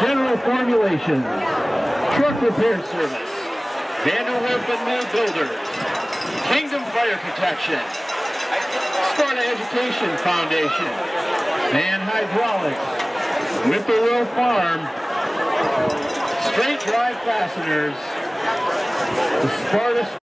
General Formulation, Truck Repair Service, Vanderwerf and Mill Builders, Kingdom Fire Protection, Sparta Education Foundation, Van Hydraulics, Whippoorwill Farm, Straight Drive Fasteners, the Sparta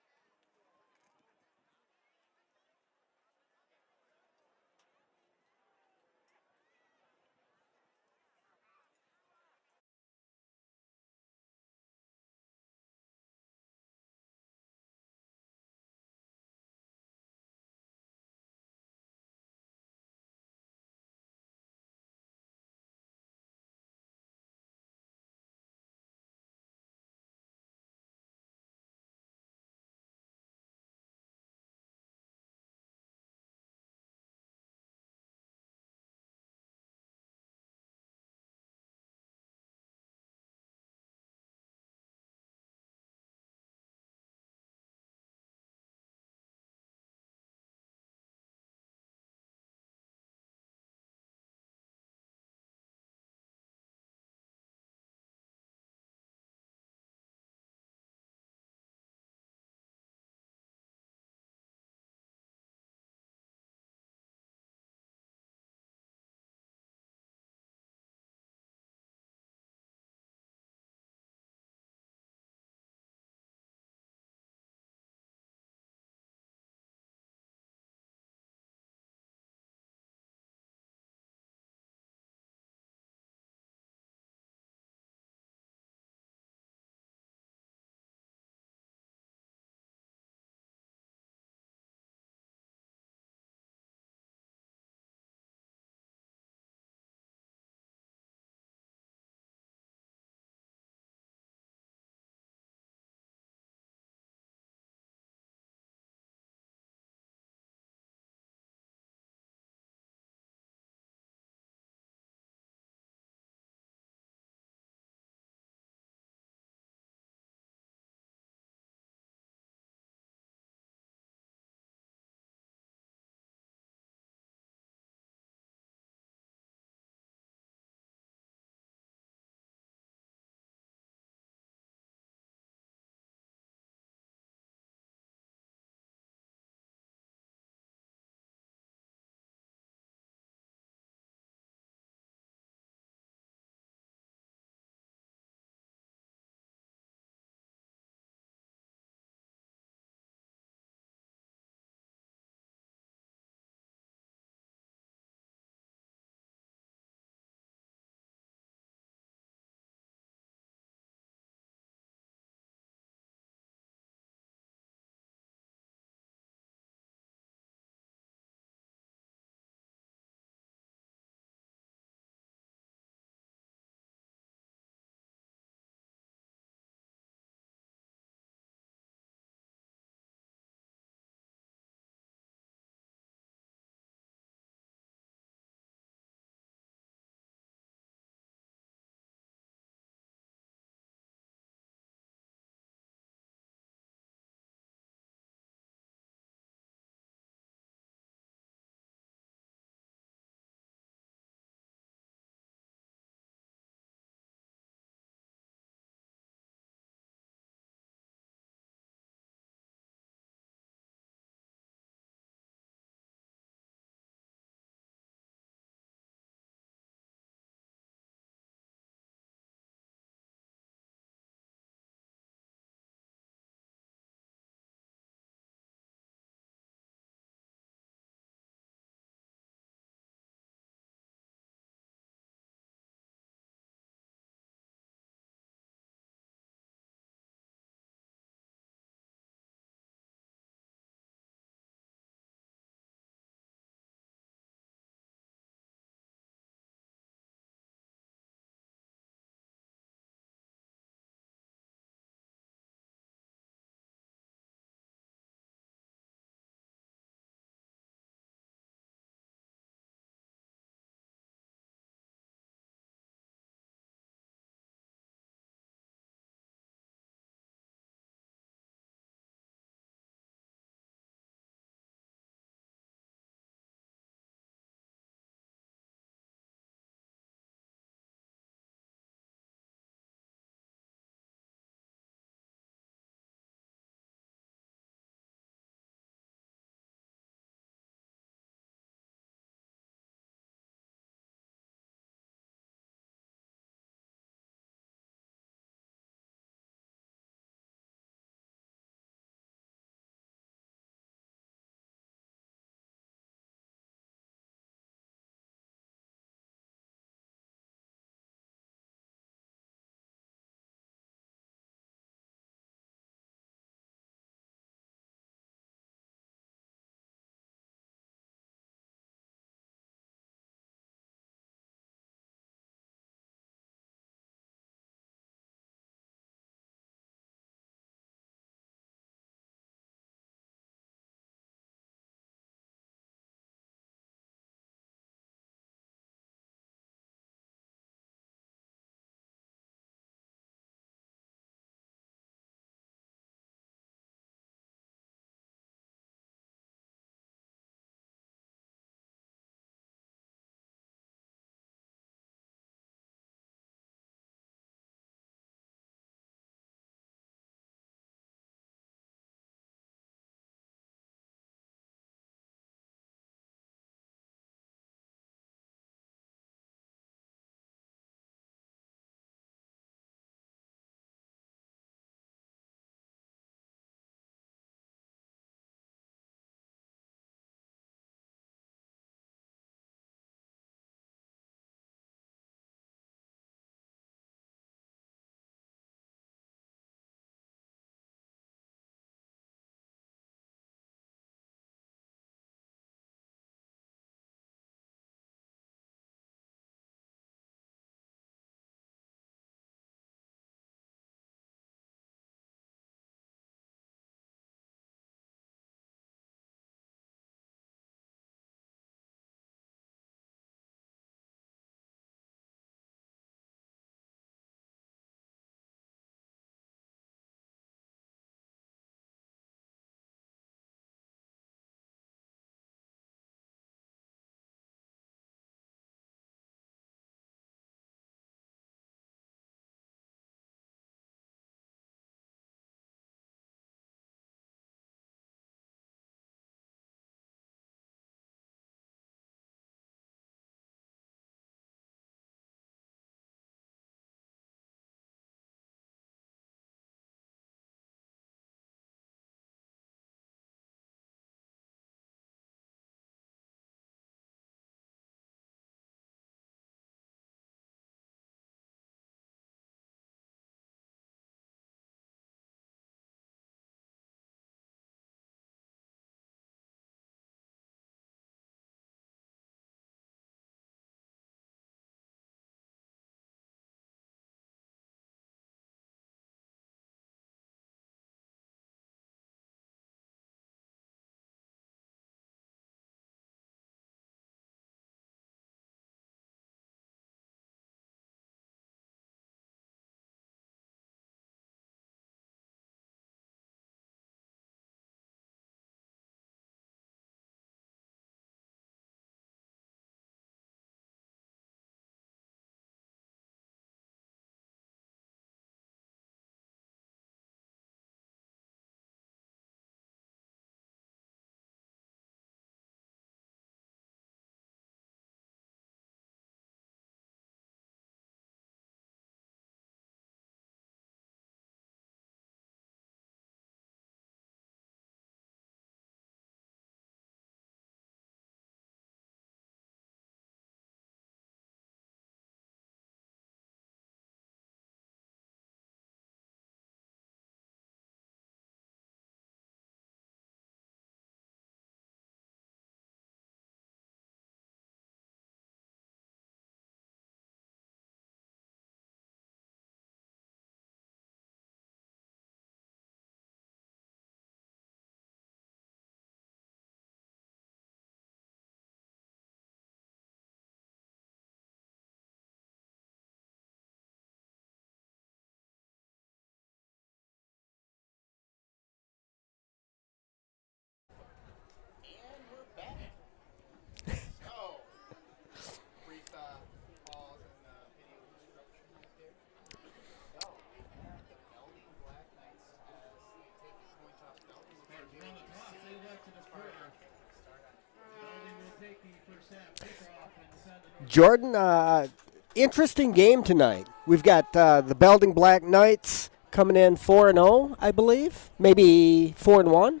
Jordan, interesting game tonight. We've got the Belding Black Knights coming in 4-0, I believe. Maybe 4-1? Nope,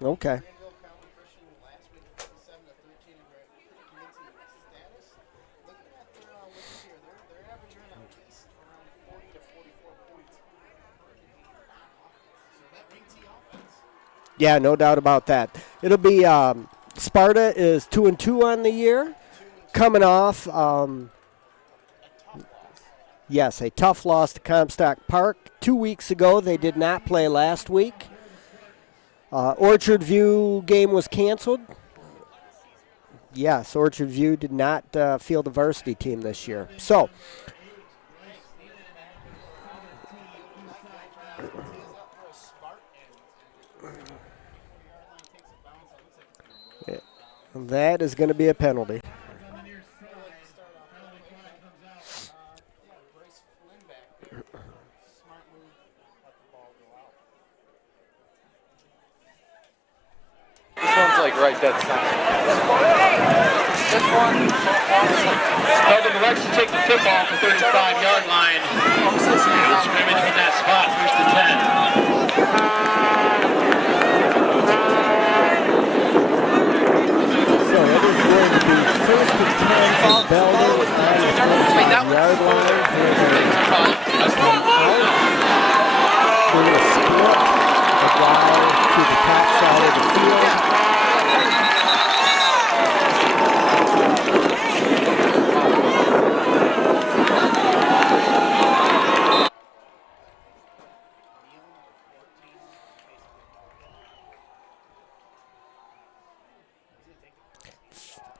4-0. Okay. Yeah, no doubt about that. It'll be Sparta is 2-2 on the year, coming off. Yes, a tough loss to Comstock Park 2 weeks ago. They did not play last week. Orchard View game was canceled. Yes, Orchard View did not field a varsity team this year. So. That is going to be a penalty. This one's like right dead center. This one. Belding elects to take the tip off the 35-yard line. Scrimmage from that spot, first and 10. So it is going to be first and 10 for Belding on the 35-yard line. They're going to split the guy to the top side of the field.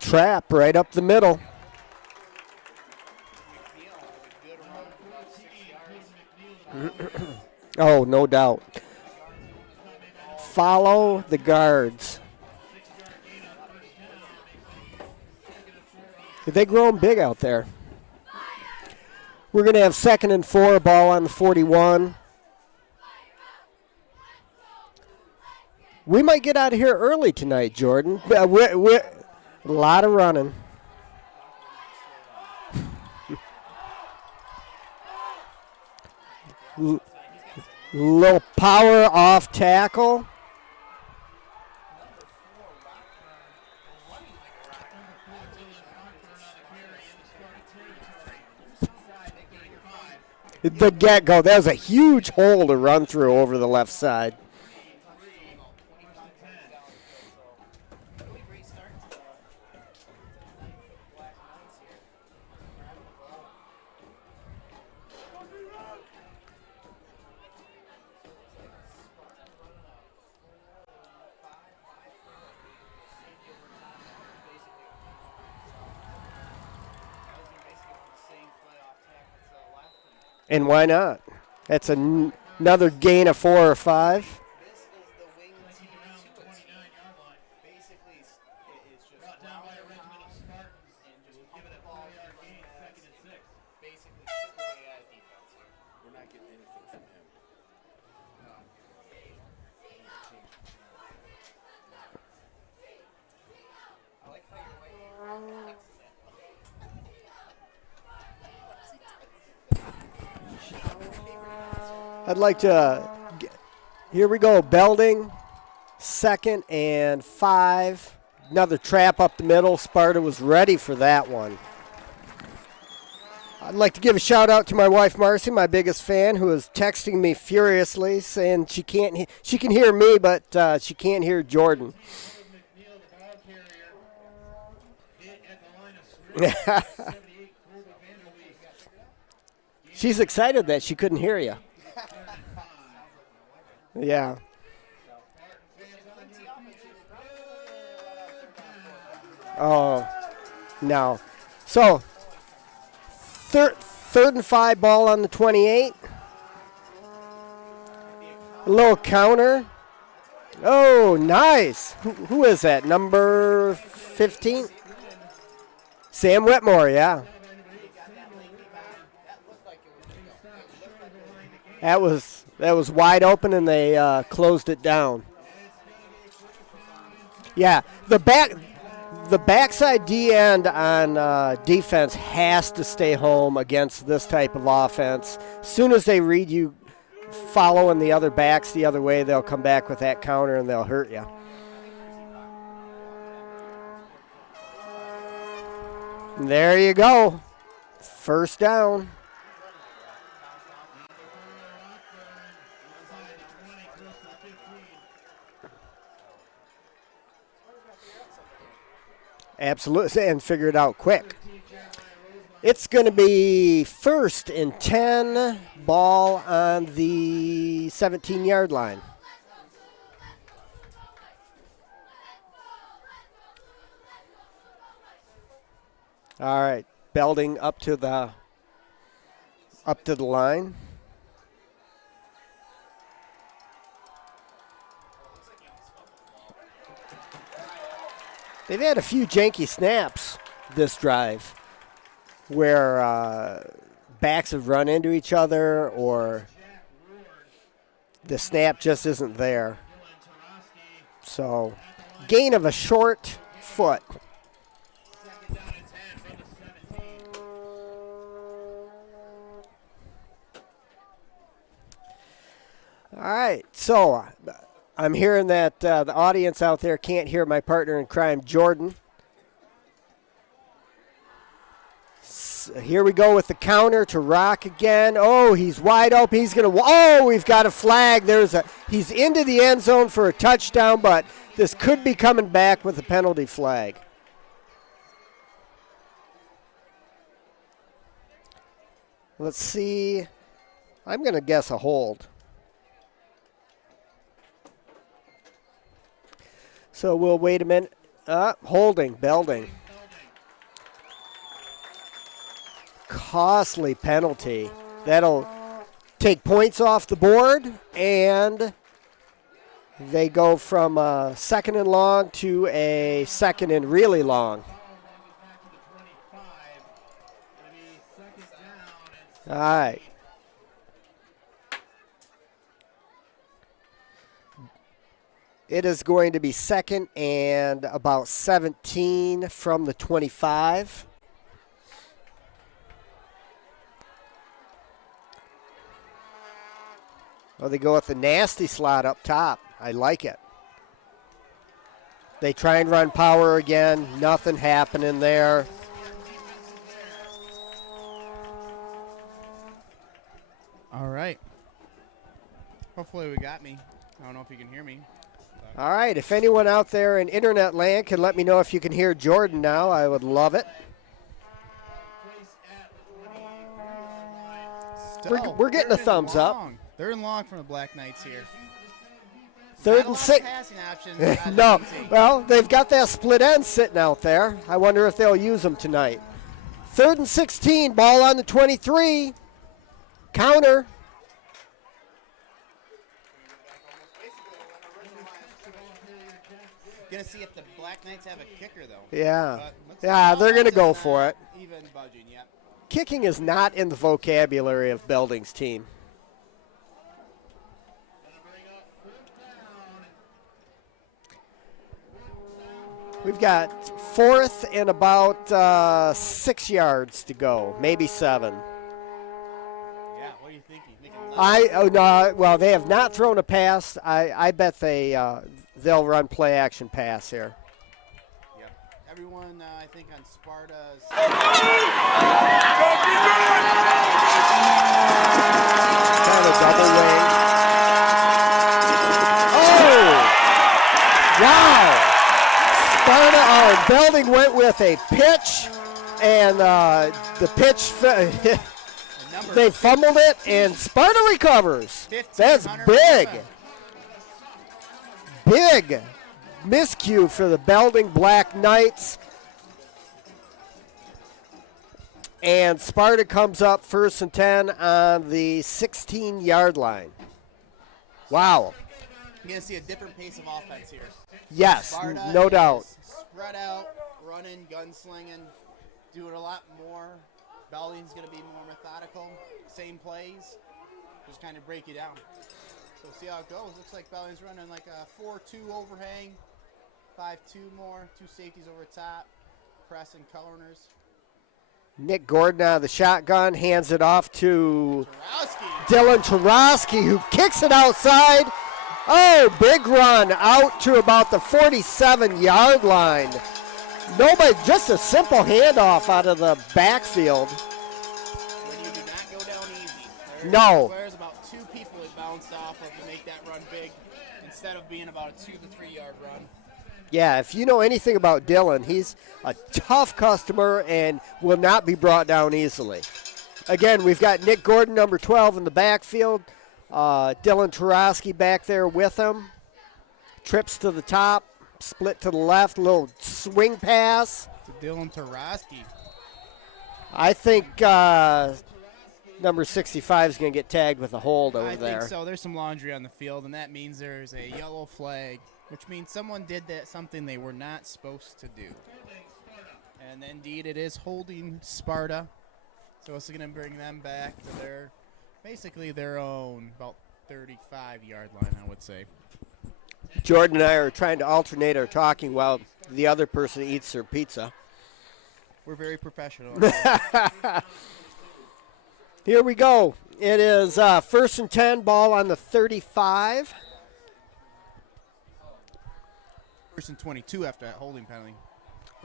Trap right up the middle. Oh, no doubt. Follow the guards. They grown big out there. We're going to have 2nd and 4, ball on the 41. We might get out of here early tonight, Jordan. A lot of running. Little power off tackle. The get-go, that was a huge hole to run through over the left side. And why not? That's another gain of 4 or 5. I'd like to, here we go, Belding, 2nd and 5. Another trap up the middle. Sparta was ready for that one. I'd like to give a shout out to my wife Marcy, my biggest fan, who is texting me furiously saying she can hear me, but she can't hear Jordan. She's excited that she couldn't hear you. Yeah. Oh, no. So, third and 5, ball on the 28. A little counter. Oh, nice. Who is that? Number 15? Sam Whitmore, yeah. That was wide open, and they closed it down. Yeah, the The backside D end on defense has to stay home against this type of offense. As soon as they read you following the other backs the other way, they'll come back with that counter and they'll hurt you. And there you go. First down. Absolutely, and figure it out quick. It's going to be 1st and 10, ball on the 17-yard line. All right, Belding up to the line. They've had a few janky snaps this drive where backs have run into each other or the snap just isn't there. So, gain of a short foot. All right, so I'm hearing that the audience out there can't hear my partner in crime, Jordan. Here we go with the counter to Rock again. Oh, he's wide open. He's going to, oh, we've got a flag. He's into the end zone for a touchdown, but this could be coming back with a penalty flag. Let's see. I'm going to guess a hold. So we'll wait a minute. Holding, Belding. Costly penalty. That'll take points off the board, and they go from a 2nd and long to a 2nd and really long. All right. It is going to be 2nd and about 17 from the 25. Oh, they go with the nasty slot up top. I like it. They try and run power again. Nothing happening there. All right. Hopefully we got me. I don't know if you can hear me. All right, if anyone out there in internet land can let me know if you can hear Jordan now, I would love it. We're getting a thumbs up. 3rd and long from the Black Knights here. 3rd and 6. No, well, they've got that split end sitting out there. I wonder if they'll use them tonight. 3rd and 16, ball on the 23. Counter. Gonna see if the Black Knights have a kicker though. Yeah. Yeah, they're gonna go for it. Even budging, yep. Kicking is not in the vocabulary of Belding's team. We've got 4th and about 6 yards to go, maybe 7. Yeah, what are you thinking? Well, they have not thrown a pass. I bet they'll run play action pass here. Yep. Everyone, I think on Sparta's. Kind of double wing. Oh! Wow! Sparta, Belding went with a pitch, and the pitch, they fumbled it, and Sparta recovers. That's big. Big miscue for the Belding Black Knights. And Sparta comes up 1st and 10 on the 16-yard line. Wow. You're going to see a different pace of offense here. Yes, Sparta no doubt. Spread out, running, gunslinging, doing a lot more. Belding's going to be more methodical, same plays, just kind of break you down. So see how it goes. Looks like Belding's running like a 4-2 overhang, 5-2 more. 2 safeties over top. Press and corners. Nick Gordon out of the shotgun, hands it off to Tarowski. Dylan Tarowski, who kicks it outside. Oh, big run out to about the 47-yard line. Nobody, just a simple handoff out of the backfield. When you do not go down easy. No. There's about 2 people it bounced off of to make that run big instead of being about a 2 to 3 yard run. Yeah, if you know anything about Dylan, he's a tough customer and will not be brought down easily. Again, we've got Nick Gordon, number 12, in the backfield. Dylan Tarowski back there with him. Trips to the top, split to the left, little swing pass. To Dylan Tarowski. I think number 65 is going to get tagged with a hold over there. I think so. There's some laundry on the field, and that means there's a yellow flag, which means someone did something they were not supposed to do. And indeed, it is holding Sparta. So it's going to bring them back to basically their own about 35-yard line, I would say. Jordan and I are trying to alternate our talking while the other person eats their pizza. We're very professional. Here we go. It is 1st and 10, ball on the 35. 1st and 22 after that holding penalty.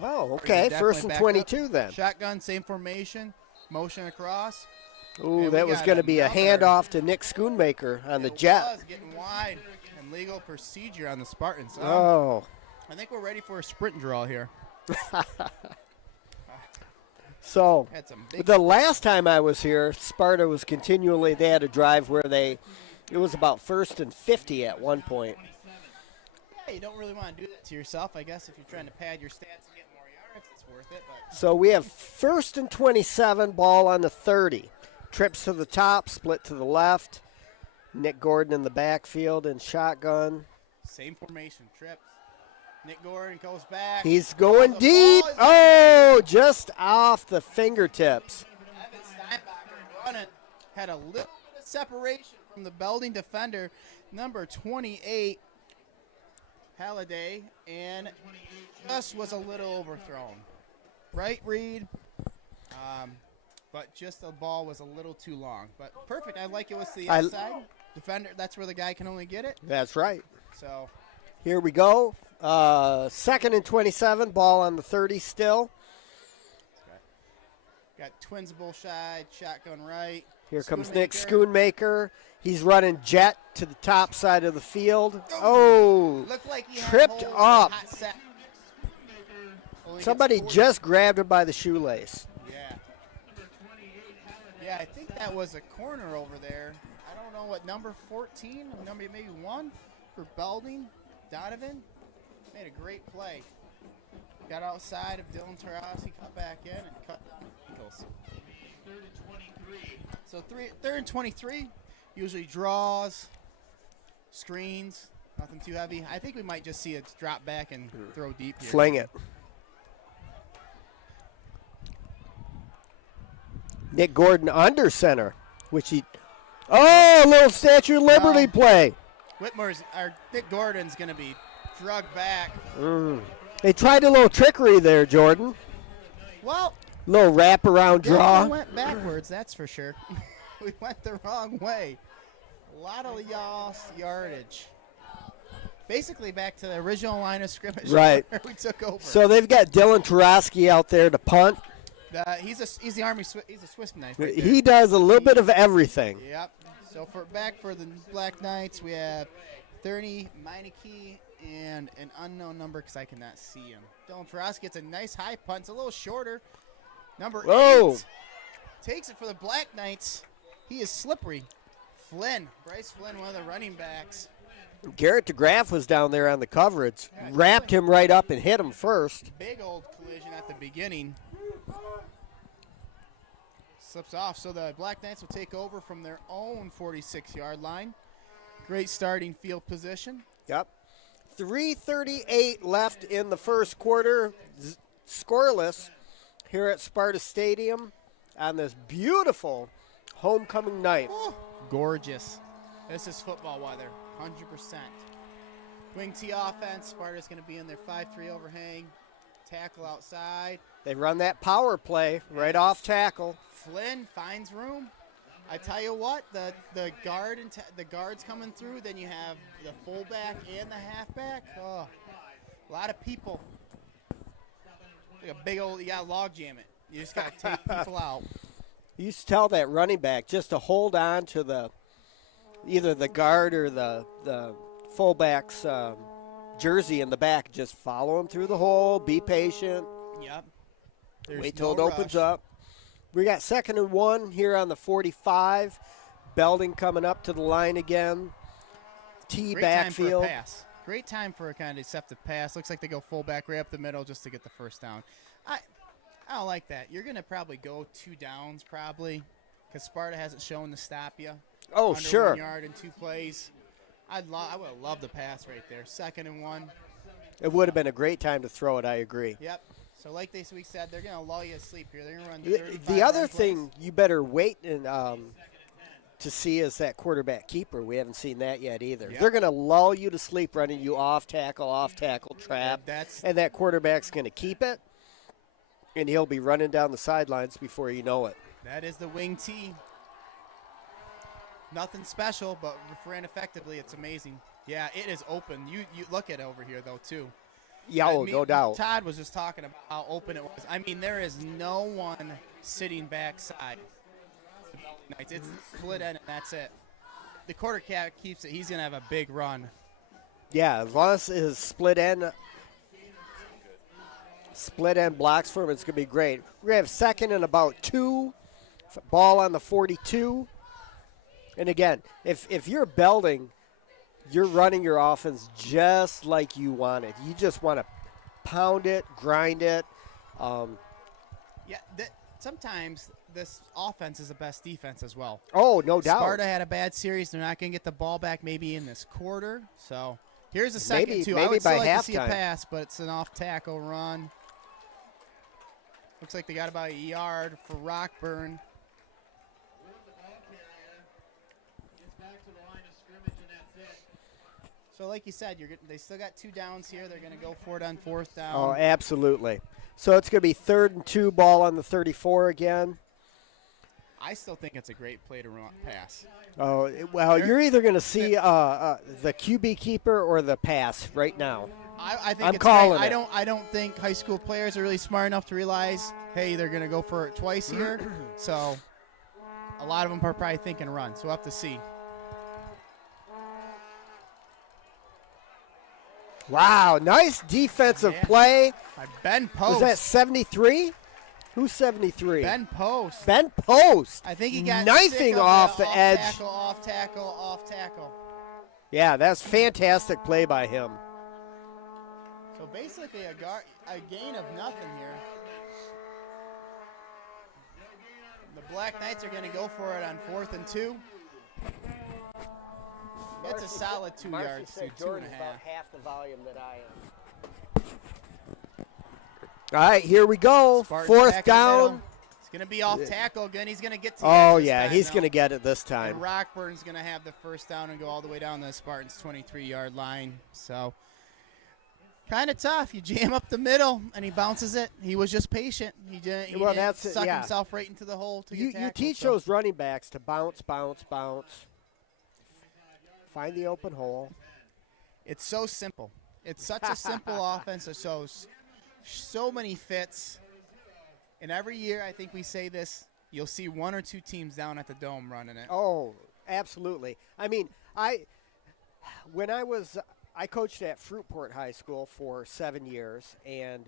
Oh, okay. 1st and 22 then. Shotgun, same formation, motion across. Ooh, And that we was got going to be a another- handoff to Nick Schoonmaker on the jet. Was getting wide and legal procedure on the Spartans. Oh. I think we're ready for a sprint draw here. So, Had some big the last time I was here, Sparta was continually, they had a drive where it was about 1st and 50 at one point. Yeah, you don't really want to do that to yourself, I guess. If you're trying to pad your stats and get more yards, it's worth it. But So we have 1st and 27, ball on the 30. Trips to the top, split to the left. Nick Gordon in the backfield and shotgun. same formation, trips. Nick Gordon goes back. He's going The deep. ball is- Oh, just off the fingertips. Evan Steinbacher running. Had a little bit of separation from the Belding defender, number 28, Halliday, and just was a little overthrown. Right, Reed? But just the ball was a little too long. But perfect. I like it was the outside. Defender, that's where the guy can only get it. That's right. So Here we go. 2nd and 27, ball on the 30 still. got twins bullside, shotgun right. Here comes Nick Schoonmaker. Schoonmaker. He's running jet to the top side of the field. Oh, Looked like he had tripped hold of up. hot set. Only gets Somebody 40. just grabbed him by the shoelace. Yeah. Yeah, I think that was a corner over there. I don't know what number 14, number maybe 1 for Belding. Donovan made a great play. Got outside of Dylan Tarowski, cut back in and cut down the Eagles. 3rd and 23. So 3rd and 23, usually draws, screens, nothing too heavy. I think we might just see it drop back and throw deep here. Fling it. Nick Gordon under center, which he. Oh, a little Statue of Liberty play. Dick Gordon's going to be drugged back. They tried a little trickery there, Jordan. Well, Little wraparound we draw. went backwards, that's for sure. We went the wrong way. A lot of lost yardage. Basically back to the original line of scrimmage Right. where we took over. So they've got Dylan Tarowski out there to punt. He's the Army. He's a Swiss knife. Right there. He does a little bit of everything. Yep. So back for the Black Knights, we have 30 Meineke and an unknown number because I cannot see him. Dylan Tarowski gets a nice high punt. It's a little shorter. Number Whoa. 8 takes it for the Black Knights. He is slippery. Bryce Flynn, one of the running backs. Garrett DeGraff was down there on the coverage. Wrapped him right up and hit him first. Big old collision at the beginning. Slips off, so the Black Knights will take over from their own 46-yard line. Great starting field position. Yep. 3:38 left in the first quarter. Scoreless here at Sparta Stadium on this beautiful homecoming night. Gorgeous. This is football weather, 100%. Wing T offense. Sparta's going to be in their 5-3 overhang. Tackle outside. They run that power play right off tackle. Flynn finds room. I tell you what, the guard and the guards coming through. Then you have the fullback and the halfback. Oh, a lot of people. Like a big old, you got to log jam it. You just got to take people out. You used to tell that running back just to hold on to either the guard or the fullback's jersey in the back. Just follow him through the hole. Be patient. Yep. Wait till it opens up. We got 2nd and 1 here on the 45. Belding coming up to the line again. T backfield. Time for a pass. Great time for a kind of deceptive pass. Looks like they go fullback right up the middle just to get the first down. I don't like that. You're going to probably go 2 downs probably because Sparta hasn't shown to stop you. Oh, Under sure. 1 yard in 2 plays. I would have loved the pass right there. 2nd and 1. It would have been a great time to throw it. I agree. Yep. So like we said, they're going to lull you to sleep here. They're going to run 35 The other run thing plays. you better wait and to see is that quarterback keeper. We haven't seen that yet either. Yep. They're going to lull you to sleep running you off tackle, trap, and that quarterback's going to keep it, and he'll be running down the sidelines before you know it. That is the wing T. Nothing special, but if ran effectively, it's amazing. Yeah, it is open. You look at it over here, though, too. Yeah, no doubt. Todd was just talking about how open it was. I mean, there is no one sitting backside. It's split end, and that's it. The quarterback keeps it. He's going to have a big run. Yeah, as long as his split end blocks for him, it's going to be great. We're going to have 2nd and about 2. Ball on the 42. And again, if you're Belding, you're running your offense just like you want it. You just want to pound it, grind it. Yeah, sometimes this offense is the best defense as well. Oh, no doubt. Sparta had a bad series. They're not going to get the ball back maybe in this quarter. So here's the second, too. I would still like to see a pass, but it's an off-tackle run. Looks like they got about a yard for Rockburn. So like you said, they still got 2 downs here. They're going to go for it on 4th down. Oh, absolutely. So it's going to be 3rd and 2, ball on the 34 again. I still think it's a great play to run pass. Oh, well, you're either going to see the QB keeper or the pass right now. I think I'm it's calling great. it. I don't think high school players are really smart enough to realize, hey, they're going to go for it twice here. So a lot of them are probably thinking run. So we'll have to see. Wow, nice defensive play. By Ben Post. Was that 73? Who's 73? Ben Post. Ben Post. I think he got knifing off the edge. Off tackle. Yeah, that's fantastic play by him. So basically a gain of nothing here. The Black Knights are going to go for it on 4th and 2. It's a solid 2 yards to 2.5. About half the volume that I am. All right, here we go. Spartan's 4th down. It's going to be off tackle again. He's going to get to Oh, it this yeah, time, he's though. going to get it this time. And Rockburn's going to have the first down and go all the way down the Spartans' 23-yard line. So kind of tough. You jam up the middle, and he bounces it. He was just patient. He didn't suck himself right into the hole to get tackled. You teach those running backs to bounce. Find the open hole. It's so simple. It's such a simple offense. So many fits. And every year, I think we say this, you'll see 1 or 2 teams down at the Dome running it. Oh, absolutely. I mean, I coached at Fruitport High School for 7 years, and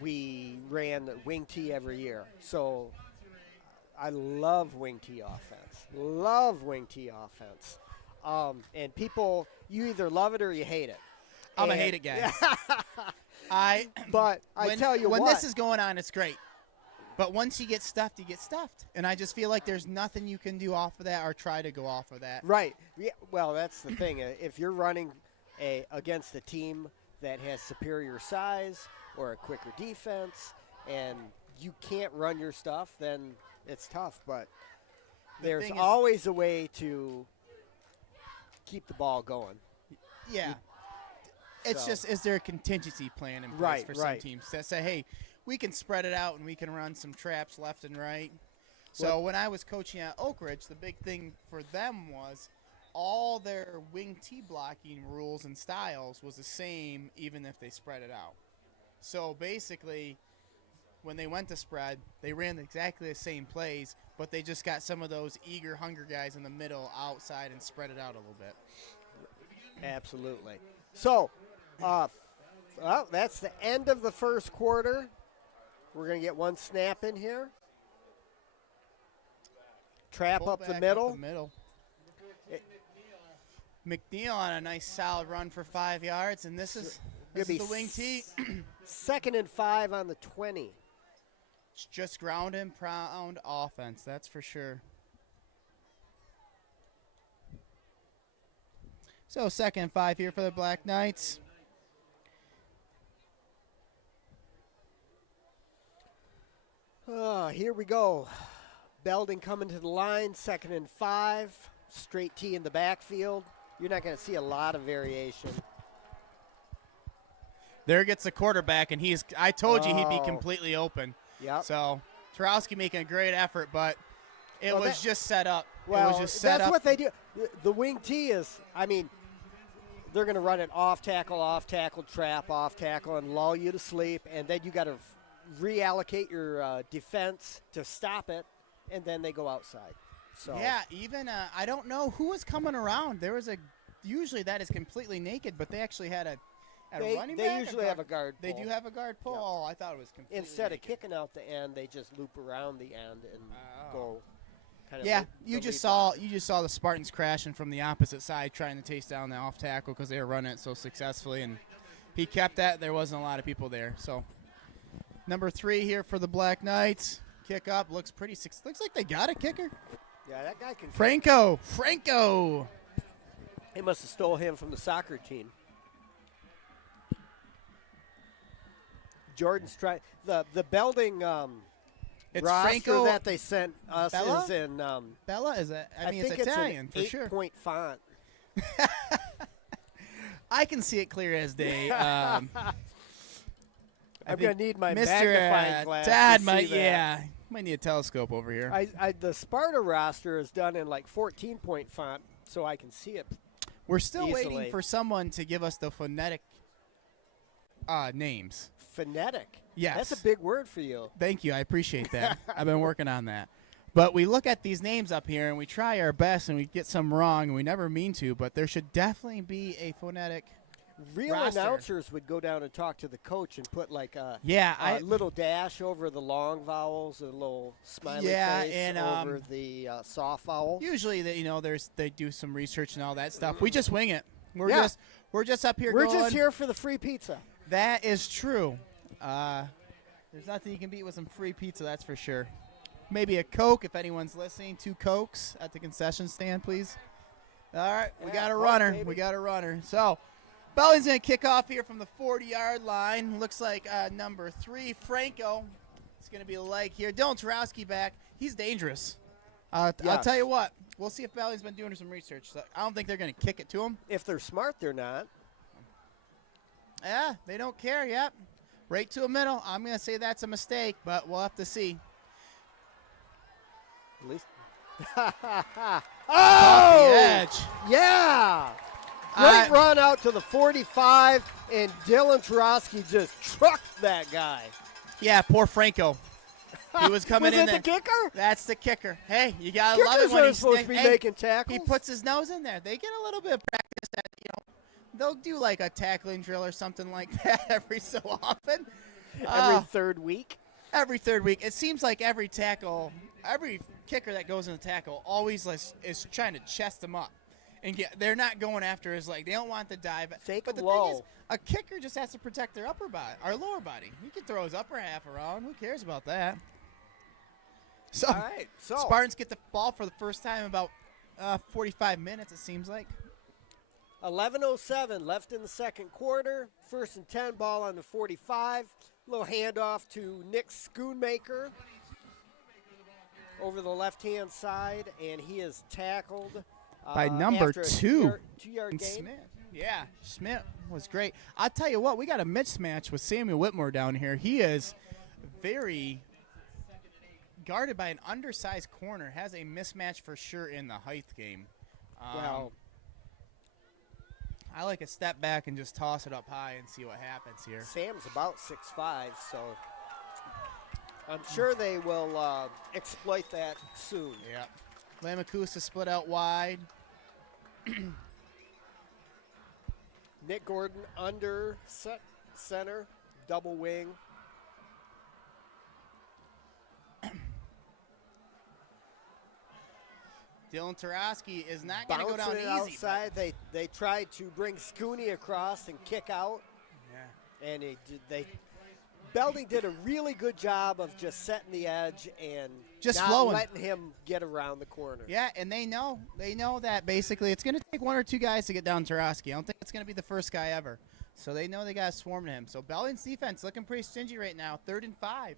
we ran wing T every year. So I love wing T offense. And people, you either love it or you hate it. I'm a hate it guy. But I tell you what. When this is going on, it's great. But once you get stuffed, you get stuffed. And I just feel like there's nothing you can do off of that or try to go off of that. Right. Yeah. Well, that's the thing. If you're running against a team that has superior size or a quicker defense and you can't run your stuff, then it's tough. But there's always a way to keep the ball going. Yeah. It's So. just, is there a contingency plan in place for some teams that say, hey, we can spread it out and we can run some traps left and right? So when I was coaching at Oak Ridge, the big thing for them was all their wing tee blocking rules and styles was the same even if they spread it out. So basically, when they went to spread, they ran exactly the same plays, but they just got some of those eager, hunger guys in the middle outside and spread it out a little bit. Absolutely. So, well, that's the end of the first quarter. We're going to get one snap in here. Trap up the middle. McNeil on a nice solid run for 5 yards, and this is the wing tee. 2nd and 5 on the 20. It's just ground and pound offense, that's for sure. So 2nd and 5 here for the Black Knights. Here we go. Belding coming to the line, 2nd and 5. Straight tee in the backfield. You're not going to see a lot of variation. There gets the quarterback, and I told you he'd be completely open. Yep. So Tarowski making a great effort, but it was just set up. Well, it was just set that's up. what they do. The wing tee is, they're going to run it off tackle, trap, off tackle, and lull you to sleep, and then you got to reallocate your defense to stop it, and then they go outside. So yeah, even I don't know who was coming around. There was usually that is completely naked, but they actually had a running back. They usually have a guard pull. They do have a guard pull. Yep. Oh, I thought it was completely Instead naked. of kicking out the end, they just loop around the end and go. You just saw the Spartans crashing from the opposite side, trying to chase down the off tackle because they were running it so successfully, and he kept that. There wasn't a lot of people there. So number 3 here for the Black Knights. Kick up looks like they got a kicker. Yeah, that guy can. Franco. They must have stole him from the soccer team. Jordan's trying the Belding It's roster Franco that they sent us Bella? is in. Bella is it? I mean, think it's Italian an for sure. 8-point font. I can see it clear as day. I'm gonna need my Mr. magnifying glass. Dad to might, see that. might need a telescope over here. The Sparta roster is done in like 14-point font, so I can see it. We're still easily. waiting for someone to give us the phonetic names. Phonetic. Yes. That's a big word for you. Thank you. I appreciate that. I've been working on that. But we look at these names up here, and we try our best, and we get some wrong, and we never mean to, but there should definitely be a phonetic Real roster. announcers would go down and talk to the coach and put like a little dash over the long vowels, a little smiley face and, over the soft vowels. Usually, they do some research and all that stuff. We just wing it. We're just up here. We're going, just here for the free pizza. That is true. There's nothing you can beat with some free pizza, that's for sure. Maybe a Coke if anyone's listening. 2 Cokes at the concession stand, please. All right, we got a runner. Baby. We got a runner. So, Belding's going to kick off here from the 40-yard line. Looks like number 3, Franco. It's going to be a leg here. Dylan Tarowski back. He's dangerous. I'll tell you what. We'll see if Belding's been doing some research. So I don't think they're going to kick it to him. If they're smart, they're not. Yeah, they don't care. Yep. Right to a middle. I'm going to say that's a mistake, but we'll have to see. At least. Off the edge. Yeah. Great run out to the 45, and Dylan Tarowski just trucked that guy. Yeah, poor Franco. He was coming in Was it the kicker? That's the kicker. Hey, you got to love it Kickers when are he's supposed to be making tackles. He puts his nose in there. They get a little bit of practice at, they'll do like a tackling drill or something like that every so often. Every third week. Every third week. It seems like every kicker that goes in the tackle always is trying to chest him up. And they're not going after his leg. They don't want the dive. But the thing is, a kicker just has to protect their upper body, our lower body. He can throw his upper half around. Who cares about that? So, all right. So Spartans get the ball for the first time in about 45 minutes, it seems like. 11:07 left in the second quarter. 1st and 10, ball on the 45. Little handoff to Nick Schoonmaker over the left-hand side, and he is tackled by number after a 2. two-yard gain. Smith. Yeah, Schmidt was great. I'll tell you what, we got a mismatch with Samuel Whitmore down here. He is very guarded by an undersized corner. Has a mismatch for sure in the height game. Well, I like a step back and just toss it up high and see what happens here. Sam's about 6'5", so I'm sure they will exploit that soon. Yeah. Lamakusa split out wide. Nick Gordon under center, double wing. Dylan Tarosky is not going to go down Bouncing it easy. outside. They tried to bring Scooney across and kick out. Yeah. And Belding did a really good job of just setting the edge and just not flowing, letting him get around the corner. Yeah, and they know that basically it's going to take one or two guys to get down Tarosky. I don't think it's going to be the first guy ever. So they know they got to swarm to him. So Belding's defense looking pretty stingy right now. 3rd and 5.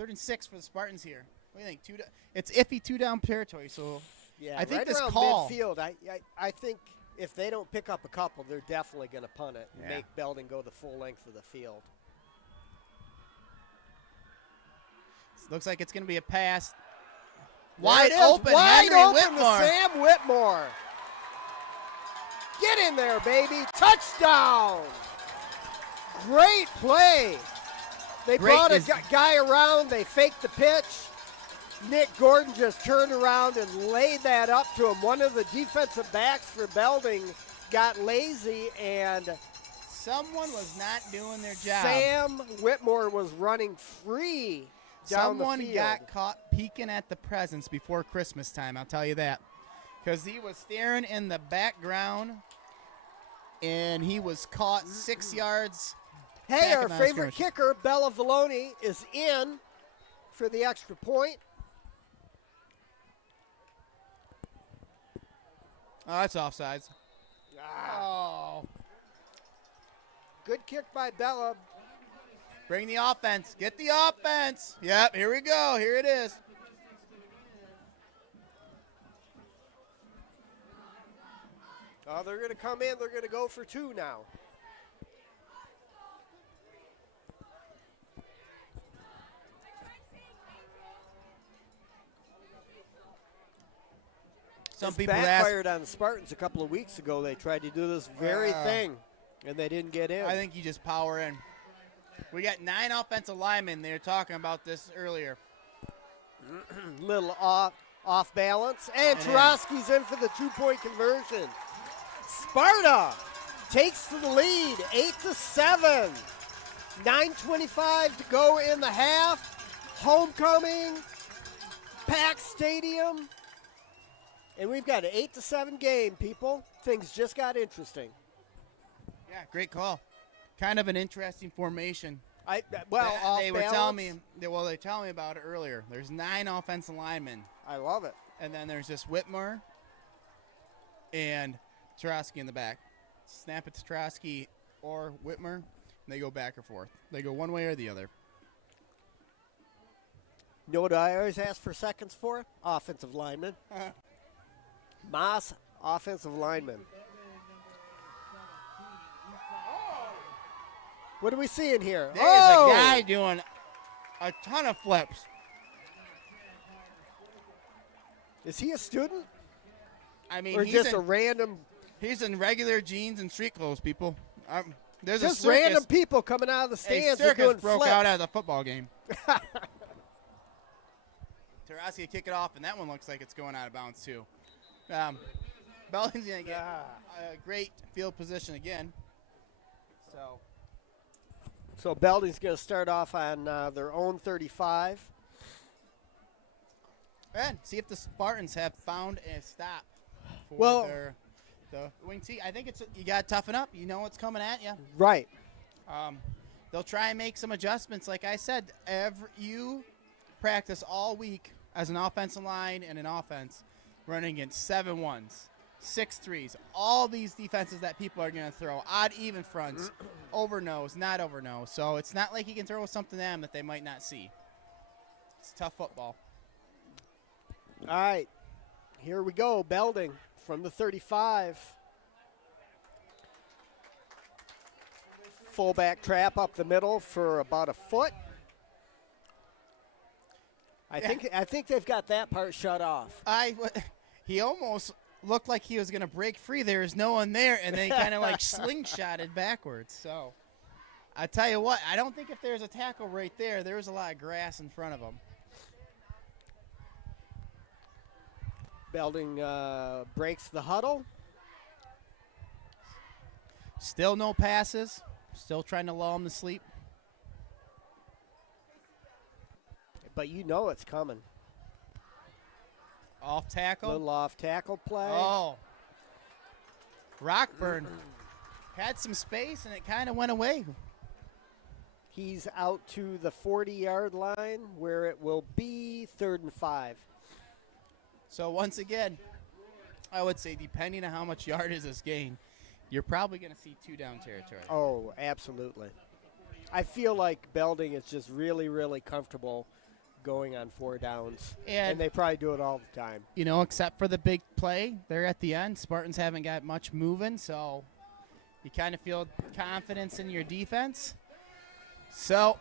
3rd and 6 for the Spartans here. What do you think? It's iffy 2-down territory. So Yeah, I think right this around call midfield, I think if they don't pick up a couple, they're definitely going to punt it and make Belding go the full length of the field. Looks like it's going to be a pass. Wide open, wide Henry open Whitmore. to Sam Whitmore. Get in there, baby. Touchdown. Great play. They brought a guy around. They faked the pitch. Nick Gordon just turned around and laid that up to him. One of the defensive backs for Belding got lazy, and someone was not doing their job. Sam Whitmore was running free down the field. Someone got caught peeking at the presents before Christmas time, I'll tell you that. Because he was staring in the background, and he was caught 6 yards. Hey, our favorite kicker, Bella Vallone, is in for the extra point. Oh, that's offsides. Oh. Good kick by Bella. Bring the offense. Get the offense. Yep, here we go. Here it is. Oh, they're going to come in. They're going to go for 2 now. Some this people backfired on the Spartans a couple of weeks ago. They tried to do this very thing, and they didn't get in. I think you just power in. We got 9 offensive linemen. They were talking about this earlier. Little off balance. And Tarosky's in for the 2-point conversion. Sparta takes to the lead, 8-7. 9:25 to go in the half. Homecoming, packed stadium. And we've got an 8-7 game, people. Things just got interesting. Yeah, great call. Kind of an interesting formation. They were telling me. They were telling me about it earlier. There's 9 offensive linemen. I love it. And then there's just Whitmore and Tarosky in the back. Snap it to Tarosky or Whitmore, and they go back or forth. They go one way or the other. You know what I always ask for seconds for? Offensive lineman. Moss, offensive lineman. What are we seeing here? There's a guy doing a ton of flips. Is he a student? I mean, or just a random? He's in regular jeans and street clothes, people. There's just a circus, random people coming out of the stands. A circus doing broke flips. out at the football game. Tarosky kick it off, and that one looks like it's going out of bounds too. Belding's going to get a great field position again. So Belding's going to start off on their own 35. And see if the Spartans have found a stop for the wing tee. I think you got to toughen up. You know what's coming at you. Right. They'll try and make some adjustments. Like I said, you practice all week as an offensive line and an offense running against 7-1s, 6-3s, all these defenses that people are going to throw, odd even fronts, over nose, not over nose. So it's not like you can throw something at them that they might not see. It's tough football. All right, here we go. Belding from the 35. Fullback trap up the middle for about a foot. I think they've got that part shut off. He almost looked like he was going to break free. There was no one there, and they kind of like slingshotted backwards. So I tell you what, I don't think if there's a tackle right there, there was a lot of grass in front of him. Belding breaks the huddle. Still no passes. Still trying to lull him to sleep. But you know it's coming. Off tackle. Little off tackle play. Oh. Rockburn had some space, and it kind of went away. He's out to the 40-yard line where it will be 3rd and 5. So once again, I would say depending on how much yardage is gained, you're probably going to see 2-down territory. Oh, absolutely. I feel like Belding is just really, really comfortable going on 4 downs. And they probably do it all the time. You know, except for the big play there at the end. Spartans haven't got much moving, so you kind of feel confidence in your defense. So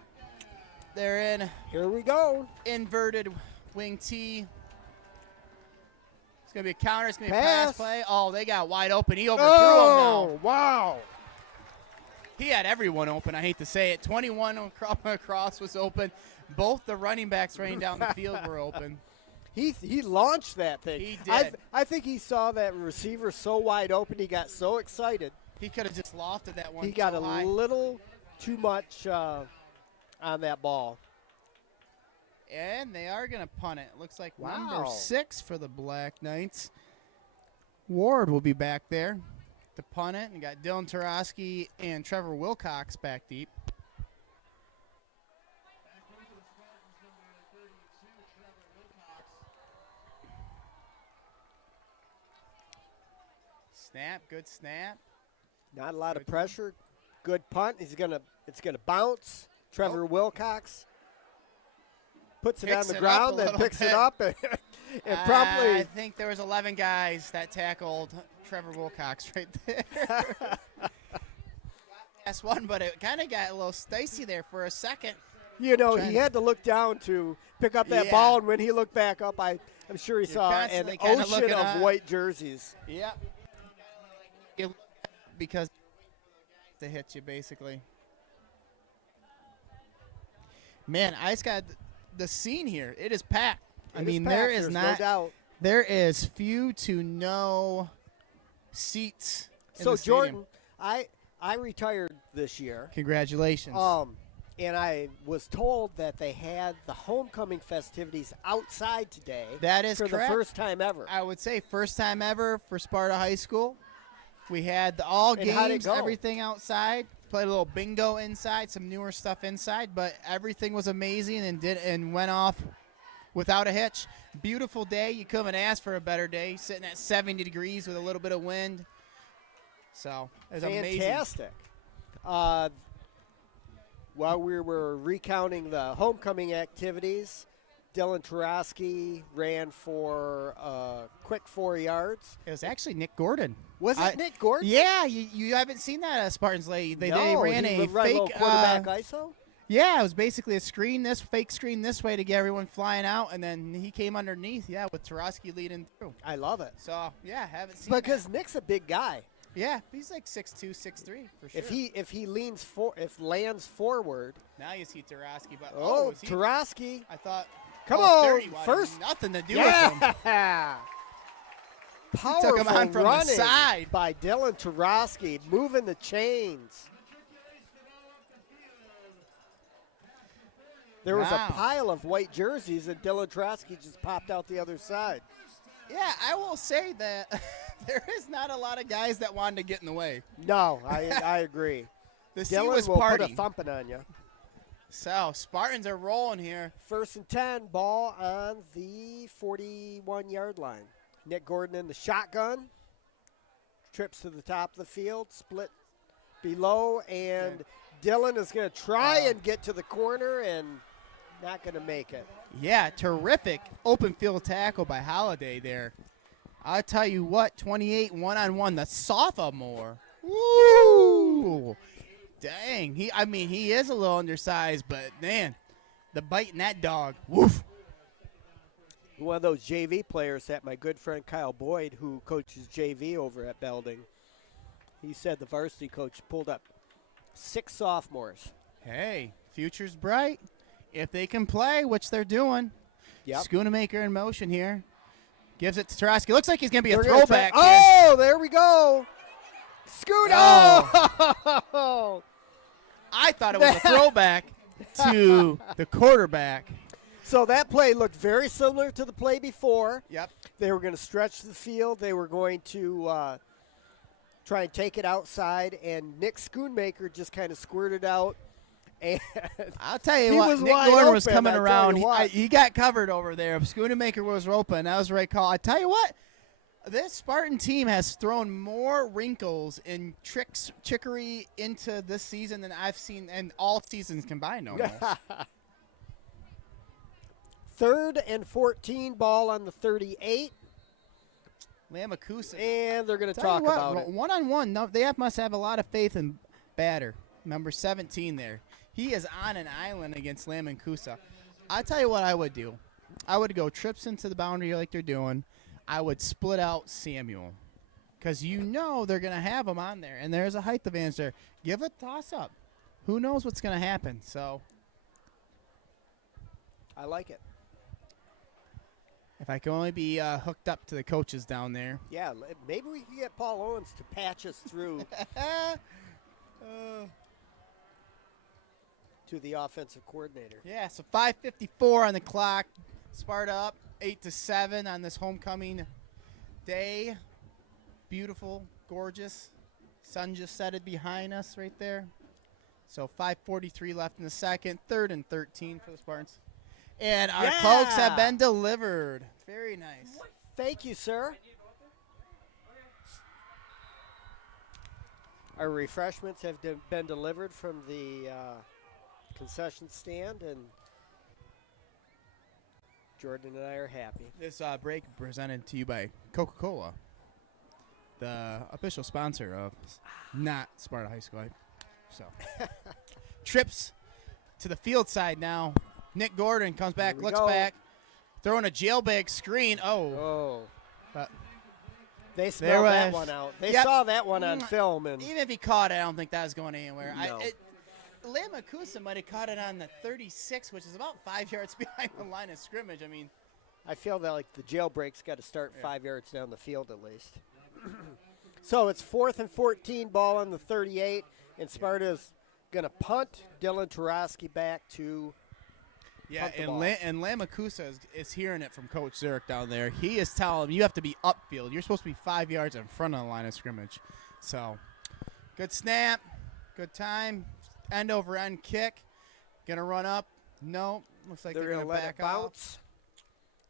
they're in. Here we go. Inverted wing T. It's going to be a counter. It's going to be a pass play. Oh, they got wide open. He overthrew him now. Oh, wow. He had everyone open. I hate to say it. 21 across was open. Both the running backs running down the field were open. He launched that thing. He did. I think he saw that receiver so wide open, he got so excited. He could have just lofted that one. He got so a high. little too much on that ball. And they are going to punt it. Looks like Wow. number 6 for the Black Knights. Ward will be back there to punt it. And got Dylan Tarosky and Trevor Wilcox back deep. Snap, good snap. Not a lot of pressure. Good punt. It's gonna bounce. Trevor Wilcox puts it on the ground, then picks it up, and promptly. I think there was 11 guys that tackled Trevor Wilcox right there. Last one, but it kind of got a little dicey there for a second. You know, he had to look down to pick up that ball, and when he looked back up, I'm sure he saw an ocean of white jerseys. Yep. Because to hit you, basically. Man, I just got the scene here. It is packed. I mean, there is not. No doubt. There is few to no seats. So Jordan, I retired this year. Congratulations. And I was told that they had the homecoming festivities outside today. That is correct. For the first time ever. I would say first time ever for Sparta High School. We had all games, everything outside. Played a little bingo inside, some newer stuff inside, but everything was amazing and went off without a hitch. Beautiful day. You couldn't ask for a better day. Sitting at 70 degrees with a little bit of wind. So it was fantastic. Amazing. While we were recounting the homecoming activities, Dylan Tarosky ran for a quick 4 yards. It was actually Nick Gordon. Was it Nick Gordon? Yeah, you haven't seen that at Spartans lately. They ran a fake quarterback ISO. Yeah, it was basically a fake screen this way to get everyone flying out, and then he came underneath. Yeah, with Tarosky leading through. I love it. So yeah, haven't seen because Nick's a big guy. Yeah, he's like 6'2", 6'3", for sure. If he lands forward. Now you see Tarosky, but Tarosky. I thought. Come on, 30, first. Nothing to do with him. Powerful took him on from running the side by Dylan Tarosky, moving the chains. There was a pile of white jerseys, and Dylan Tarosky just popped out the other side. Yeah, I will say that there is not a lot of guys that wanted to get in the way. No, I agree. The Dylan was will party. put a thumping on you. So, Spartans are rolling here. 1st and 10, ball on the 41-yard line. Nick Gordon in the shotgun. Trips to the top of the field, split below, and Dylan is going to try and get to the corner and not going to make it. Yeah, terrific open field tackle by Holiday there. I'll tell you what, 28 one-on-one, the sophomore. Woo! Dang. He is a little undersized, but man, the bite in that dog. Woof. One of those JV players that my good friend Kyle Boyd, who coaches JV over at Belding, he said the varsity coach pulled up 6 sophomores. Hey, future's bright. If they can play, which they're doing. Yep. Schoonamaker in motion here. Gives it to Tarasky. Looks like he's going to be a They're gonna throwback. Oh, there we go. Scoot. Oh. I thought it was a throwback to the quarterback. So that play looked very similar to the play before. Yep. They were going to stretch the field. They were going to try and take it outside, and Nick Schoonmaker just kind of squirted out. And I'll tell you he what, was Nick wide Gordon was open, coming I tell around. you what. He got covered over there. If Schoonamaker was open, that was the right call. I tell you what, this Spartan team has thrown more wrinkles and trickery into this season than I've seen in all seasons combined almost. 3rd and 14, ball on the 38. Lamakusa. And they're going to Tell talk you what, about it. One-on-one, no, must have a lot of faith in Batter, number 17 there. He is on an island against Lamakusa. I tell you what I would do. I would go trips into the boundary like they're doing. I would split out Samuel because you know they're going to have him on there, and there's a height advantage there. Give a toss-up. Who knows what's going to happen? So I like it. if I can only be hooked up to the coaches down there. Yeah, maybe we can get Paul Owens to patch us through to the offensive coordinator. Yeah, so 5:54 on the clock. Sparta up 8-7 on this homecoming day. Beautiful, gorgeous. Sun just set it behind us right there. So 5:43 left in the second. 3rd and 13 for the Spartans. And our folks have been delivered. Very nice. Thank you, sir. Our refreshments have been delivered from the concession stand, and Jordan and I are happy. This break presented to you by Coca-Cola, the official sponsor of not Sparta High School. So trips to the field side now. Nick Gordon comes back, looks back, throwing a jailbag screen. They smelled that one out. They saw that one on film. And even if he caught it, I don't think that was going anywhere. No. Lamakusa might have caught it on the 36, which is about 5 yards behind the line of scrimmage. I mean, I feel that like the jailbreak's got to start 5 yards down the field at least. So it's 4th and 14, ball on the 38, and Sparta's going to punt. Dylan Tarasky back to punt the ball. and Lamakusa is hearing it from Coach Zurich down there. He is telling him, you have to be upfield. You're supposed to be 5 yards in front of the line of scrimmage. So, good snap, good time, end over end kick. Gonna run up. No, looks like they're going to let back it bounce.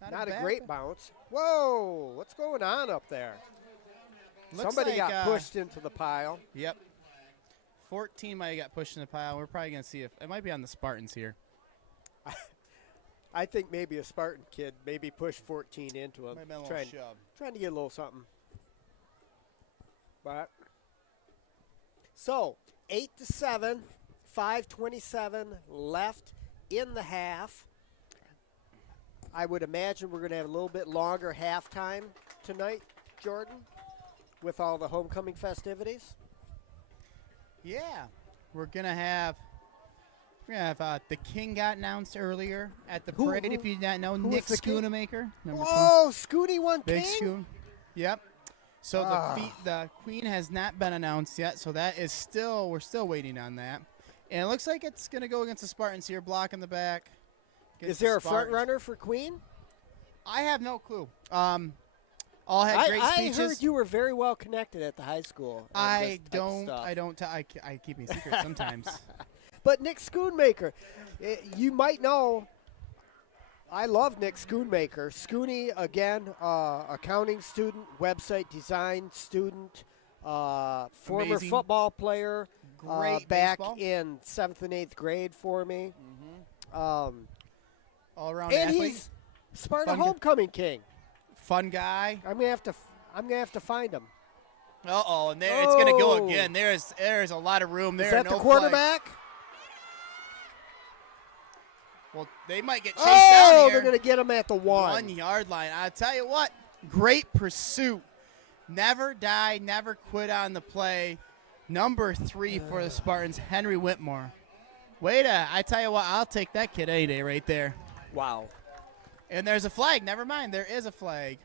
Off. Not a great bounce. Whoa, what's going on up there? Looks Somebody like, got pushed into the pile. Yep. 14 might have got pushed in the pile. We're probably going to see if it might be on the Spartans here. I think maybe a Spartan kid maybe pushed 14 into him. Might have been a little shove. Trying to get a little something. But so 8-7, 5:27 left in the half. I would imagine we're going to have a little bit longer halftime tonight, Jordan, with all the homecoming festivities. Yeah, we're gonna have the King got announced earlier at the parade. If you did not know, Nick Schoonamaker. number 2. Oh, Scooty won Big King. Schoon. Yep. So the Queen has not been announced yet, so that is we're still waiting on that. And it looks like it's gonna go against the Spartans here, blocking the back. Is there a front runner for Queen? I have no clue. All had great speeches. I heard you were very well connected at the high school. I keep a secret sometimes. But Nick Schoonmaker, you might know, I love Nick Schoonmaker. Scooney, again, accounting student, website design student, former Amazing. Football player, Great back baseball. in 7th and 8th grade for me. All-around And athlete. he's Sparta Fun homecoming king. Fun guy. I'm gonna have to find him. Uh-oh, and there it's going to go again. There's a lot of room there. Is that no the quarterback? Flag. Well, they might get chased down Oh, here. they're going to get him at the 1. 1 yard line. I tell you what, great pursuit. Never die, never quit on the play. Number 3 for the Spartans, Henry Whitmore. I tell you what, I'll take that kid any day right there. Wow. And there's a flag. Never mind, there is a flag.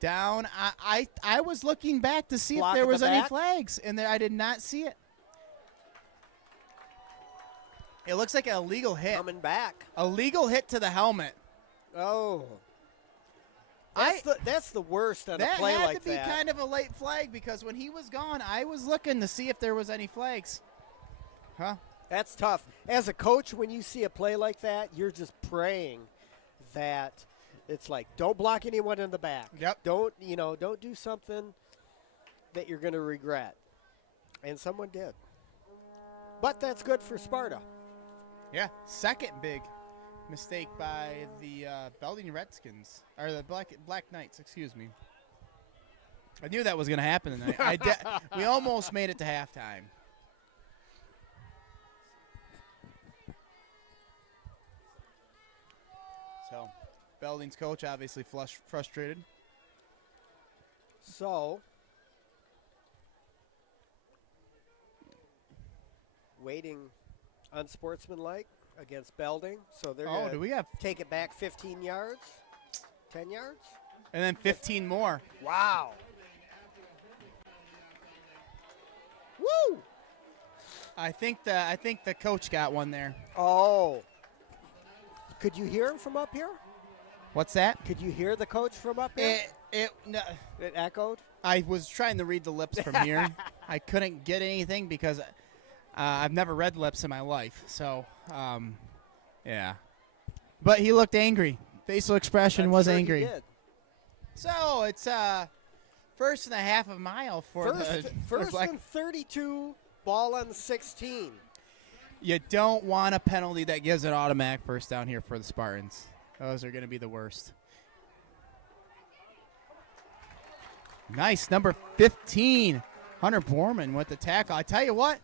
Down. I was looking back to see Block if there at the was any back? flags, and I did not see it. It looks like an illegal hit. Coming back. A legal hit to the helmet. Oh. That's the worst on a That play had like to be that. kind of a late flag because when he was gone, I was looking to see if there was any flags. Huh? That's tough. As a coach, when you see a play like that, you're just praying that it's like, don't block anyone in the back. Yep. Don't do something that you're going to regret. And someone did. But that's good for Sparta. Yeah. Second big mistake by the Belding Redskins, or the Black Knights, excuse me. I knew that was going to happen tonight. We almost made it to halftime. So, Belding's coach obviously frustrated. So, waiting unsportsmanlike against Belding. So they're going do we have? take it back 15 yards, 10 yards. And then 15 more. Wow. Woo! I think the coach got one there. Oh. Could you hear him from up here? What's that? Could you hear the coach from up here? No, It echoed? I was trying to read the lips from here. I couldn't get anything because I've never read lips in my life. So, yeah. But he looked angry. Facial expression was I'm sure he angry. did. So it's first and a half of a mile for First and 32, ball on the 16. You don't want a penalty that gives an automatic first down here for the Spartans. Those are going to be the worst. Nice, number 15, Hunter Borman with the tackle. I tell you what,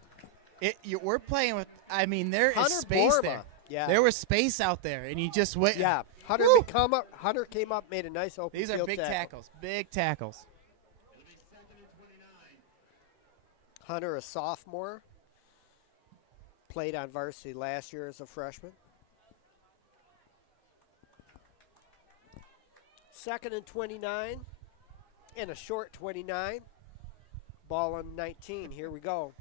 we're playing with. I mean, there Hunter is space Borma. there. Yeah. There was space out there, and you just wait. Yeah, Hunter Woo! Hunter came up, made a nice open These are field big tackle. tackles. Big tackles. Hunter, a sophomore, played on varsity last year as a freshman. Second and 29, and a short 29. Ball on 19. Here we go.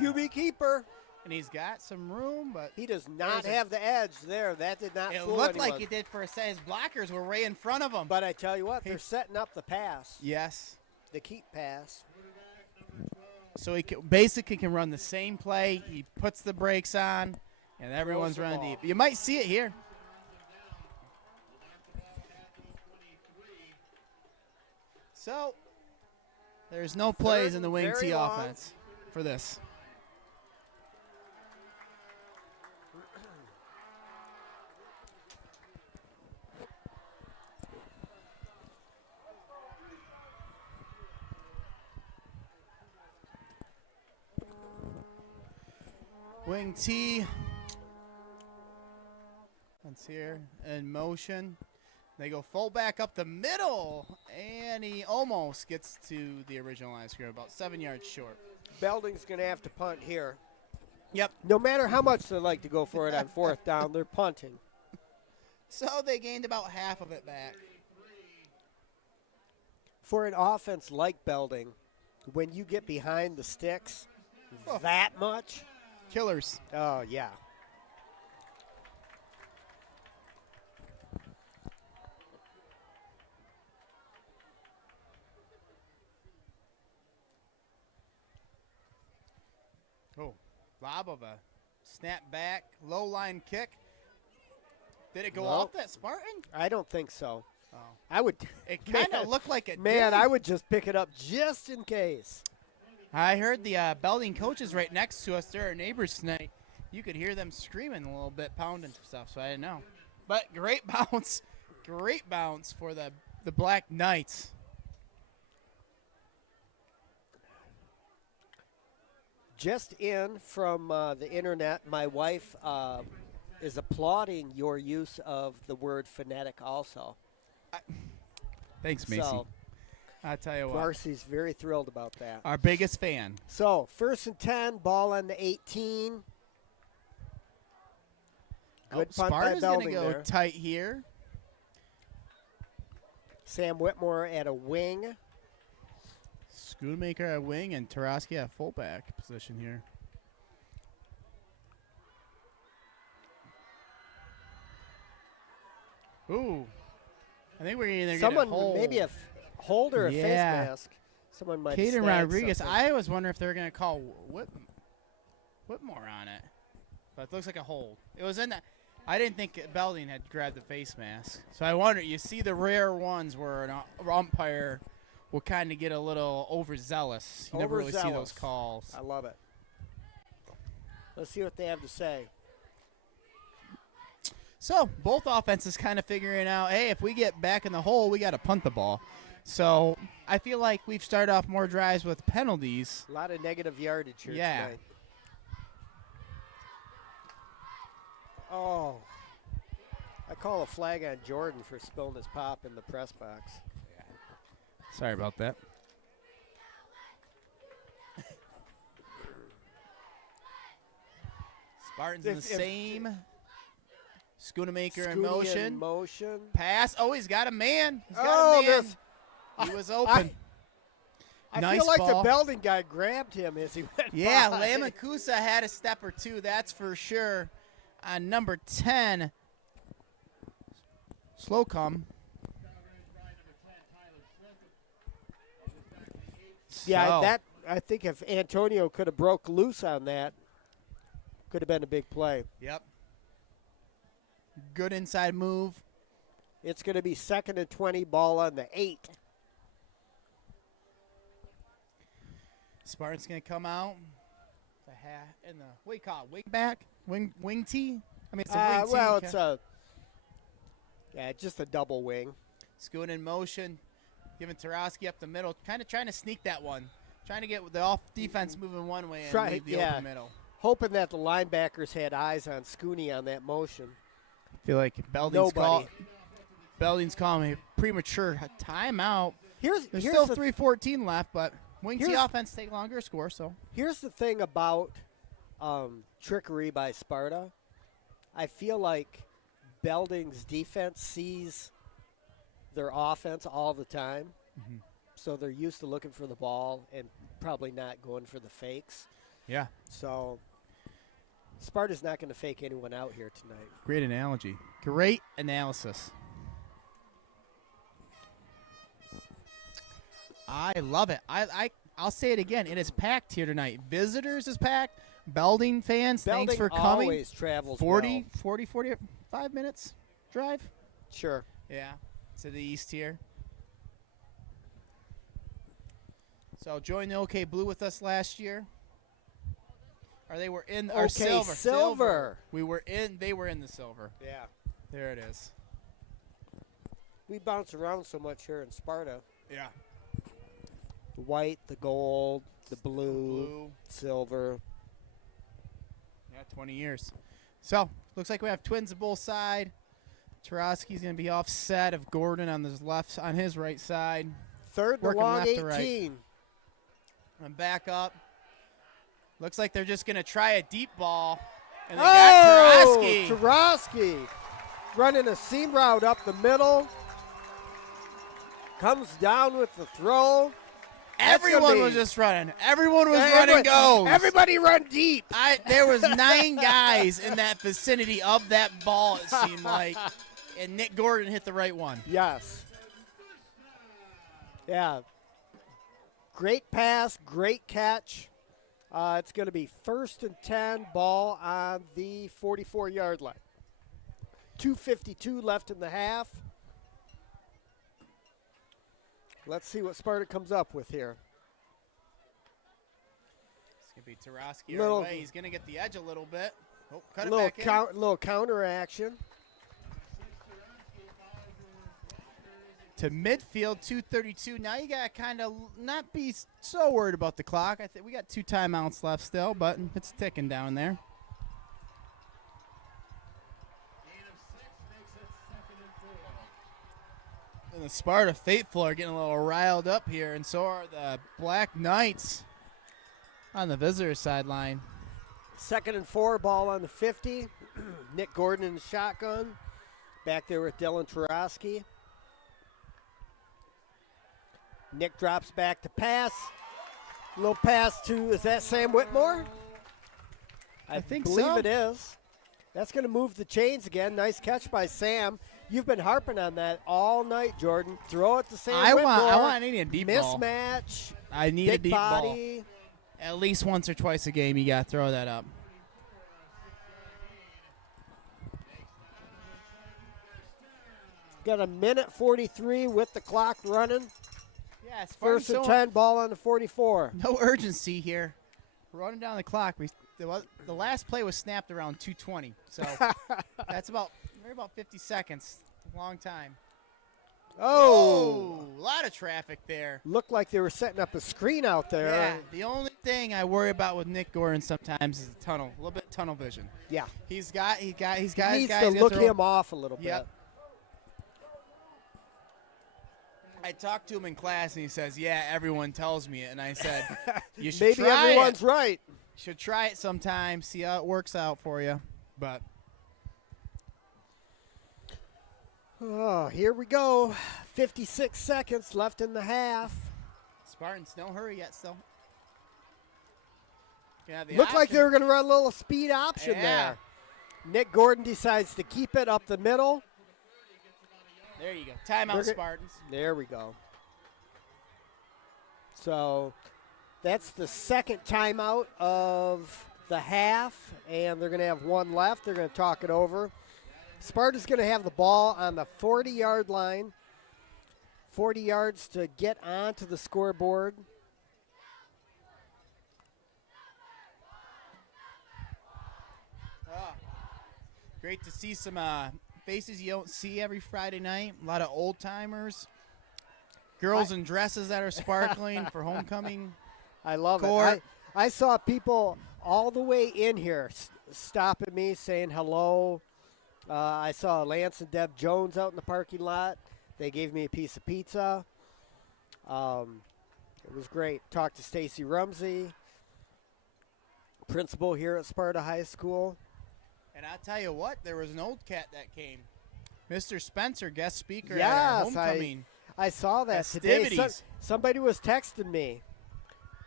QB keeper. And he's got some room, but He does not have the edge there. That did not it fool looked anyone. like he did for a set. His blockers were way in front of him. But I tell you what, they're setting up the pass, Yes. the keep pass. So he basically can run the same play. He puts the brakes on, and everyone's the running ball. deep. You might see it here. So there's no plays in the wing very T long. offense for this. Wing T. That's here in motion. They go full back up the middle, and he almost gets to the original line of scrimmage, about 7 yards short. Belding's going to have to punt here. Yep. No matter how much they like to go for it on fourth down, they're punting. So they gained about half of it back. For an offense like Belding, when you get behind the sticks that much, Killers. oh, yeah. Oh, lob of a snap back, low line kick. Did it go Nope. off that Spartan? I don't think so. Oh. I would. It kind Man, of looked like it Man, did. I would just pick it up just in case. I heard the Belding coaches right next to us. They're our neighbors tonight. You could hear them screaming a little bit, pounding stuff, so I didn't know. But great bounce. Great bounce for the the Black Knights. Just in from the internet, my wife is applauding your use of the word phonetic also. Thanks, Macy. So, I'll tell you what. Marcy's very thrilled about that. Our biggest fan. So, 1st and 10, ball on the 18. Good punt by Sparta's going to Belding go there. tight here. Sam Whitmore at a wing. Schoonmaker at wing and Tarosky at fullback position here. Ooh. I think we're either going to Someone, maybe a hold or a face Yeah. mask. Someone might Caden snag Rodriguez. something. I was wondering if they were going to call Whitmore on it. But it looks like a hold. It was in that. I didn't think Belding had grabbed the face mask. So I wonder, you see the rare ones where an umpire will kind of get a little overzealous. You never really see those Overzealous. calls. I love it. Let's see what they have to say. So both offenses kind of figuring out, hey, if we get back in the hole, we got to punt the ball. So I feel like we've started off more drives with penalties. A lot of negative yardage here Yeah. tonight. Oh. I call a flag on Jordan for spilling his pop in the press box. Sorry about that. Spartans in the same. Schoonamaker in motion. motion. Pass. Oh, he's got a man. He's got Oh, a man. this. He was open. I Nice feel like ball. the Belding guy grabbed him as he went Yeah, by. Lamakusa had a step or two, that's for sure. On number 10, Slocum. Yeah, So, that I think if Antonio could have broke loose on that, could have been a big play. Yep. Good inside move. It's going to be 2nd and 20, ball on the 8. Spartan's going to come out. The hat and the, what do you call it, wing back? Wing tee? I mean, it's a wing tee. Well, it's just a double wing. Schoon in motion, giving Tarosky up the middle, kind of trying to sneak that one. Trying to get the off defense moving one way and leave the open middle. Hoping that the linebackers had eyes on Scooney on that motion. I feel like Belding's calling a premature timeout. There's There's still 3:14 left, but wing tee offense take longer to score. So here's the thing about trickery by Sparta. I feel like Belding's defense sees their offense all the time, so they're used to looking for the ball and probably not going for the fakes. yeah, So Sparta's not going to fake anyone out here tonight. great analogy, great analysis. I love it. I'll say it again. It is packed here tonight. Visitors is packed. Belding fans, Belding thanks for coming. always travels 40, well. 40, 45 minutes drive. Sure. Yeah, to the east here. So join the OK Blue with us last year. Or they were in our OK silver. Silver. We were in. They were in the silver. Yeah. There it is. We bounce around so much here in Sparta. Yeah. The white, the gold, the blue, silver. Yeah, 20 years. So looks like we have twins on both sides. Tarosky's going to be offset of Gordon on his left, on his right side. 3rd and Working long, left 18. to right. And back up. Looks like they're just going to try a deep ball. And they got Tarosky. Tarosky running a seam route up the middle. Comes down with the throw. Everyone was just running. Everyone was running goals. Everybody run deep. There was 9 guys in that vicinity of that ball, it seemed like. And Nick Gordon hit the right one. Yes. Yeah. Great pass, great catch. It's going to be 1st and 10, ball on the 44-yard line. 2:52 left in the half. Let's see what Sparta comes up with here. It's going to be Tarosky our way. He's going to get the edge a little bit. Oh, cut it back in. Little counter action. to midfield, 2:32. Now you got to kind of not be so worried about the clock. I think we got 2 timeouts left still, but it's ticking down there. And the Sparta faithful are getting a little riled up here, and so are the Black Knights on the visitor sideline. 2nd and 4, ball on the 50. Nick Gordon in the shotgun. Back there with Dylan Tarosky. Nick drops back to pass. Little pass to, is that Sam Whitmore? I think believe so. It is. That's going to move the chains again. Nice catch by Sam. You've been harping on that all night, Jordan. Throw it to Sam Whitmore. I need a deep ball. Mismatch. I need big a deep body. ball. At least once or twice a game, you got to throw that up. Got a minute 43 with the clock running. Yeah, First and 10, ball on the 44. No urgency here. We're running down the clock. The last play was snapped around 2:20, so that's about 50 seconds. A long time. Oh, a lot of traffic there. Looked like they were setting up a screen out there. Yeah, the only thing I worry about with Nick Gordon sometimes is the tunnel, a little bit of tunnel vision. Yeah, He needs his to guys look him off a little Yep. bit. I talked to him in class, and he says, "Yeah, everyone tells me it." And I said, "You should Maybe try everyone's it. right. Should try it sometime. See how it works out for you." But oh, here we go. 56 seconds left in the half. Spartans, no hurry yet. Still, Looked like they were going to run a little speed option Yeah. there. Nick Gordon decides to keep it up the middle. There you go. Timeout, Spartans. There we go. So that's the second timeout of the half, and they're going to have one left. They're going to talk it over. Sparta's going to have the ball on the 40-yard line. 40 yards to get onto the scoreboard. Great to see some faces you don't see every Friday night. A lot of old timers, girls in dresses that are sparkling for homecoming. I love court. it. I saw people all the way in here stopping me, saying hello. I saw Lance and Deb Jones out in the parking lot. They gave me a piece of pizza. It was great. Talked to Stacy Rumsey, principal here at Sparta High School. And I'll tell you what, there was an old cat that came. Mr. Spencer, guest speaker Yes, at our homecoming. I saw that today. Festivities. Somebody was texting me.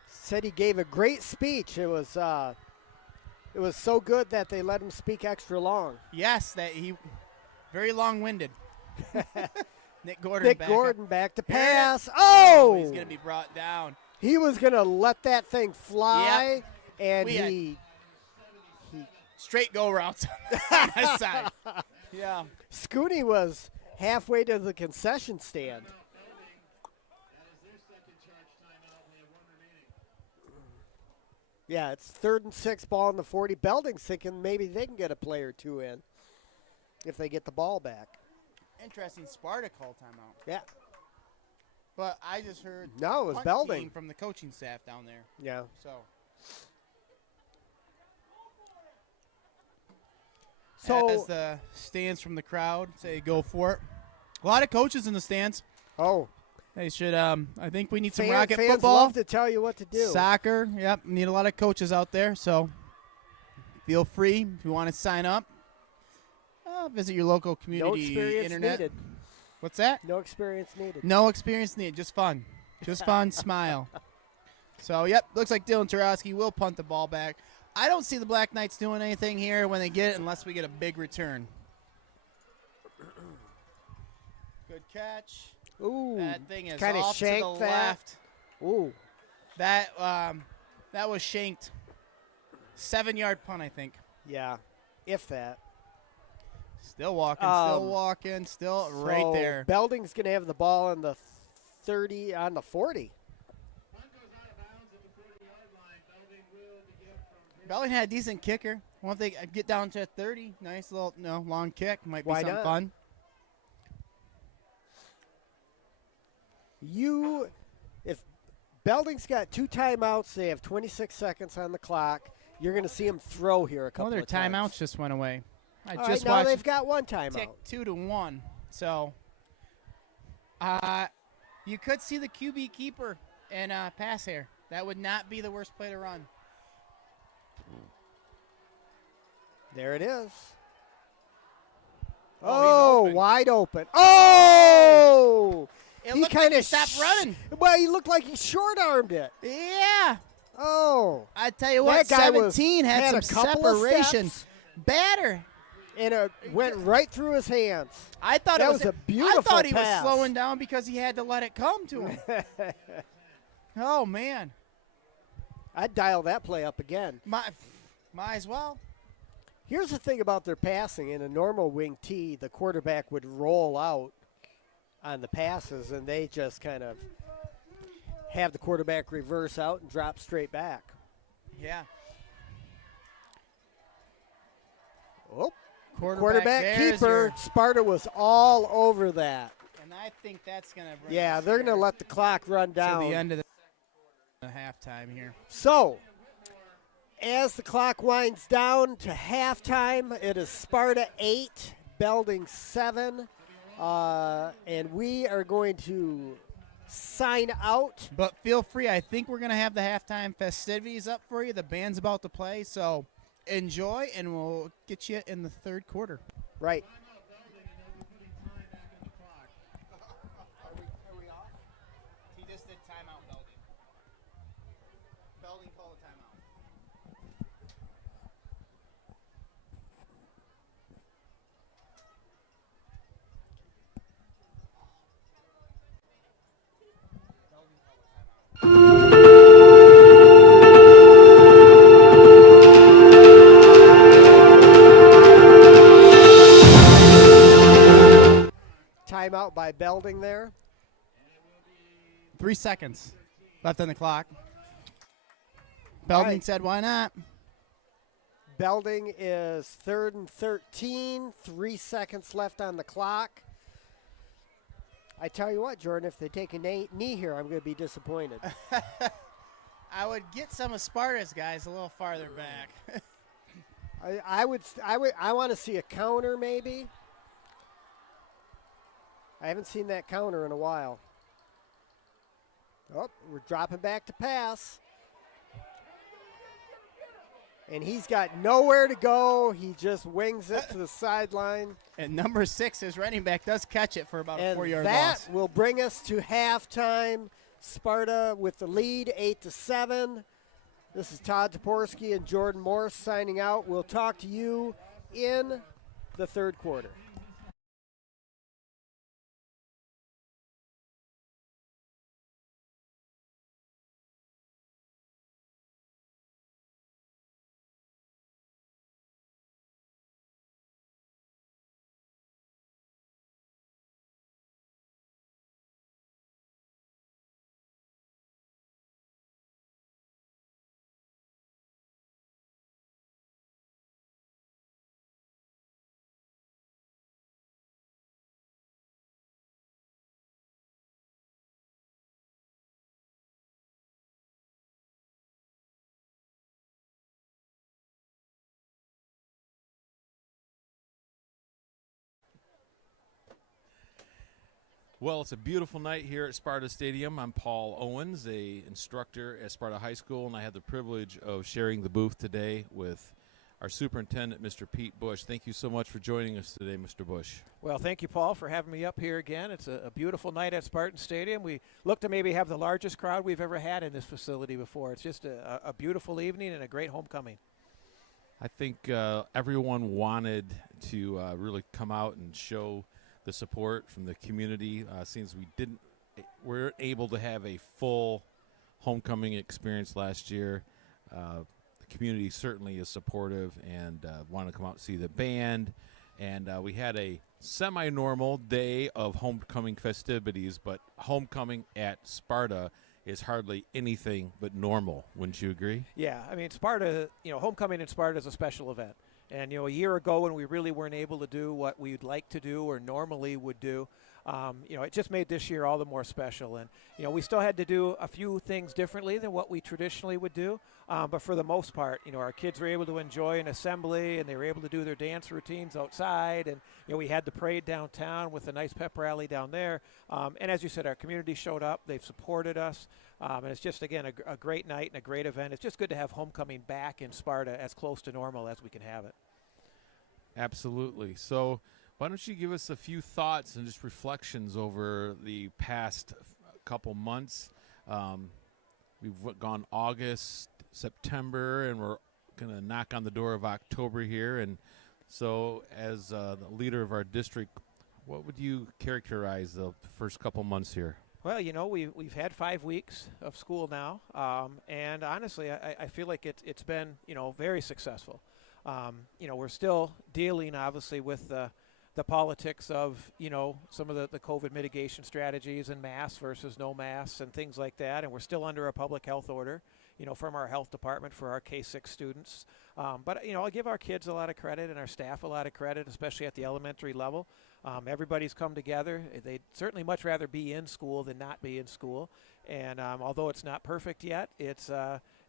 Said he gave a great speech. It was so good that they let him speak extra long. Yes, that he very long-winded. Nick Gordon back to pass. Oh! He's going to be brought down. He was going to let that thing fly, and he straight go routes on that side. Yeah. Scooney was halfway to the concession stand. Yeah, it's 3rd and 6, ball in the 40. Belding's thinking maybe they can get a play or two in if they get the ball back. Interesting Sparta call timeout. Yeah. But I just heard it was punt Belding team from the coaching staff down there. Yeah. So as the stands from the crowd say go for it. A lot of coaches in the stands. Oh. They should I think we need some rocket fans football. Love to tell you what to do. Soccer, yep. Need a lot of coaches out there, so feel free if you want to sign up. Visit your local community No experience internet. needed. What's that? No experience needed. No experience needed. Just fun. Just fun. Smile. So, yep. Looks like Dylan Tarosky will punt the ball back. I don't see the Black Knights doing anything here when they get it unless we get a big return. Good catch. Ooh. That thing is kinda off to the shanked that. left. Ooh. That was shanked. 7-yard punt, I think. Yeah, if that. Still walking, still right there. Belding's going to have the ball on the 30, on the 40. Belding had a decent kicker. Won't they get down to 30? Nice little long kick. Might be Why some not? fun. if Belding's got 2 timeouts, they have 26 seconds on the clock. You're going to see them throw here a couple their of times. timeouts just went away. I All just right, now watched they've got 1 timeout. tick 2-1. So, you could see the QB keeper and pass here. That would not be the worst play to run. There it is. Oh, he's open. Wide open. Oh! It He looked like kinda he stopped running. Well, he looked like he short-armed it. Yeah. Oh. I tell you what, That guy 17 had had a some couple of separation. steps. Batter. And it went right through his hands. I thought That it was a beautiful I thought he pass. was slowing down because he had to let it come to him. Oh man, I'd dial that play up again. might as well. Here's the thing about their passing. In a normal wing tee, the quarterback would roll out on the passes, and they just kind of have the quarterback reverse out and drop straight back. Yeah. Oh, Quarterback there's keeper. your- Sparta was all over that. And I think that's gonna bring Yeah, us they're going to here let the clock run to down. the end of the halftime here. So, as the clock winds down to halftime, it is Sparta 8, Belding 7, and we are going to sign out. But feel free. I think we're gonna have the halftime festivities up for you. The band's about to play, so enjoy, and we'll get you in the third quarter. Right. He just did timeout, Belding. Belding called a timeout. Timeout by Belding there. 3 seconds left on the clock. Belding right. said, why not? Belding is 3rd and 13, 3 seconds left on the clock. I tell you what, Jordan, if they take a knee here, I'm going to be disappointed. I would get some of Sparta's guys a little farther back. I want to see a counter maybe. I haven't seen that counter in a while. Oh, we're dropping back to pass. And he's got nowhere to go. He just wings it to the sideline. And number 6, his running back, does catch it for about a 4-yard that loss. will bring us to halftime. Sparta with the lead, 8-7. This is Todd Toporski and Jordan Morse signing out. We'll talk to you in the third quarter. Well, it's a beautiful night here at Sparta Stadium. I'm Paul Owens, a instructor at Sparta High School, and I had the privilege of sharing the booth today with our superintendent, Mr. Pete Bush. Thank you so much for joining us today, Mr. Bush. Well, thank you, Paul, for having me up here again. It's a beautiful night at Spartan Stadium. We look to maybe have the largest crowd we've ever had in this facility before. It's just a beautiful evening and a great homecoming. I think everyone wanted to really come out and show the support from the community since we're able to have a full homecoming experience last year. The community certainly is supportive and want to come out and see the band. And we had a semi-normal day of homecoming festivities, but homecoming at Sparta is hardly anything but normal. Wouldn't you agree? Yeah, I mean, Sparta, homecoming in Sparta is a special event. And, a year ago when we really weren't able to do what we'd like to do or normally would do, It just made this year all the more special. And, we still had to do a few things differently than what we traditionally would do. But for the most part, our kids were able to enjoy an assembly, and they were able to do their dance routines outside. And, we had the parade downtown with a nice pep rally down there. And as you said, our community showed up. They've supported us. And it's just, again, a great night and a great event. It's just good to have homecoming back in Sparta as close to normal as we can have it. Absolutely. So why don't you give us a few thoughts and just reflections over the past couple months? We've gone August, September, and we're going to knock on the door of October here. And so as the leader of our district, what would you characterize the first couple months here? Well, we've had 5 weeks of school now, and honestly, I feel like it's been, very successful. We're still dealing, obviously, with the politics of, some of the COVID mitigation strategies and masks versus no masks and things like that, and we're still under a public health order, from our health department for our K-6 students. But I'll give our kids a lot of credit and our staff a lot of credit, especially at the elementary level. Everybody's come together. They'd certainly much rather be in school than not be in school. And although it's not perfect yet, it's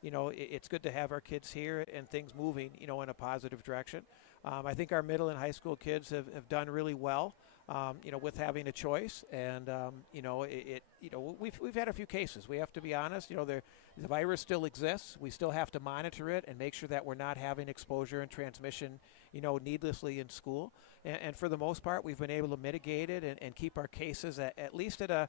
it's good to have our kids here and things moving, in a positive direction. I think our middle and high school kids have done really well, with having a choice. And we've had a few cases. We have to be honest. The virus still exists. We still have to monitor it and make sure that we're not having exposure and transmission, needlessly in school. And for the most part, we've been able to mitigate it and keep our cases at least at a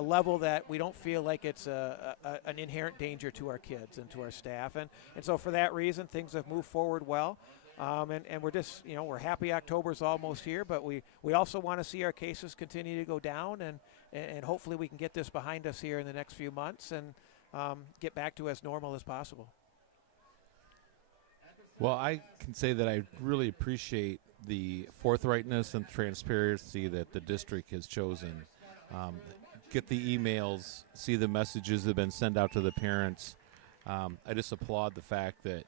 level that we don't feel like it's an inherent danger to our kids and to our staff. And so for that reason, things have moved forward well. And we're just, we're happy October's almost here, but we also want to see our cases continue to go down, and hopefully we can get this behind us here in the next few months and get back to as normal as possible. Well, I can say that I really appreciate the forthrightness and transparency that the district has chosen. Get the emails, see the messages that have been sent out to the parents. I just applaud the fact that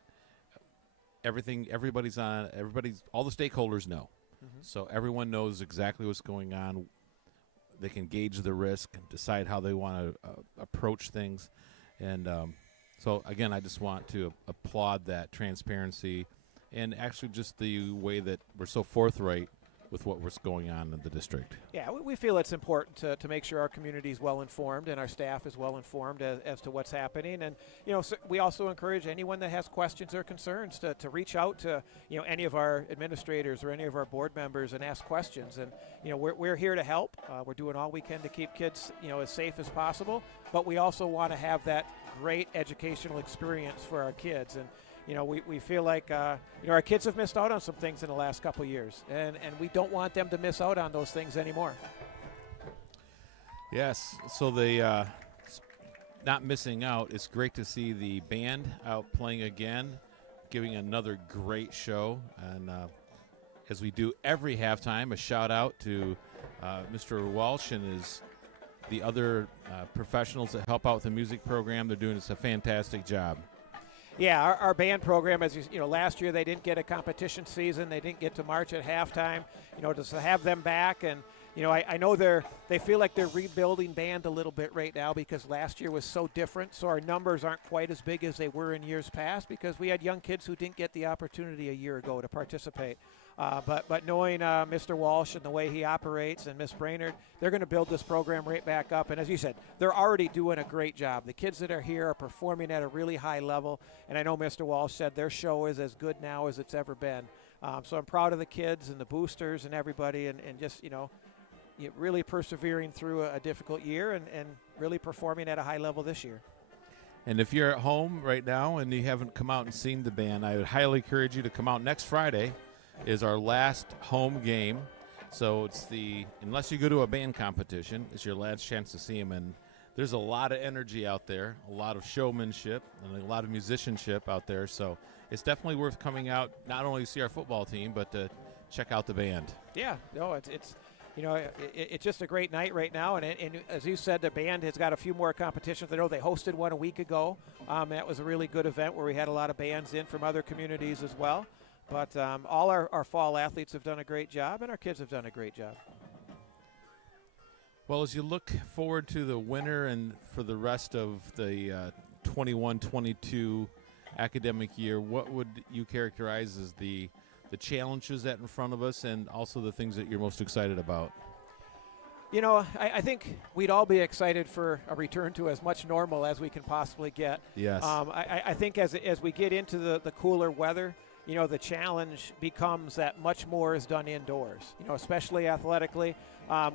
all the stakeholders know. Mm-hmm. So everyone knows exactly what's going on. They can gauge the risk and decide how they want to approach things. And so, again, I just want to applaud that transparency and actually just the way that we're so forthright with what's going on in the district. Yeah, we feel it's important to make sure our community is well informed and our staff is well informed as to what's happening. And, so we also encourage anyone that has questions or concerns to reach out to, any of our administrators or any of our board members and ask questions. And, we're here to help. We're doing all we can to keep kids, as safe as possible. But we also want to have that great educational experience for our kids. And, we feel like, our kids have missed out on some things in the last couple of years, and we don't want them to miss out on those things anymore. Yes, so they not missing out. It's great to see the band out playing again, giving another great show. And as we do every halftime, a shout out to Mr. Walsh and the other professionals that help out with the music program. They're doing a fantastic job. Yeah, our band program, as last year they didn't get a competition season. They didn't get to march at halftime. Just to have them back, and I know they feel like they're rebuilding band a little bit right now because last year was so different. So our numbers aren't quite as big as they were in years past because we had young kids who didn't get the opportunity a year ago to participate. But knowing Mr. Walsh and the way he operates and Miss Brainerd, they're going to build this program right back up. And as you said, they're already doing a great job. The kids that are here are performing at a really high level. And I know Mr. Walsh said their show is as good now as it's ever been. So I'm proud of the kids and the boosters and everybody and just, really persevering through a difficult year and really performing at a high level this year. And if you're at home right now and you haven't come out and seen the band, I would highly encourage you to come out next Friday. Is our last home game. So it's unless you go to a band competition, it's your last chance to see them. And there's a lot of energy out there, a lot of showmanship, and a lot of musicianship out there. So it's definitely worth coming out, not only to see our football team, but to check out the band. Yeah, no, it's just a great night right now. And as you said, the band has got a few more competitions. I know they hosted one a week ago. That was a really good event where we had a lot of bands in from other communities as well. But all our fall athletes have done a great job, and our kids have done a great job. Well, as you look forward to the winter and for the rest of the 21-22 academic year, what would you characterize as the challenges that in front of us, and also the things that you're most excited about? You know, I think we'd all be excited for a return to as much normal as we can possibly get. Yes. I think as we get into the cooler weather, you know, the challenge becomes that much more is done indoors, you know, especially athletically.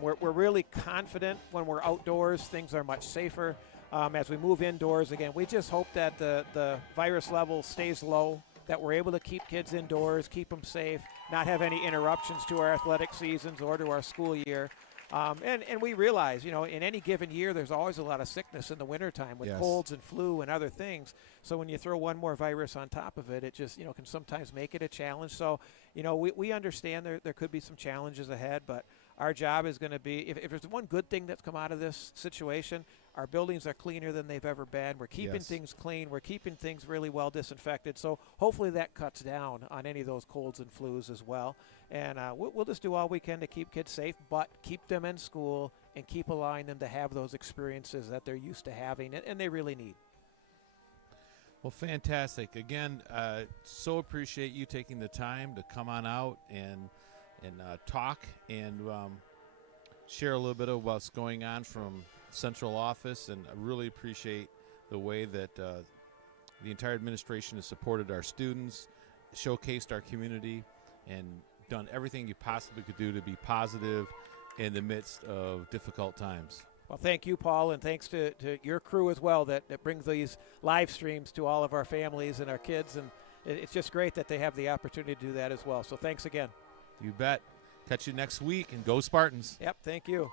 We're really confident when we're outdoors. Things are much safer. As we move indoors, again, we just hope that the virus level stays low, that we're able to keep kids indoors, keep them safe, not have any interruptions to our athletic seasons or to our school year. And we realize, you know, in any given year, there's always a lot of sickness in the wintertime with Yes. colds and flu and other things. So when you throw one more virus on top of it, it just, you know, can sometimes make it a challenge. So, you know, we understand there could be some challenges ahead, but our job is going to be, if there's one good thing that's come out of this situation, our buildings are cleaner than they've ever been. We're keeping Yes. things clean. We're keeping things really well disinfected. So hopefully that cuts down on any of those colds and flus as well. And we'll just do all we can to keep kids safe, but keep them in school and keep allowing them to have those experiences that they're used to having and they really need. Well, fantastic. Again, so appreciate you taking the time to come on out and talk and share a little bit of what's going on from central office. And I really appreciate the way that the entire administration has supported our students, showcased our community, and done everything you possibly could do to be positive in the midst of difficult times. Well, thank you, Paul, and thanks to your crew as well that brings these live streams to all of our families and our kids. And it's just great that they have the opportunity to do that as well. So thanks again. You bet. Catch you next week, and go Spartans. Yep, thank you.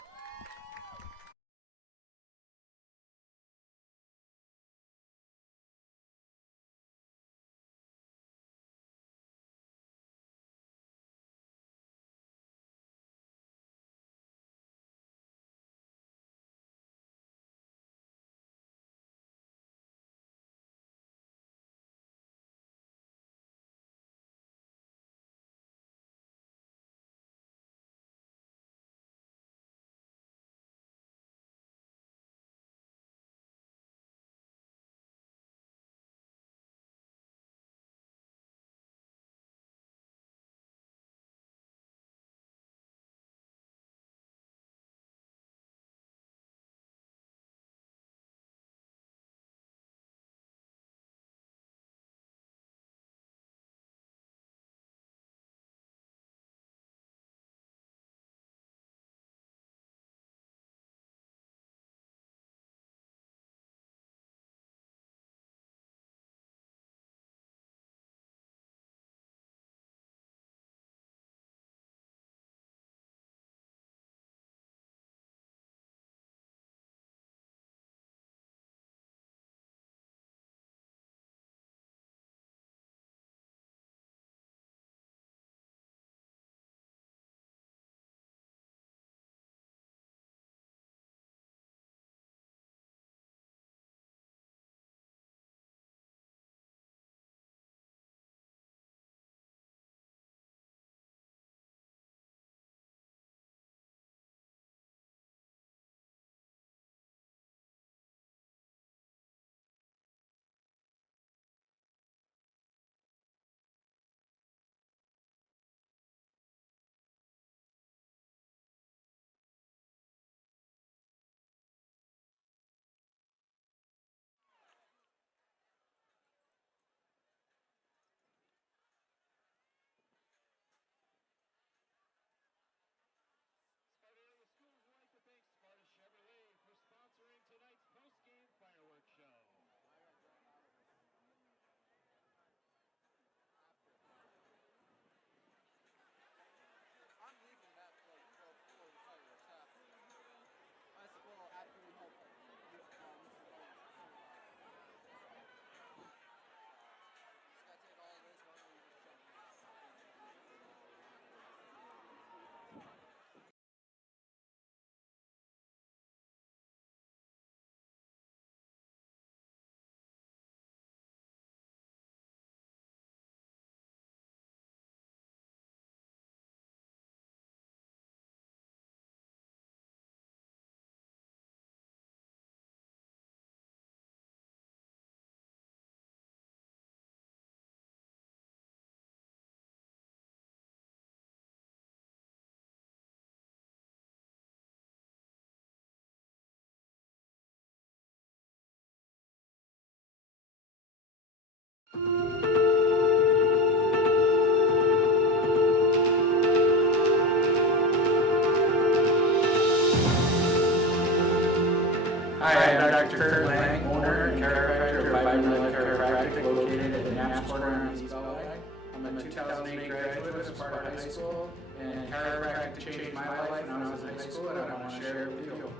Hi, I'm Dr. Kurt Lang, owner and chiropractor of Vibrant Life Chiropractic, located at the Naps Corner on East Belding. I'm a 2008 graduate of Sparta High School, and chiropractic changed my life when I was in high school, and I want to share it with you.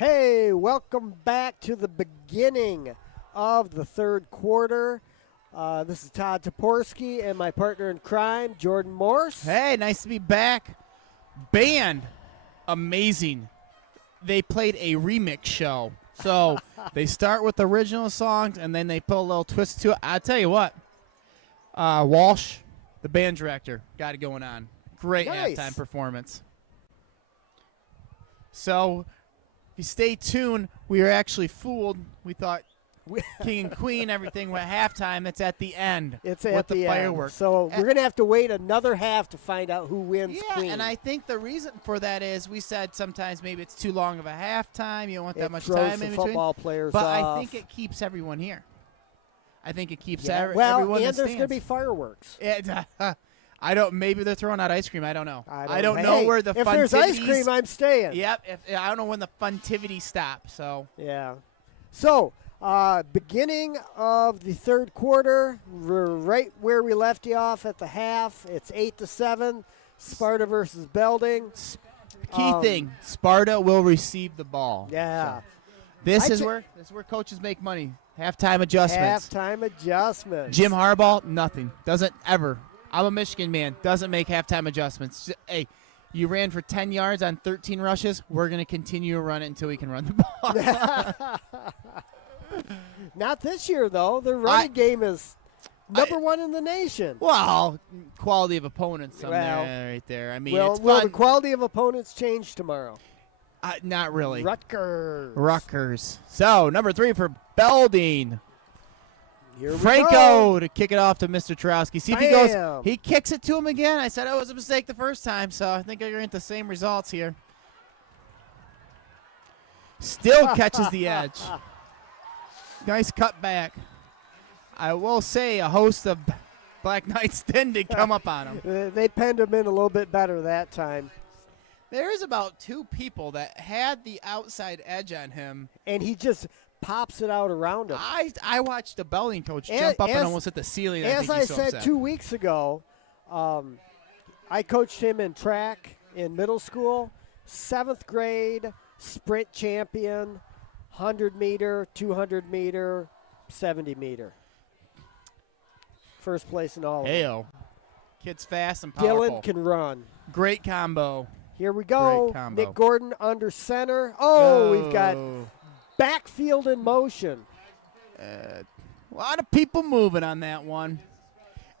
Hey, welcome back to the beginning of the third quarter. This is Todd Toporski and my partner in crime, Jordan Morse. Hey, nice to be back. Band, amazing. They played a remix show. So they start with the original songs, and then they put a little twist to it. I'll tell you what, Walsh, the band director, got it going on. Great Nice. halftime performance. So if you stay tuned, we were actually fooled. We thought King and Queen, everything went halftime. It's at the end. It's with at the the fireworks. end. So we're going to have to wait another half to find out who wins Yeah, Queen. and I think the reason for that is we said sometimes maybe it's too long of a halftime. You don't want It that much throws time the in between. football players But off. I think it keeps everyone here. I think it keeps Yeah, everyone and in the there's going to be stands. fireworks. I don't. Maybe they're throwing out ice cream. I don't know. I don't know hey, where the if there's ice cream, I'm staying. Yep. I don't know when the funtivity stops. So Yeah. So, beginning of the third quarter, we're right where we left you off at the half. It's 8-7, Sparta versus Belding. key thing: Sparta will receive the ball. Yeah. So this I is where coaches make money. Halftime adjustments. Halftime adjustments. Jim Harbaugh, nothing. Doesn't ever. I'm a Michigan man. Doesn't make halftime adjustments. Hey, you ran for 10 yards on 13 rushes. We're going to continue to run it until we can run the ball. Not this year, though. The running game is number one in the nation. Well, quality of opponents Well, right there. I mean, Will it's the fun. quality of opponents change tomorrow? Not really. Rutgers. So, number 3 for Belding. Here we Franco go. to kick it off to Mr. Trowski. See if he Bam. goes. He kicks it to him again. I said it was a mistake the first time, so I think I'm going to get the same results here. Still catches the edge. Nice cut back. I will say a host of Black Knights didn't come up on him. They penned him in a little bit better that time. There's about 2 people that had the outside edge on him. And he just pops it out around him. I watched the Belding coach jump up and almost hit the ceiling. As I so said upset. 2 weeks ago, I coached him in track in middle school, 7th grade, sprint champion, 100-meter, 200-meter, 70-meter. First place in all of them. Heyo. Kid's fast and powerful. Dylan can run. Great combo. Here we go. Great combo. Nick Gordon under center. Oh, we've got backfield in motion. A lot of people moving on that one.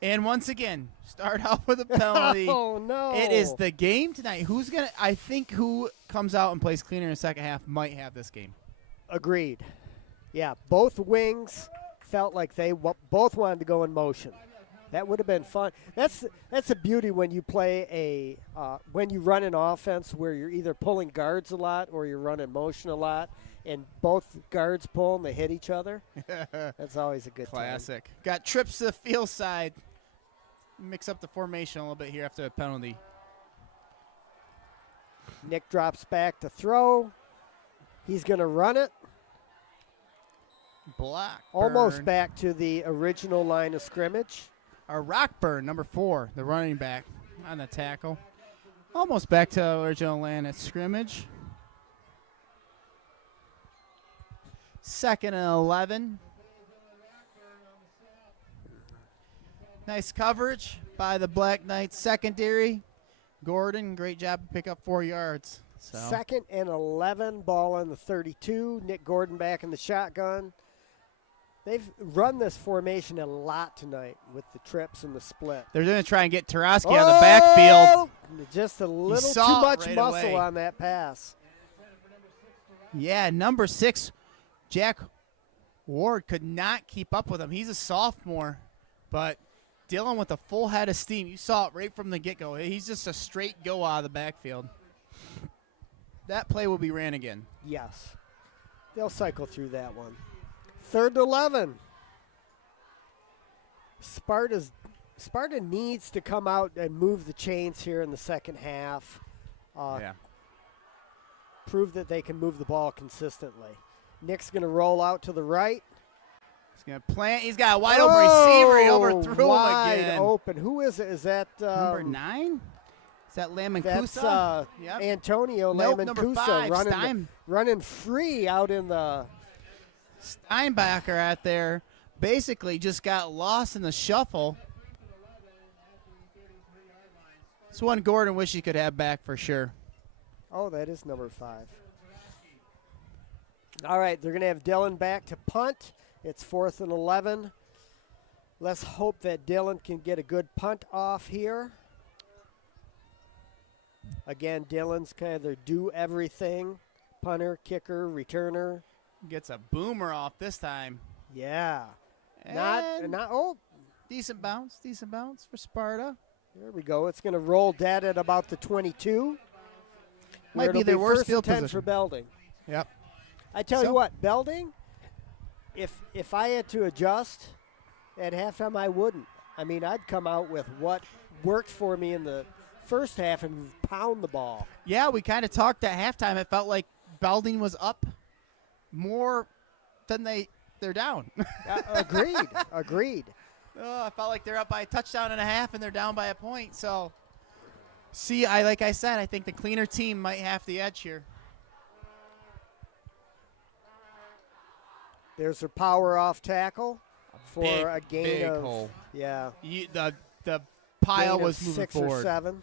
And once again, start off with a penalty. Oh, no. It is the game tonight. I think who comes out and plays cleaner in the second half might have this game. Agreed. Yeah, both wings felt like they both wanted to go in motion. That would have been fun. That's a beauty when you play when you run an offense where you're either pulling guards a lot or you're running motion a lot, and both guards pull and they hit each other. That's always a good Classic. Got trips to the field side. Mix up the formation a little bit here after a penalty. Nick drops back to throw. He's going to run it. Blackburn. Almost back to the original line of scrimmage. Rockburn, number 4, the running back on the tackle. Almost back to original line of scrimmage. 2nd and 11. Nice coverage by the Black Knights secondary. Gordon, great job to pick up 4 yards. So. 2nd and 11, ball on the 32. Nick Gordon back in the shotgun. They've run this formation a lot tonight with the trips and the split. They're going to try and get Tarosky on the backfield. Just a little too saw it much right muscle away. on that pass. Yeah, number 6, Jack Ward could not keep up with him. He's a sophomore, but Dylan with a full head of steam. You saw it right from the get-go. He's just a straight go out of the backfield. That play will be ran again. Yes. They'll cycle through that one. 3rd and 11. Sparta needs to come out and move the chains here in the second half. Prove that they can move the ball consistently. Nick's going to roll out to the right. He's going to plant. He's got a wide open receiver. He overthrew him Wide again. open. Who is it? Is that Number 9? Is that Lamancusa? That's Yep. Antonio Nope, number Lamancusa 5, running free out in the. Steinbacher out there basically just got lost in the shuffle. This one Gordon wish he could have back for sure. Oh, that is number 5. All right, they're going to have Dylan back to punt. It's 4th and 11. Let's hope that Dylan can get a good punt off here. Again, Dylan's kind of their do-everything. Punter, kicker, returner. Gets a boomer off this time. Yeah. And Not decent bounce for Sparta. there we go. It's going to roll dead at about the 22. Might where be it'll their worst 1st and field 10 position. for Belding. Yep. I tell you what, Belding, if I had to adjust at halftime, I wouldn't. I mean, I'd come out with what worked for me in the first half and pound the ball. Yeah, we kind of talked at halftime. It felt like Belding was up more than they're down. Agreed. Oh, I felt like they're up by a touchdown and a half and they're down by a point. So, like I said, I think the cleaner team might have the edge here. There's their power off tackle for Big, a gain big of hole. yeah. The pile gain was of moving 6 forward. or 7.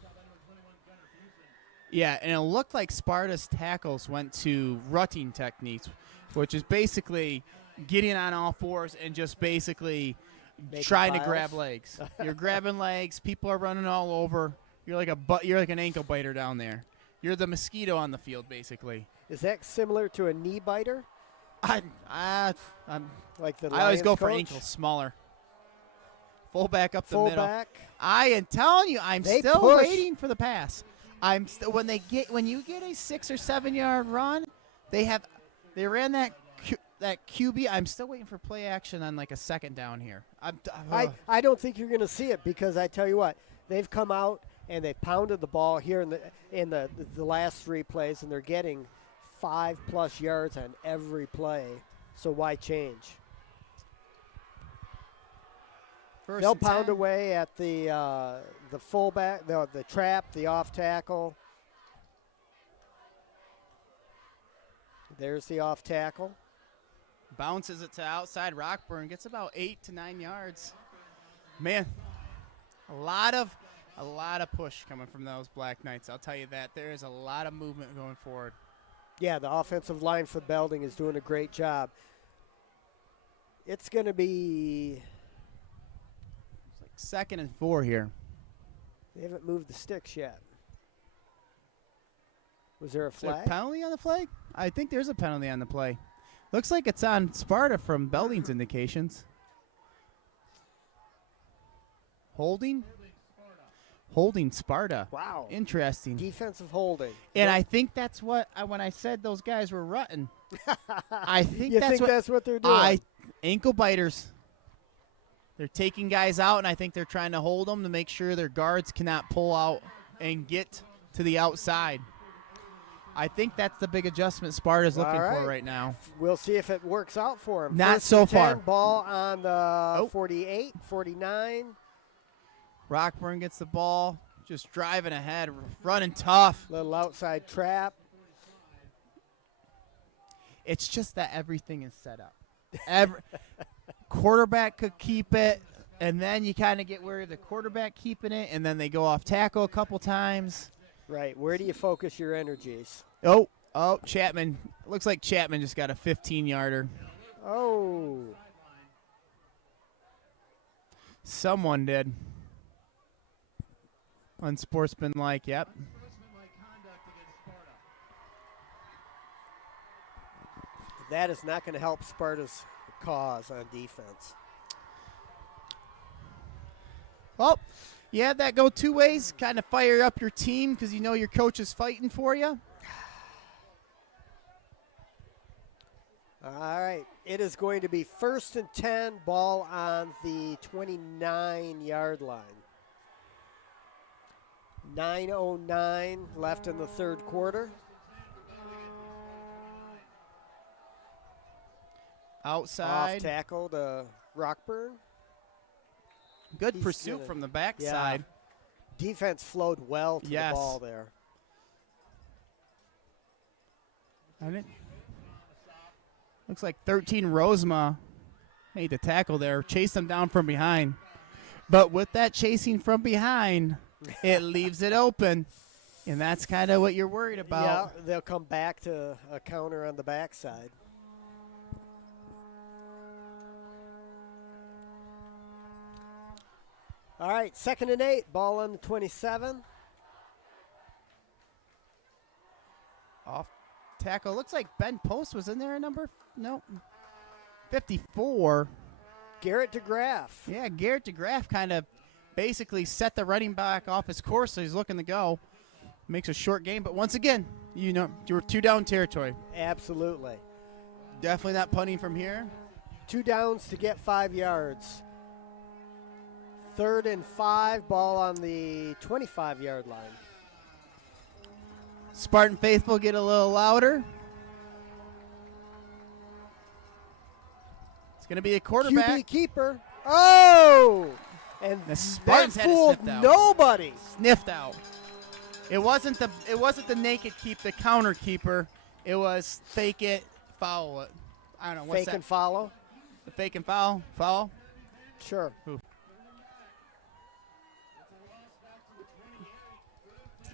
Yeah, and it looked like Sparta's tackles went to rutting techniques, which is basically getting on all fours and just basically Making trying to piles. grab legs. You're grabbing legs. People are running all over. You're like an ankle biter down there. You're the mosquito on the field, basically. Is that similar to a knee biter? I'm Like the I always Lions go for coach? ankles smaller. Fullback up the middle. Fullback. I am telling you, I'm They still push. waiting for the pass. When you get a 6 or 7 yard run, they ran that QB. I'm still waiting for play action on like a second down here. I don't think you're going to see it because I tell you what, they've come out and they've pounded the ball here in the last 3 plays, and they're getting 5+ yards on every play. So why change? They'll pound away at the fullback, the trap, the off tackle. There's the off tackle. Bounces it to outside. Rockburn gets about 8 to 9 yards. Man, a lot of push coming from those Black Knights. I'll tell you that. There is a lot of movement going forward. Yeah, the offensive line for Belding is doing a great job. It's going to be. It's like 2nd and 4 here. They haven't moved the sticks yet. Was there a Is there flag? a penalty on the flag? I think there's a penalty on the play. Looks like it's on Sparta from Belding's indications. Holding Sparta. Wow. Interesting. Defensive holding. And I think that's what when I said those guys were rutting. I think You that's think what they're doing? ankle biters. They're taking guys out, and I think they're trying to hold them to make sure their guards cannot pull out and get to the outside. I think that's the big adjustment Sparta's looking for right now. We'll see if it works out for him. Not 1st so and 10, far. Ball on the 48, 49. Rockburn gets the ball, just driving ahead, running tough. Little outside trap. It's just that everything is set up. Quarterback could keep it, and then you kind of get where the quarterback keeping it, and then they go off tackle a couple times. Right. Where do you focus your energies? Oh, Chapman. Looks like Chapman just got a 15-yarder. Oh. Someone did. Unsportsmanlike, yep. That is not going to help Sparta's cause on defense. Well, you have that go 2 ways. Kind of fire up your team because you know your coach is fighting for you. All right. It is going to be 1st and 10, ball on the 29-yard line. 9:09 left in the 3rd quarter. Outside. Off tackle to Rockburn. Good He's pursuit gonna- from the backside. Defense flowed well to the ball there. Looks like 13 Rosema made the tackle there, chased him down from behind. But with that chasing from behind, it leaves it open. And that's kind of what you're worried about. Yeah, they'll come back to a counter on the backside. All right, 2nd and 8, ball on the 27. Off tackle. Looks like Ben Post was in there a number. Nope. 54. Garrett DeGraff. Yeah, Garrett DeGraff kind of basically set the running back off his course, so he's looking to go. Makes a short game, but once again, you know, you're 2 down territory. Absolutely. Definitely not punting from here. 2 downs to get 5 yards. 3rd and 5, ball on the 25-yard line. Spartan faithful get a little louder. It's going to be a quarterback. QB keeper. Oh! And The Spartans that had it fooled sniffed out. nobody. Sniffed out. It wasn't the naked keep, the counter keeper. It was fake it, foul it. I don't know what's Fake that. and follow? The fake and foul. Sure. Who?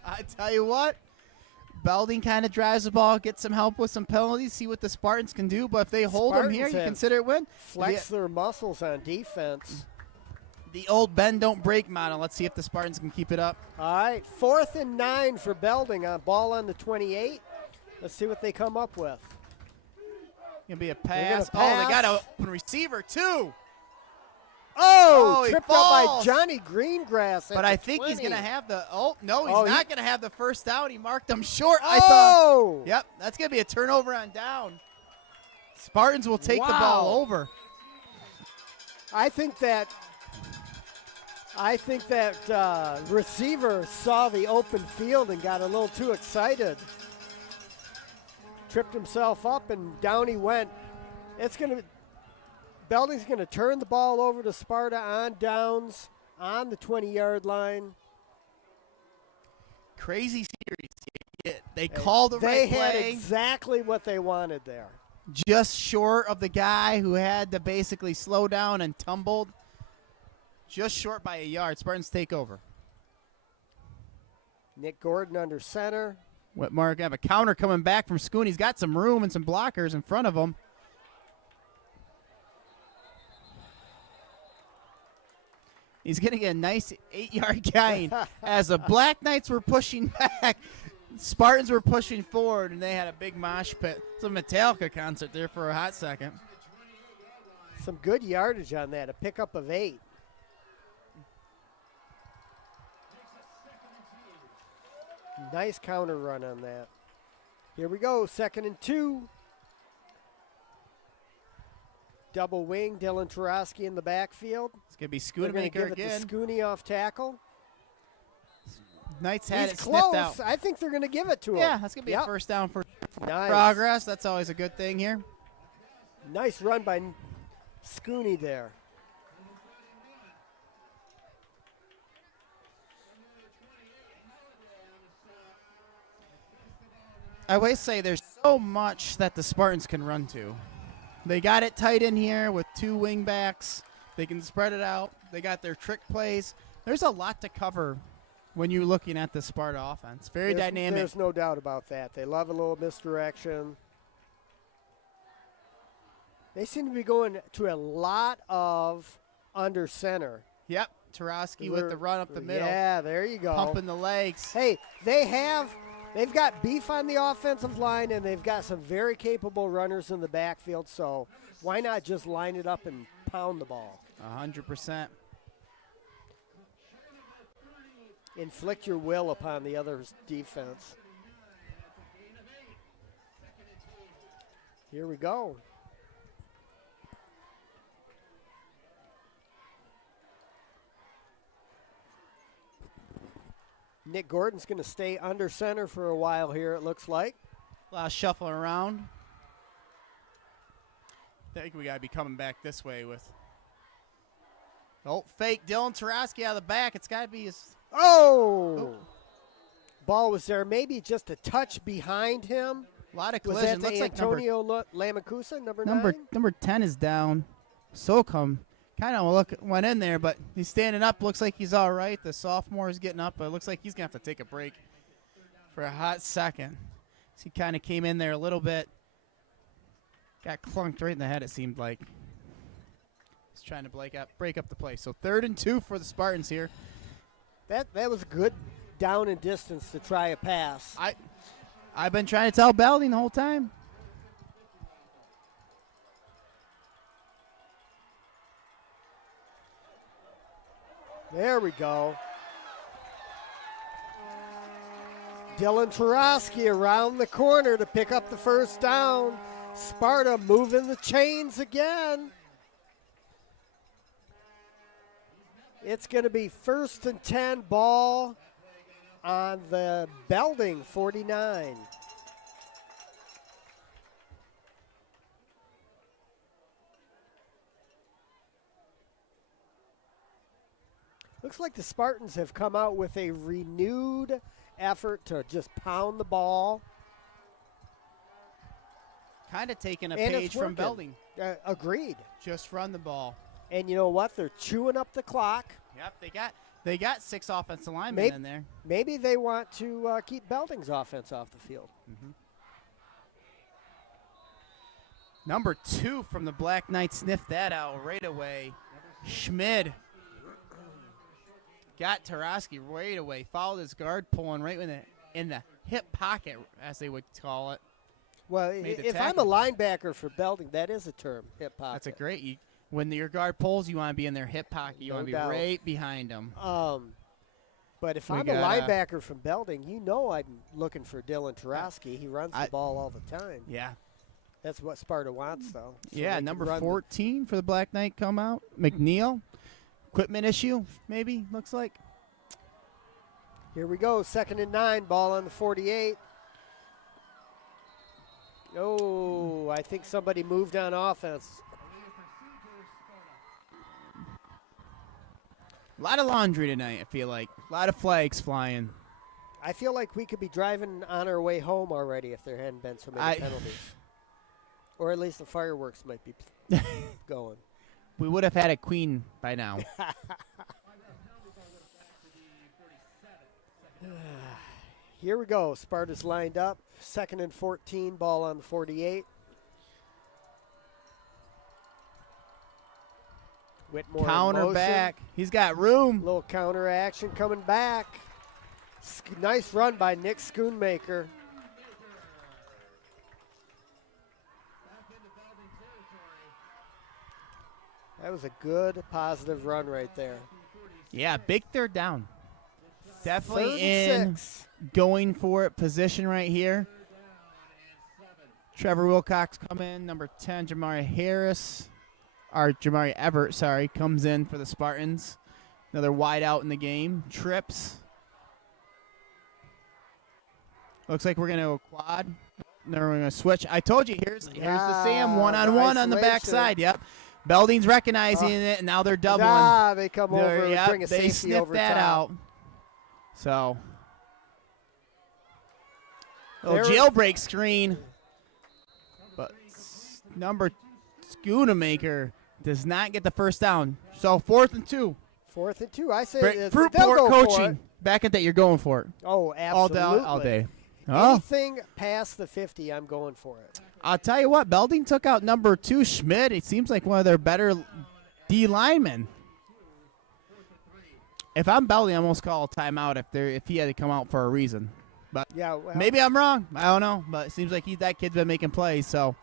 I tell you what, Belding kind of drives the ball, gets some help with some penalties, see what the Spartans can do. But if they hold them here, you consider it win. Flex their muscles on defense. The old bend don't break model. Let's see if the Spartans can keep it up. All right, 4th and 9 for Belding on ball on the 28. Let's see what they come up with. Gonna be a They're pass. gonna Oh, they got pass. a open receiver too. Oh, he tripped up by falls. Johnny Greengrass. But I think he's gonna have the. Oh no, he's Oh, not gonna have the first down. He marked them short. I thought. Oh! Yep, that's gonna be a turnover on down. Spartans will take the Wow. ball over. I think that receiver saw the open field and got a little too excited. Tripped himself up and down he went. Belding's going to turn the ball over to Sparta on downs on the 20-yard line. Crazy series. They called the They right had play. exactly what they wanted there. Just short of the guy who had to basically slow down and tumbled. Just short by a yard. Spartans take over. Nick Gordon under center. Whitmark have a counter coming back from Schoon. He's got some room and some blockers in front of him. He's going to get a nice 8-yard gain. As the Black Knights were pushing back, Spartans were pushing forward, and they had a big mosh pit. It's a Metallica concert there for a hot second. Some good yardage on that, a pickup of 8. Nice counter run on that. Here we go, 2nd and 2. Double wing, Dylan Tarosky in the backfield. It's going to be They're going to Schoonamaker give it again. to Scooney off tackle. Knights had He's it snipped close. out. I think they're going to give it to him. Yeah, that's going to be a first down for Nice. progress. That's always a good thing here. Nice run by Scooney there. I always say there's so much that the Spartans can run to. They got it tight in here with 2 wing backs. They can spread it out. They got their trick plays. There's a lot to cover when you're looking at the Sparta offense. Very dynamic. There's no doubt about that. They love a little misdirection. They seem to be going to a lot of under center. Yep, Tarosky with the run up the middle. Yeah, there you go. Pumping the legs. Hey, they've got beef on the offensive line, and they've got some very capable runners in the backfield, so why not just line it up and pound the ball? 100%. Inflict your will upon the other's defense. Here we go. Nick Gordon's going to stay under center for a while here, it looks like. A lot of shuffling around. I think we got to be coming back this way with. Oh, fake Dylan Tarosky out of the back. It's got to be his Oh! Ball was there, maybe just a touch behind him. A lot of Was collision. that the Looks like Antonio Lamacusa, number 9? number 10 is down. Socum kind of went in there, but he's standing up. Looks like he's all right. The sophomore is getting up, but it looks like he's going to have to take a break for a hot second. So he kind of came in there a little bit. Got clunked right in the head, it seemed like. He's trying to break up the play. So 3rd and 2 for the Spartans here. That was good down and distance to try a pass. I've been trying to tell Belding the whole time. There we go. Dylan Tarosky around the corner to pick up the first down. Sparta moving the chains again. It's going to be 1st and 10, ball on the Belding 49. Looks like the Spartans have come out with a renewed effort to just pound the ball. Kind of taking a And page it's from working. Belding. Agreed. Just run the ball. And you know what? They're chewing up the clock. Yep, they got 6 offensive linemen in there. Maybe they want to keep Belding's offense off the field. Number 2 from the Black Knights sniffed that out right away. Schmid got Tarosky right away. Followed his guard, pulling right in the hip pocket, as they would call it. Well, Made the if I'm a tackle. linebacker for Belding, that is a term, hip pocket. That's a great. When your guard pulls, you want to be in their hip pocket. You No want to be doubt. right behind them. But if We I'm a got, linebacker from Belding, you know I'm looking for Dylan Tarosky. He runs the ball all the time. Yeah. That's what Sparta wants, though. So Yeah, they can number run 14 for the Black Knight come out. McNeil. Equipment issue, maybe, looks like. Here we go, 2nd and 9, ball on the 48. Oh, I think somebody moved on offense. A lot of laundry tonight, I feel like. A lot of flags flying. I feel like we could be driving on our way home already if there hadn't been so many penalties. Or at least the fireworks might be going. We would have had a queen by now. Here we go. Sparta's lined up. 2nd and 14, ball on the 48. Whitmore Counter in motion. back. He's got room. Little counter action coming back. Nice run by Nick Schoonmaker. That was a good, positive run right there. Yeah, big 3rd down. Definitely 3rd in and 6. going for it position right here. Trevor Wilcox come in. Number 10, Jamari Everett, comes in for the Spartans. Another wide out in the game. Trips. Looks like we're going to go quad. Then we're going to switch. I told you, here's the Sam one-on-one on the backside. Yep. Belding's recognizing it, and now they're doubling. They come over and bring a they safety sniff over that top. out. So, little jailbreak screen. But number Schoonamaker does not get the first down. So 4th and 2. 4th and 2. I say Fruitport they'll go for it. coaching. Back at that, you're going for it. Oh, absolutely. All day. Oh. Anything past the 50, I'm going for it. I'll tell you what, Belding took out number 2, Schmidt. It seems like one of their better D linemen. If I'm Belding, I almost call a timeout if he had to come out for a reason. But yeah, well, maybe I'm wrong. I don't know. But it seems like that kid's been making plays. So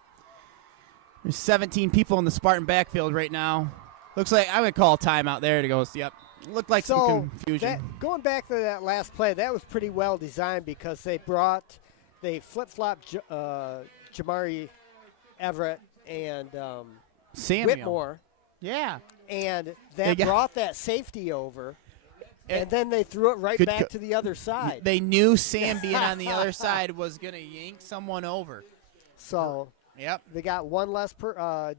there's 17 people in the Spartan backfield right now. Looks like I'm going to call a timeout there. It goes, yep. Looked like some confusion. Going back to that last play, that was pretty well designed because they flip-flopped Jamari Everett and Samuel. Whitmore. Yeah. And that brought that safety over. And then they threw it right back to the other side. They knew Sam being on the other side was going to yank someone over. So yep, they got one less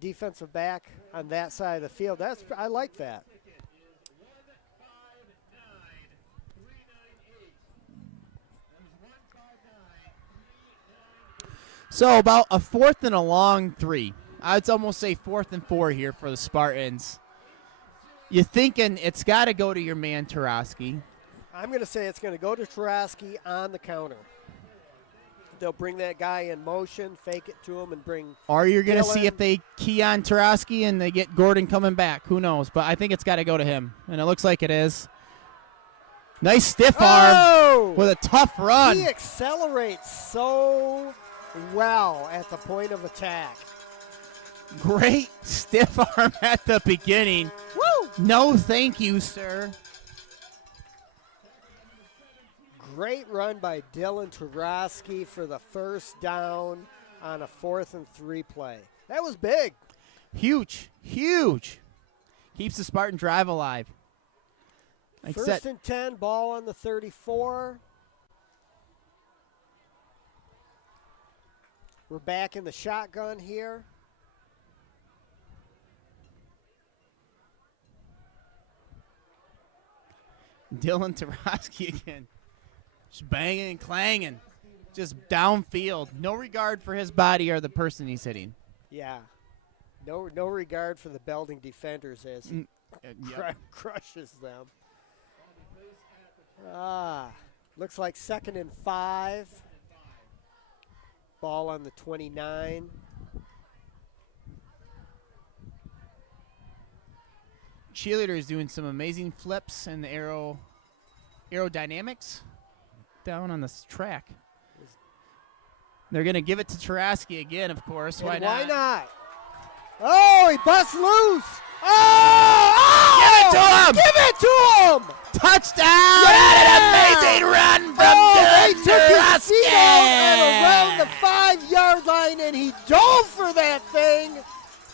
defensive back on that side of the field. I like that. So about a 4th and a long 3. I'd almost say 4th and 4 here for the Spartans. You're thinking it's got to go to your man, Tarosky. I'm going to say it's going to go to Tarosky on the counter. They'll bring that guy in motion, fake it to him, and bring Or you're going to Dylan. see if they key on Tarosky and they get Gordon coming back. Who knows? But I think it's got to go to him, and it looks like it is. Nice stiff arm with a tough run. He accelerates so well at the point of attack. Great stiff arm at the beginning. Woo! No, thank you, sir. Great run by Dylan Tarosky for the first down on a 4th and 3 play. That was big. Huge, huge. Keeps the Spartan drive alive. Like First and 10, ball on the 34. We're back in the shotgun here. Dylan Tarosky again. Just banging and clanging. Just downfield. No regard for his body or the person he's hitting. Yeah. No regard for the Belding defenders as he crushes them. Looks like 2nd and 5. Ball on the 29. Cheerleader is doing some amazing flips and the aerodynamics down on this track. They're going to give it to Tarosky again, of course. Why And not? why not? Oh, he busts loose. Oh! Give it to him! Give it to him! Touchdown! Yeah! And an amazing run from They Dylan took his Tarosky! feet out and around the 5-yard line, and he dove for that thing,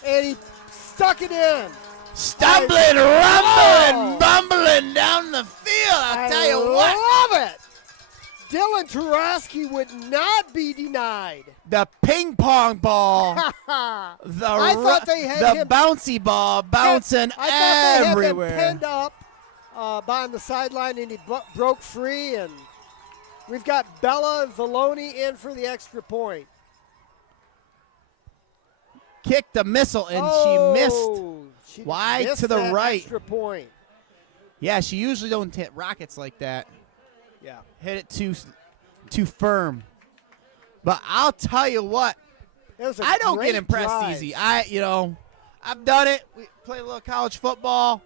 and he stuck it in. Stumbling, rumbling, bumbling down the field. I'll tell you what. I love it. Dylan Tarosky would not be denied. The ping pong ball. I thought they had the him bouncy ball bouncing I thought they everywhere. had him pinned up behind the sideline, and he broke free. And we've got Bella Valloni in for the extra point. Kicked the missile, and she missed. She Wide missed to the that right. Extra point. Yeah, she usually don't hit rockets like that. Yeah. Hit it too firm. But I'll tell you what. It was a I don't great get impressed drive. easy. I've done it. We played a little college football.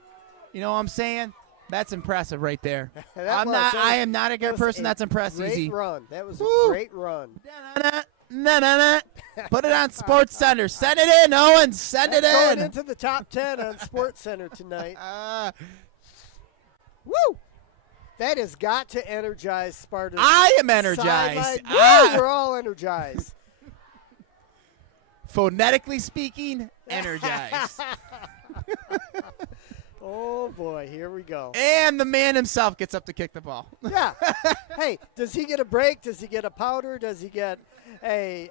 You know what I'm saying? That's impressive right there. I am not a good person that's impressed easy. Great run. That was Woo. a great run. Put it on Sports Center. Send it in, Owen. Send it Going in. into the top 10 on Sports Center tonight. Woo! That has got to energize Sparta. I am energized. Woo, we're all energized. Phonetically speaking, energized. Oh, boy. Here we go. And the man himself gets up to kick the ball. Yeah. Hey, does he get a break? Does he get a powder? Does he get a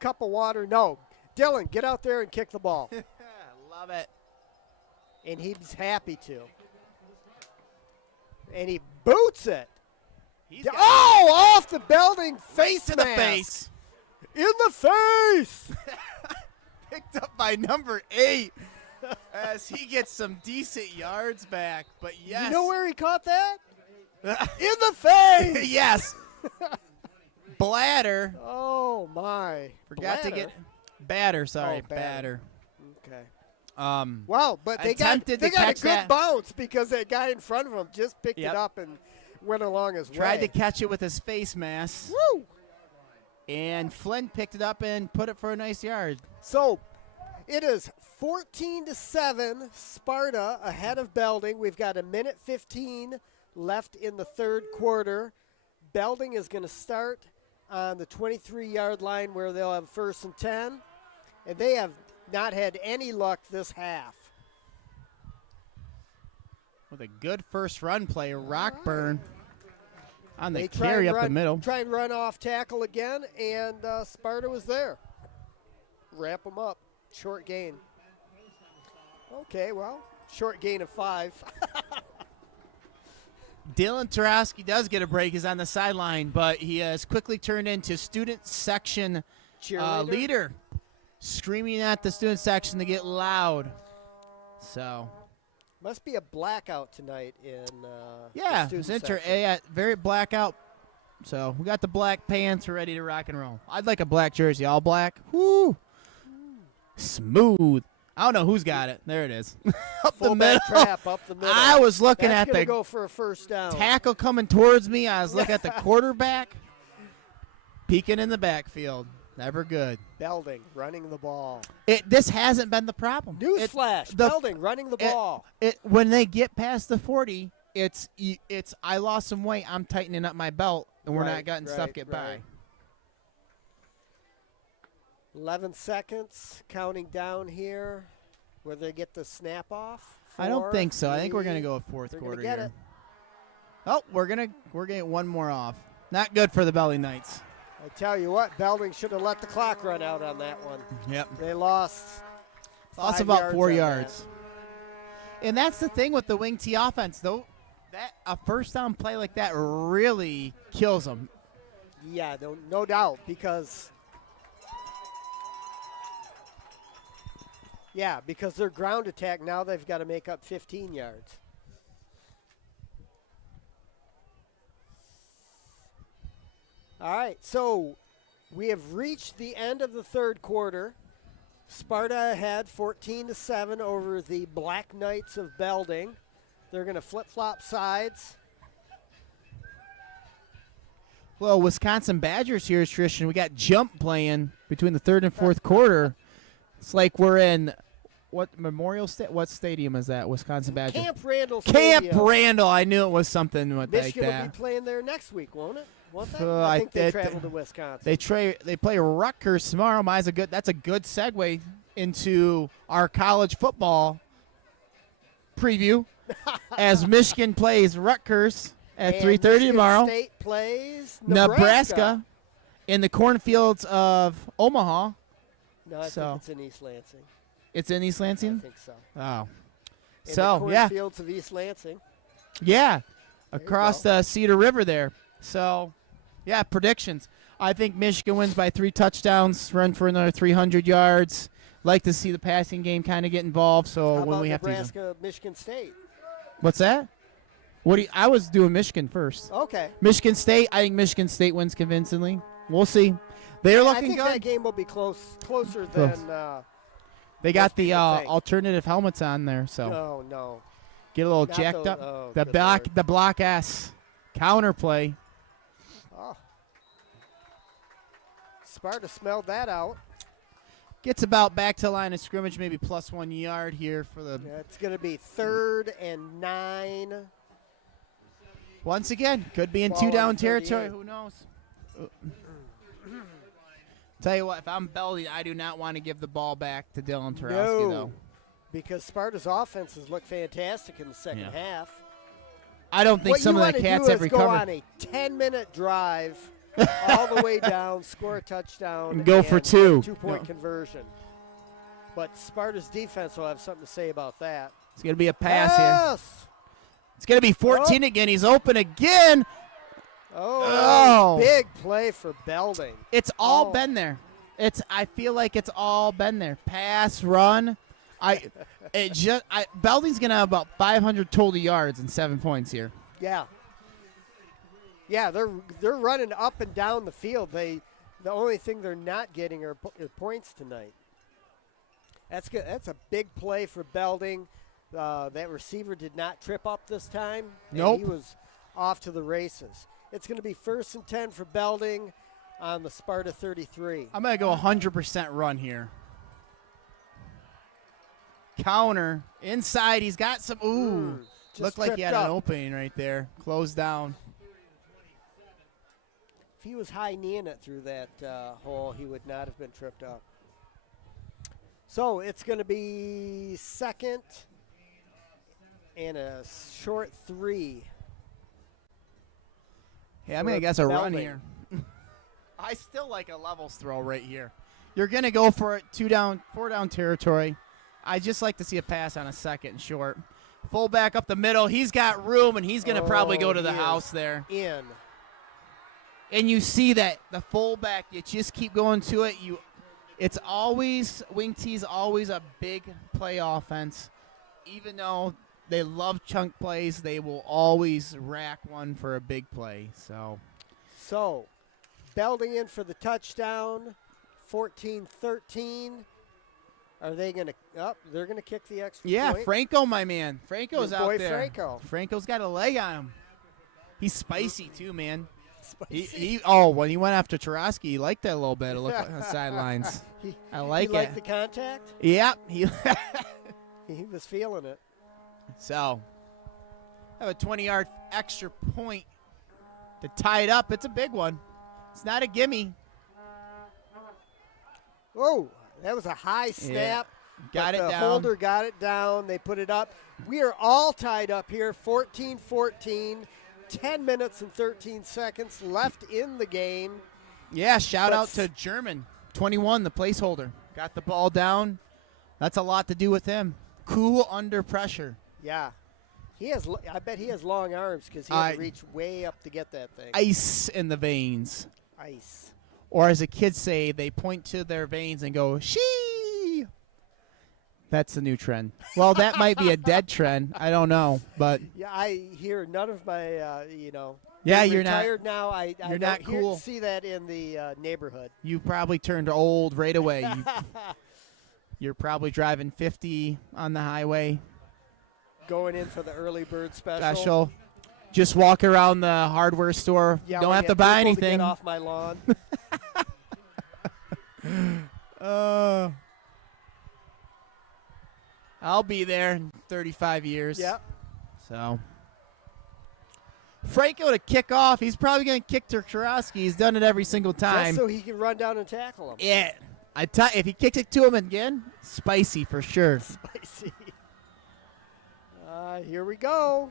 cup of water? No. Dylan, get out there and kick the ball. Love it. And he's happy to. And he boots it. Off the Belding face To the mask. face. In the face. Picked up by number 8 as he gets some decent yards back. But yes. You know where he caught that? In the face. Yes. Bladder. Oh, my. Forgot to get batter. Sorry, batter. Okay. Wow, but they got a attempted good to catch that. bounce because that guy in front of him just picked it up and went along his Tried way. to catch it with his face mask. Woo! And Flynn picked it up and put it for a nice yard. So it is 14-7, Sparta ahead of Belding. We've got 1:15 left in the third quarter. Belding is going to start on the 23-yard line where they'll have 1st and 10. And they have not had any luck this half. With a good first run play, Rockburn on the They try carry and up the middle. Try and run off tackle again, and Sparta was there. Wrap them up. Short gain. Okay, well, short gain of 5. Dylan Tarosky does get a break. He's on the sideline, but he has quickly turned into student section cheerleader? Leader screaming at the student section to get loud. So. Must be a blackout tonight in Yeah, the student section. yeah, very blackout. So we got the black pants. We're ready to rock and roll. I'd like a black jersey, all black. Woo! Smooth. I don't know who's got it. There it is. Up the middle. Trap up the middle. I was looking That's at gonna the go for a first down. tackle coming towards me. I was looking at the quarterback peeking in the backfield. Never good. Belding running the ball. This hasn't been the problem. Newsflash. Belding running the ball. When they get past the 40, it's I lost some weight. I'm tightening up my belt, and we're not letting stuff get by. 11 seconds, counting down here. Where they get the snap off? I don't think so. I think we're gonna go with fourth quarter get here. it. Oh, we're getting one more off. Not good for the Belding Knights. I tell you what, Belding should have let the clock run out on that one. Yep. They lost. Lost 5 about 4 on yards. And that's the thing with the wing T offense, though. That a first down play like that really kills them. Yeah, no doubt, because their ground attack now they've got to make up 15 yards. All right, so we have reached the end of the third quarter. Sparta had 14-7 over the Black Knights of Belding. They're going to flip-flop sides. Well, Wisconsin Badgers here, Tristan. We got jump playing between the third and fourth quarter. It's like we're in what what stadium is that? Wisconsin Badgers. Camp Randall Stadium. Camp Randall. I knew it was something like that. Michigan will be playing there next week, won't it? Won't they? I I think they think travel to Wisconsin. They play Rutgers tomorrow. That's a good segue into our college football preview as Michigan plays Rutgers at 3:30 tomorrow. State plays Nebraska in the cornfields of Omaha. No, I think it's in East Lansing. It's in East Lansing? I think so. Oh. In So, the yeah. cornfields of East Lansing. Yeah. There you Across go. the Cedar River there. So, yeah, predictions. I think Michigan wins by 3 touchdowns, run for another 300 yards. Like to see the passing game kind of get involved. So How when about we have to use them. Nebraska, Michigan State? What's that? I was doing Michigan first. Okay. Michigan State. I think Michigan State wins convincingly. We'll see. They're looking I think good. that game will be closer than. They got most the people think. alternative helmets on there, so No. get a little Not jacked the- up. oh, The good block, Lord. the block S counter play. Oh. Sparta smelled that out. Gets about back to line of scrimmage, maybe plus 1 yard here for the. Yeah, it's going to be 3rd and 9. Once again, could be in Ball 2 on down 38. territory. Who knows? Tell you what, if I'm Belding, I do not want to give the ball back to Dylan Tarowski, though. Because Sparta's offenses look fantastic in the second half. I don't think some of the Cats have What you want recovered. to do is go on a 10-minute drive all the way down, score a touchdown, And go for 2. 2-point conversion. But Sparta's defense will have something to say about that. It's going to be a pass here. Yes! It's going to be 14 again. He's open again. Oh, big play for Belding. It's all been there. I feel like it's all been there. Pass, run. Belding's gonna have about 500 total yards and 7 points here. Yeah. Yeah, they're running up and down the field. The only thing they're not getting are points tonight. That's good. That's a big play for Belding. That receiver did not trip up this time. Nope. And he was off to the races. It's going to be 1st and 10 for Belding on the Sparta 33. I'm gonna go 100% run here. Counter inside. He's got some. Ooh, looked like he had an opening right there. Closed down. If he was high kneeing it through that hole, he would not have been tripped up. So it's going to be 2nd and a short 3. Yeah, I'm gonna guess a run Belding. here. I still like a levels throw right here. You're gonna go for it. 4 down territory. I just like to see a pass on a 2nd and short. Fullback up the middle. He's got room, and he's gonna probably go to the he is house there. and you see that the fullback, you just keep going to it. It's always, wing T's always a big play offense. Even though they love chunk plays, they will always rack one for a big play. So, Belding in for the touchdown, 14-13. Are they going to they're going to kick the extra point? Franco, my man. Franco's Your out boy there. Franco. Franco's got a leg on him. He's spicy too, man. Spicy. When he went after Tarosky, he liked that a little bit. It looked like on the sidelines. I like he it. liked the contact? Yep. He was feeling it. So, have a 20-yard extra point to tie it up. It's a big one. It's not a gimme. Oh, that was a high snap. Got it the down. holder got it down. They put it up. We are all tied up here, 14-14. 10 minutes and 13 seconds left in the game. Yeah, shout out to German, 21, the placeholder. Got the ball down. That's a lot to do with him. Cool under pressure. Yeah. I bet he has long arms because he had to reach way up to get that thing. Ice in the veins. Ice. Or as the kids say, they point to their veins and go, "Shee." That's the new trend. Well, that might be a dead trend. I don't know, but yeah, I hear none of my, Yeah, you're you're not- retired now. I you're don't not cool. see that in the neighborhood. you probably turned old right away. You're probably driving 50 on the highway. Going in for the early bird Special. Just walk around the hardware store. Yelling Don't have at to buy people to anything. get off my lawn. I'll be there in 35 years. Yep. So, Franco to kick off. He's probably going to kick to Tarosky. He's done it every single time. Just so he can run down and tackle him. Yeah. If he kicks it to him again, spicy for sure. Spicy. Here we go.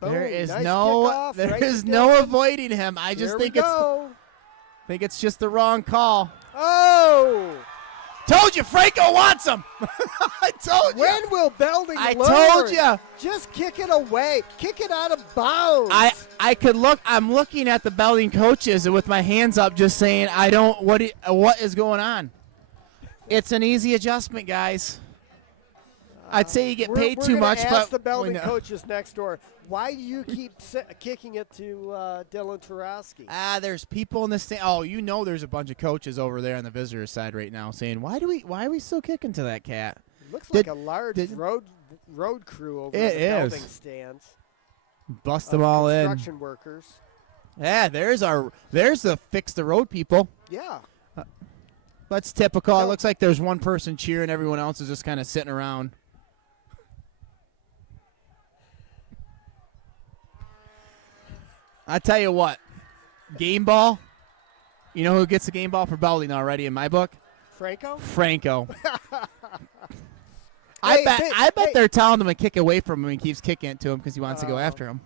There Boom. is Nice no kickoff, there right is to no Dylan. avoiding him. I just Here think we it's go. just the wrong call. Oh! Told you Franco wants him. I told you. When will Belding I learn? told you. Just kick it away. Kick it out of bounds. I could look. I'm looking at the Belding coaches with my hands up, just saying, I don't. What is going on? It's an easy adjustment, guys. I'd say you get paid too much, ask but the Belding coaches next door. Why do you keep kicking it to Dylan Tarosky? There's people in the stand. Oh, there's a bunch of coaches over there on the visitor side right now saying, why are we still kicking to that cat? Looks like a large road crew over It in the is. Belding stands. Bust them all in. Construction workers. Yeah, there's the fix the road people. Yeah. That's typical. So- It looks like there's one person cheering, everyone else is just kind of sitting around. I tell you what, game ball. You know who gets the game ball for Belding already in my book? Franco. I bet they're telling him to kick away from him and he keeps kicking it to him because he wants to go after him.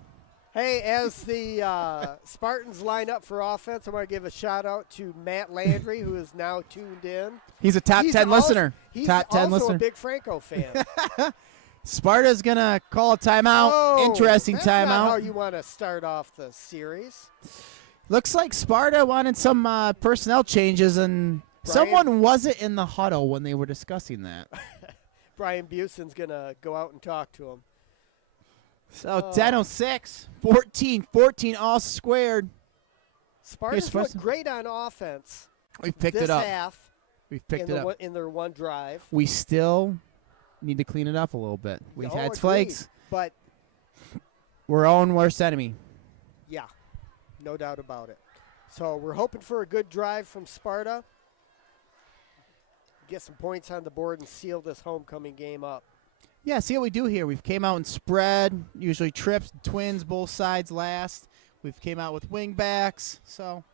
Hey, as the Spartans line up for offense, I want to give a shout-out to Matt Landry, who is now tuned in. He's a top 10 listener. He's top 10 also listener. a big Franco fan. Sparta's going to call a timeout. Oh, Interesting that's timeout. not how you want to start off the series. Looks like Sparta wanted some personnel changes, and someone wasn't in the huddle when they were discussing that. Brian Buson's going to go out and talk to him. So 10:06, 14-14 all squared. Sparta's looked great on offense. We've picked this it up. half We've picked it up. in their one drive. We still need to clean it up a little bit. We've had agreed, flakes. But, We're our own worst enemy. yeah, no doubt about it. So we're hoping for a good drive from Sparta. Get some points on the board and seal this homecoming game up. Yeah, see what we do here. We've came out and spread, usually trips, twins, both sides last. We've came out with wing backs, so.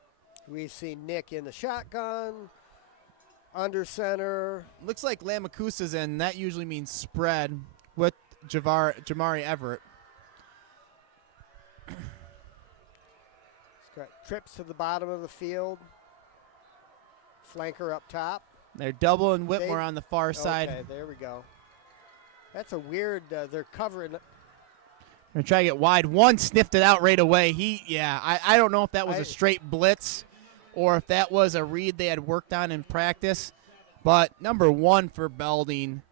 We've seen Nick in the shotgun, under center. Looks like Lamacusa's in. That usually means spread with Jamari Everett. He's got trips to the bottom of the field. Flanker up top. They're double and Whitmore on the far side. Okay, there we go. That's a weird, they're covering. Gonna try to get wide. One sniffed it out right away. I don't know if that was a straight blitz or if that was a read they had worked on in practice. But number 1 for Belding,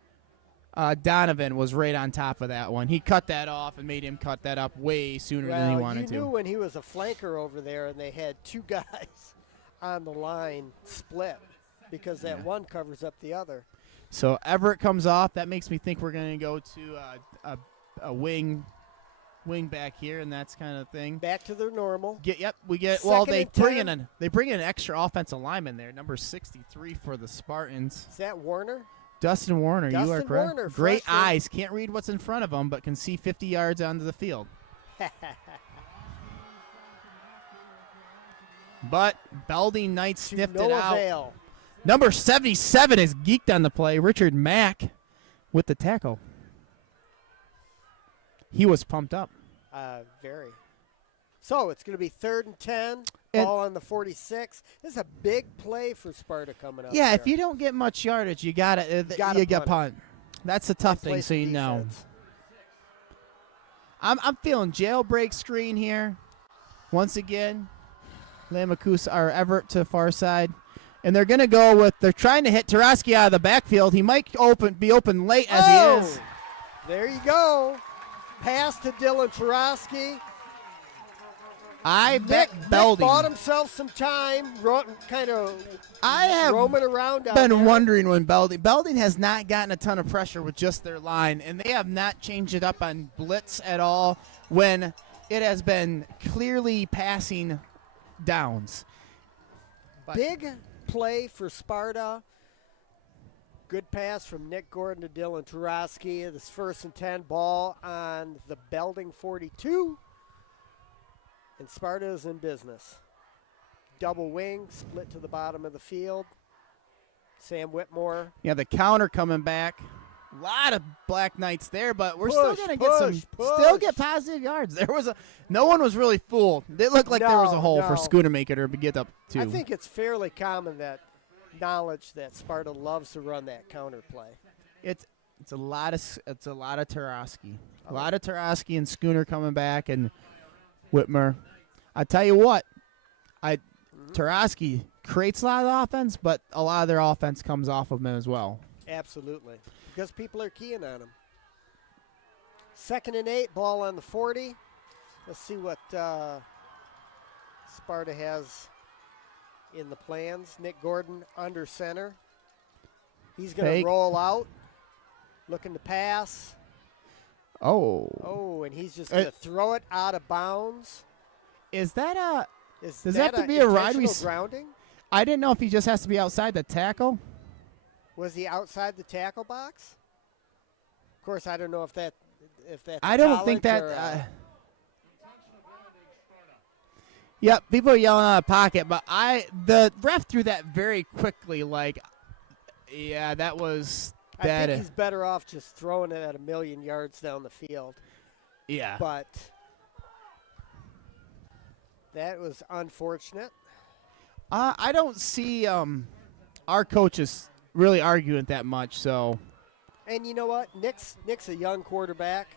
Donovan was right on top of that one. He cut that off and made him cut that up way sooner than he wanted to. You knew when he was a flanker over there and they had 2 guys on the line split because that one covers up the other. So Everett comes off. That makes me think we're going to go to a wing back here, and that's kind of thing. Back to their normal. We get. Second Well, they bring in an extra offensive lineman there, number 63 for the Spartans. Is that Warner? Dustin Warner, you are correct. Warner, Great freshman. eyes. Can't read what's in front of him, but can see 50 yards onto the field. But Belding Knights sniffed it out. Avail. Number 77 is geeked on the play. Richard Mack with the tackle. He was pumped up. Very. So it's going to be 3rd and 10. Ball on the 46. This is a big play for Sparta coming up. Yeah, there. if you don't get much yardage, you got to punt. That's the tough thing, so you know. I'm feeling jailbreak screen here. Once again, Lamakus or Everett to far side. And they're going to go with, they're trying to hit Taraski out of the backfield. He might be open late as he is. There you go. Pass to Dylan Taraski. I bet Belding bought himself some time, kind of roaming around out been there. wondering when Belding has not gotten a ton of pressure with just their line, and they have not changed it up on blitz at all when it has been clearly passing downs. Big play for Sparta. Good pass from Nick Gordon to Dylan Taraski. This 1st and 10 ball on the Belding 42. And Sparta is in business. Double wing, split to the bottom of the field. Sam Whitmore. Yeah, the counter coming back. A lot of Black Knights there, but we're still going to still get positive yards. No one was really fooled. It looked like there was a hole for Schoonermaker to get up to. I think it's fairly common that knowledge that Sparta loves to run that counter play. It's a lot of Taraski. A lot of Taraski and Schooner coming back and Whitmer. I tell you what, Taraski creates a lot of offense, but a lot of their offense comes off of him as well. Absolutely, because people are keying on him. 2nd and 8, ball on the 40. Let's see what Sparta has in the plans. Nick Gordon under center. He's going to roll out, looking to pass. Oh, and he's just going to throw it out of bounds. Is that Does that have to be a ride? Grounding? I didn't know if he just has to be outside the tackle. Was he outside the tackle box? Of course, I don't know if that's. I don't think that. Yep, people are yelling out of pocket, but the ref threw that very quickly. That was. I think he's better off just throwing it at 1,000,000 yards down the field. Yeah. But that was unfortunate. I don't see our coaches really arguing that much. So. And you know what? Nick's a young quarterback.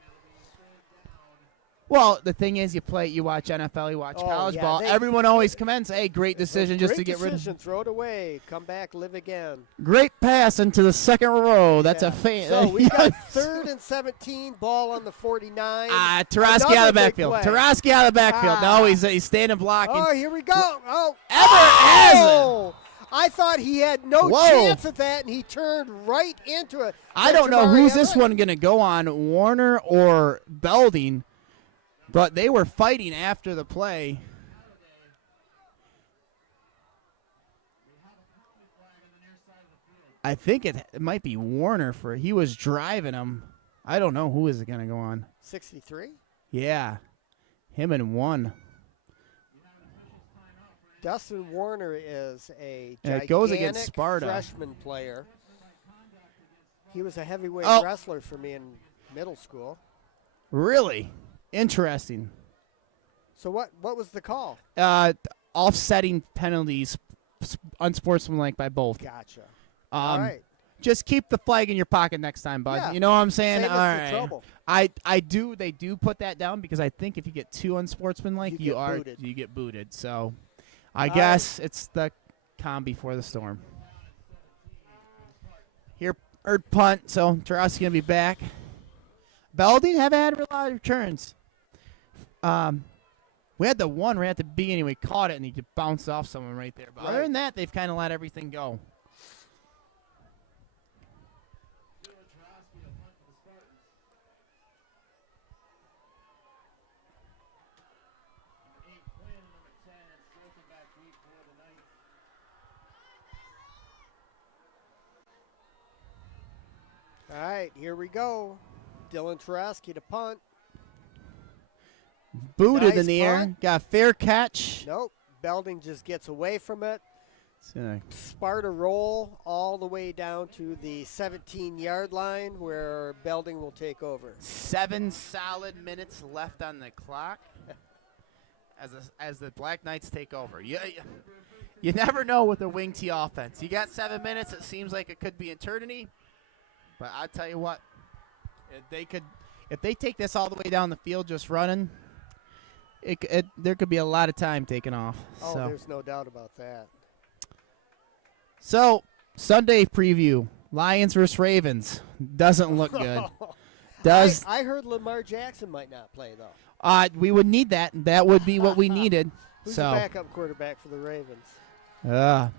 Well, the thing is, you watch NFL, you watch college ball. Everyone always commends, hey, great decision just to get rid of. Throw it away, come back, live again. Great pass into the second row. That's a fan. So we got 3rd and 17, ball on the 49. Taraski out of the backfield. Taraski out of the backfield. No, he's standing blocking. Oh, here we go. Oh, Everett has it. I thought he had no chance at that, and he turned right into it. I don't know who's this one going to go on, Warner or Belding. But they were fighting after the play. I think it might be Warner he was driving him. I don't know who is it going to go on. 63? Yeah. Him and 1. Dustin Warner is a it goes against Sparta. Freshman player. He was a heavyweight wrestler for me in middle school. Really? Interesting. So what was the call? Offsetting penalties, unsportsmanlike by both. Gotcha. All right. just keep the flag in your pocket next time, bud. Yeah. You know what I'm saying? Save us All the right. trouble. They do put that down because I think if you get too unsportsmanlike, You get booted. you get booted. So I guess it's the calm before the storm. Here, punt, so Tarowski's going to be back. Belding have had a lot of returns. We had the one right at the beginning. We caught it, and he could bounce off someone right there. But other than that, they've kind of let everything go. All right, here we go. Dylan Tarowski to punt. Booted Nice in the air. punt. Got a fair catch. Nope. Belding just gets away from it. It's gonna Sparta roll all the way down to the 17-yard line where Belding will take over. 7 solid minutes left on the clock as the Black Knights take over. You never know with the wing T offense. You got 7 minutes. It seems like it could be eternity. But I tell you what, if they take this all the way down the field just running, there could be a lot of time taken off. Oh, So. there's no doubt about that. So, Sunday preview, Lions versus Ravens. Doesn't look good. I heard Lamar Jackson might not play, though. We would need that. That would be what we needed. Who's So, the backup quarterback for the Ravens? Not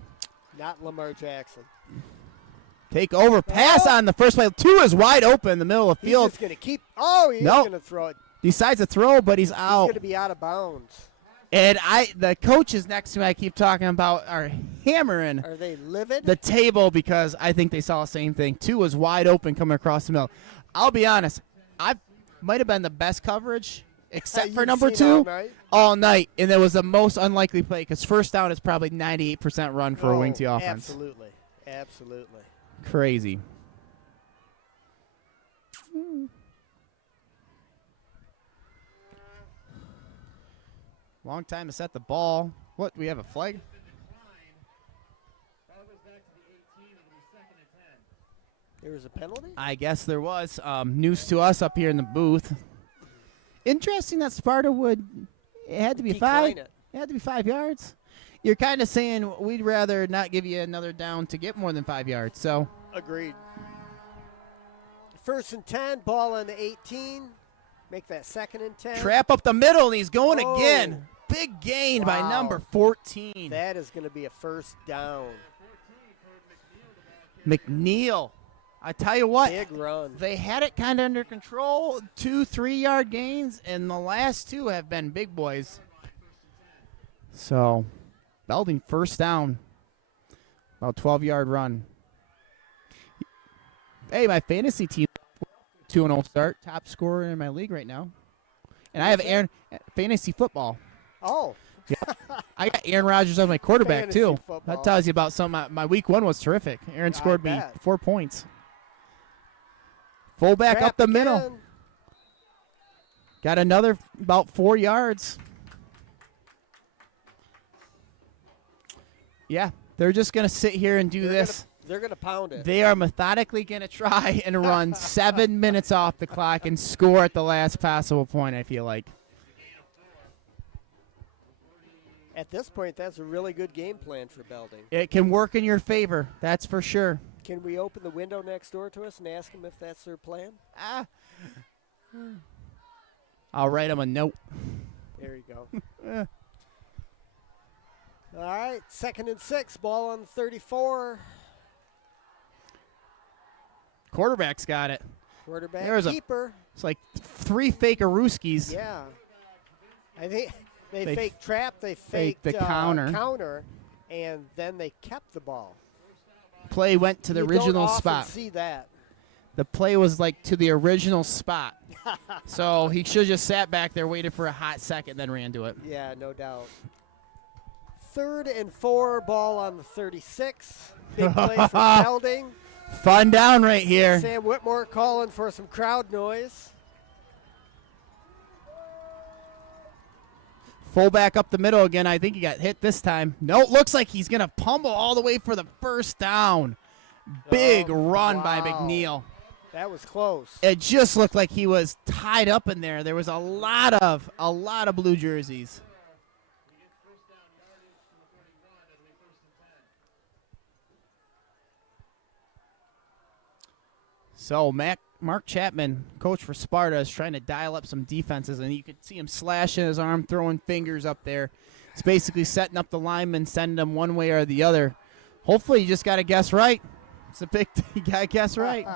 Lamar Jackson. take over. Pass on the first play. 2 is wide open in the middle of the He's field. just going to keep. Oh, he's Nope. going to throw it. Decides to throw, but he's He's out. going to be out of bounds. And the coaches next to me I keep talking about are hammering Are they livid? the table because I think they saw the same thing. 2 was wide open coming across the middle. I'll be honest. I might have been the best coverage except for You've number seen 2 all night? all night. And it was the most unlikely play because first down is probably 98% run for a wing T offense. Absolutely. Absolutely. Crazy. Long time to set the ball. What, we have a flag? There was a penalty? I guess there was. News to us up here in the booth. Interesting that Sparta it had to be Decline 5. it. It had to be 5 yards. You're kind of saying we'd rather not give you another down to get more than 5 yards. So Agreed. 1st and 10, ball on the 18. Make that 2nd and 10. trap up the middle, and he's going Oh. again. Big gain by Wow. number 14. That is going to be a first down. McNeil. I tell you what, Big run. they had it kind of under control. 2 3-yard gains, and the last 2 have been big boys. So, Belding first down. About 12-yard run. Hey, my fantasy team, 2-0 start. Top scorer in my league right now. And I have Aaron fantasy football. Oh, I got Aaron Rodgers on my quarterback, Fantasy too. football. That tells you about something. My week 1 was terrific. Aaron I scored me bet. 4 points. Fullback trap up the middle. again. Got another about 4 yards. Yeah, they're just going to sit here and do this. They're going to pound it. They are methodically going to try and run 7 minutes off the clock and score at the last possible point, I feel like. At this point, that's a really good game plan for Belding. It can work in your favor, that's for sure. Can we open the window next door to us and ask them if that's their plan? I'll write them a note. There you go. All right, 2nd and 6, ball on the 34. Quarterback's got it. Quarterback There's keeper. It's like 3 fake-a-rooskies. Yeah. I think they They faked trap, they faked faked the counter. and then they kept the ball. Play went to the You original don't often spot. see that. The play was like to the original spot. So he should have just sat back there, waited for a hot second, then ran to it. Yeah, no doubt. 3rd and 4, ball on the 36. Big play for Belding. Fun down right here. Sam Whitmore calling for some crowd noise. Fullback up the middle again. I think he got hit this time. No, it looks like he's going to pummel all the way for the first down. Big run wow. by McNeil. That was close. It just looked like he was tied up in there. There was a lot of blue jerseys. So Mark Chapman, coach for Sparta, is trying to dial up some defenses, and you could see him slashing his arm, throwing fingers up there. It's basically setting up the linemen, sending them one way or the other. Hopefully you just got to guess right. It's a big thing. You got to guess right.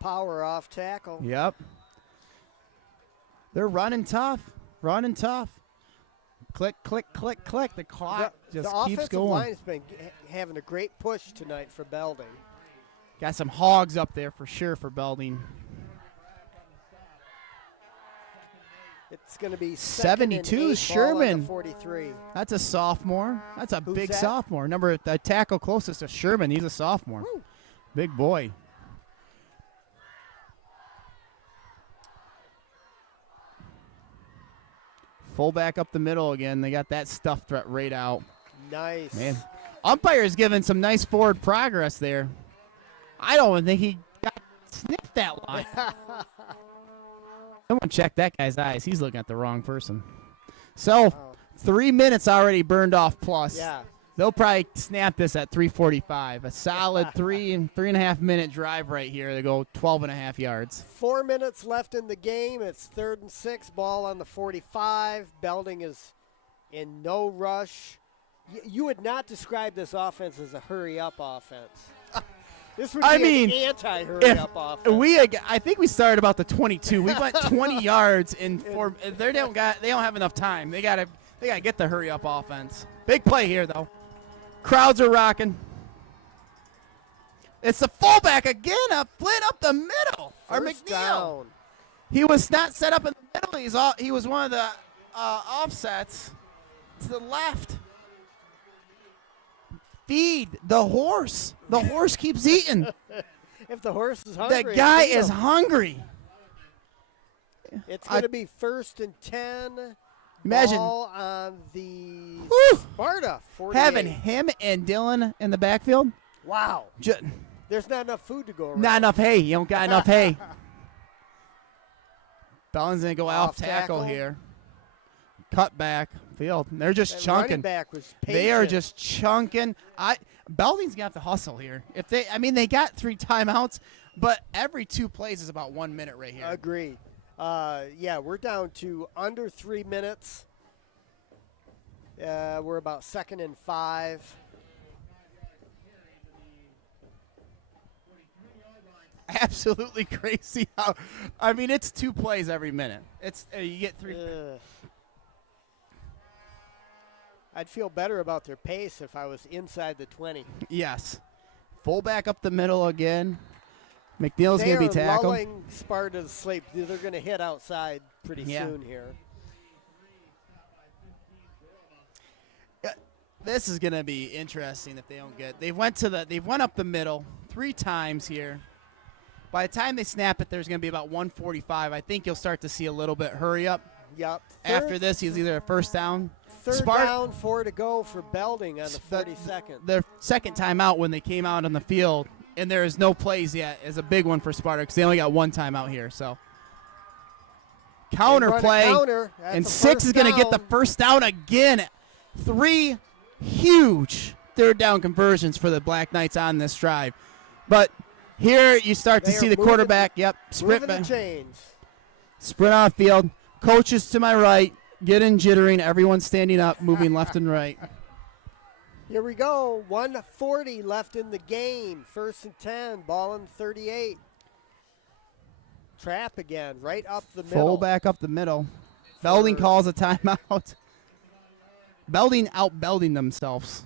Power off tackle. Yep. They're running tough. Running tough. Click, click, click, click. The clock just the keeps offensive going. line has been having a great push tonight for Belding. Got some hogs up there for sure for Belding. It's going to be 72 Sherman. 43. That's a sophomore. That's a Who's big that? sophomore. The tackle closest to Sherman. He's a sophomore. Woo. Big boy. Fullback up the middle again. They got that stuff threat right out. Nice. Man, umpire's giving some nice forward progress there. I don't even think he sniffed that line. Someone check that guy's eyes. He's looking at the wrong person. So, 3 minutes already burned off plus. Yeah. They'll probably snap this at 3:45. A solid 3.5 minute drive right here. They go 12.5 yards. 4 minutes left in the game. It's 3rd and 6. Ball on the 45. Belding is in no rush. You would not describe this offense as a hurry-up offense. This would be an anti-hurry-up offense. I think we started about the 22. We went 20 yards in 4. They don't have enough time. They gotta get the hurry-up offense. Big play here though. Crowds are rocking. It's the fullback again, a flit up the middle. First McNeil. down. He was not set up in the middle. He was one of the offsets to the left. Feed the horse. The horse keeps eating. If the horse is hungry. The guy is hungry. It's going to be 1st and 10. Imagine Ball on the Sparta 48. having him and Dylan in the backfield. Wow. There's not enough food to go around. Not enough hay. You don't got enough hay. Belding's going to go off tackle here. Cut back field. They're just That chunking. running back was They are patient. just chunking. Belding's going to have to hustle here. They got 3 timeouts, but every 2 plays is about 1 minute right here. Agreed. Yeah, we're down to under 3 minutes. We're about 2nd and 5. Absolutely crazy. It's 2 plays every minute. You get 3. I'd feel better about their pace if I was inside the 20. Yes. Fullback up the middle again. McNeil's going to be They're tackled. lulling Sparta's sleep. They're going to hit outside pretty soon here. This is going to be interesting if they don't get. They went up the middle 3 times here. By the time they snap it, there's going to be about 1:45. I think you'll start to see a little bit hurry up. Yep. After this, he's either a first down. 3rd down, 4 to go for Belding on the 42nd. Their second time out when they came out on the field, and there is no plays yet, is a big one for Sparta because they only got 1 timeout here. So counter play, and 6 is going to get the first down again. 3 huge 3rd down conversions for the Black Knights on this drive. But here you start to see the quarterback. Sprint moving the chains. Sprint off field. Coaches to my right, getting jittering. Everyone standing up, moving left and right. Here we go. 1:40 left in the game. 1st and 10. Ball in 38. Trap again, right up the middle. Fullback up the middle. Belding calls a timeout. Belding out-Belding themselves.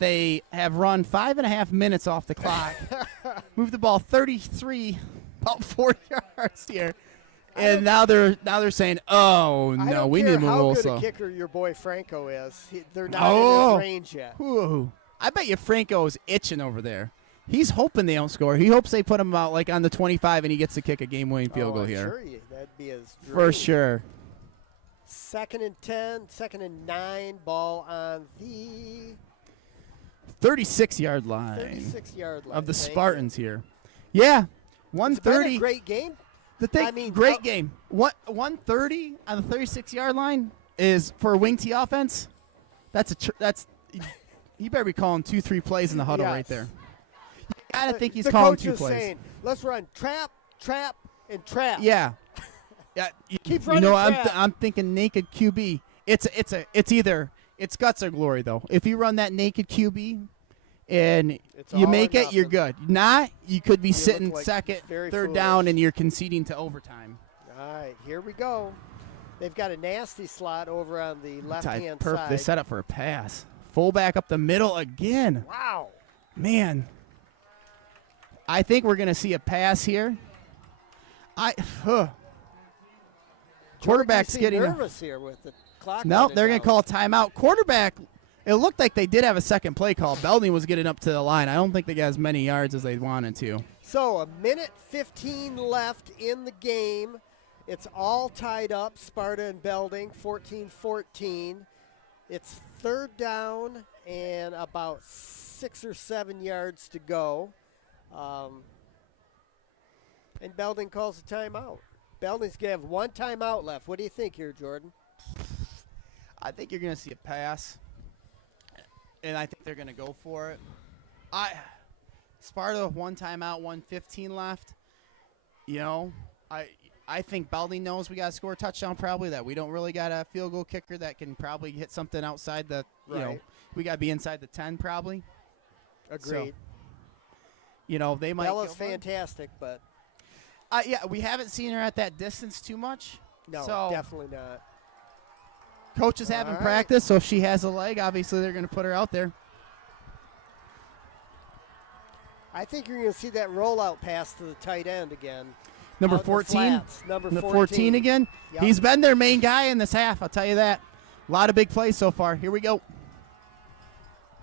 They have run 5.5 minutes off the clock. Moved the ball 33, about 4 yards here. And now they're saying, oh, no, we need to move a little slow. I don't care how good a kicker your boy Franco is. They're not in his range yet. Ooh. I bet you Franco is itching over there. He's hoping they don't score. He hopes they put him out like on the 25 and he gets to kick a game-winning field goal here. Sure, that'd be his dream. For sure. 2nd and 10, 2nd and 9, ball on the 36-yard line. 36-yard line Of the thank you. Spartans here. Yeah, It's been 130. a great game. The thing, I mean, great game. 130 on the 36-yard line is for a wing T offense. That's you better be calling 2-3 plays in the huddle right there. You gotta think he's the calling coach 2 is plays. saying, let's run trap, and trap. Yeah, yeah. Keep You running know, trap. I'm thinking naked QB. It's either it's guts or glory though. If you run that naked QB and It's you all make or it, you're nothing. good. Not, you could be look sitting like second, very third foolish. down, and you're conceding to overtime. All right, here we go. They've got a nasty slot over on the left-hand Perfect. They side. set up for a pass. Fullback up the middle again. Wow. Man, I think we're going to see a pass here. Quarterback's You seem getting nervous here with the clock. No, running they're going down. to call a timeout. Quarterback, it looked like they did have a second play call. Belding was getting up to the line. I don't think they got as many yards as they wanted to. So a minute 15 left in the game. It's all tied up, Sparta and Belding, 14-14. It's third down and about 6 or 7 yards to go. And Belding calls a timeout. Belding's going to have one timeout left. What do you think here, Jordan? I think you're going to see a pass, and I think they're going to go for it. Sparta, one timeout, 1:15 left. You know, I think Belding knows we got to score a touchdown probably, that we don't really got a field goal kicker that can probably hit something outside the, you know, Right. we got to be inside the 10 probably. Agreed. So, you know, they might. Bella's go for it. fantastic, but Yeah, we haven't seen her at that distance too much. no, So, definitely not. coaches haven't All right. practiced, so if she has a leg, obviously they're going to put her out there. I think you're going to see that rollout pass to the tight end again. Number Out in the 14. flats, number 14 again. Yep. He's been their main guy in this half, I'll tell you that. A lot of big plays so far. Here we go.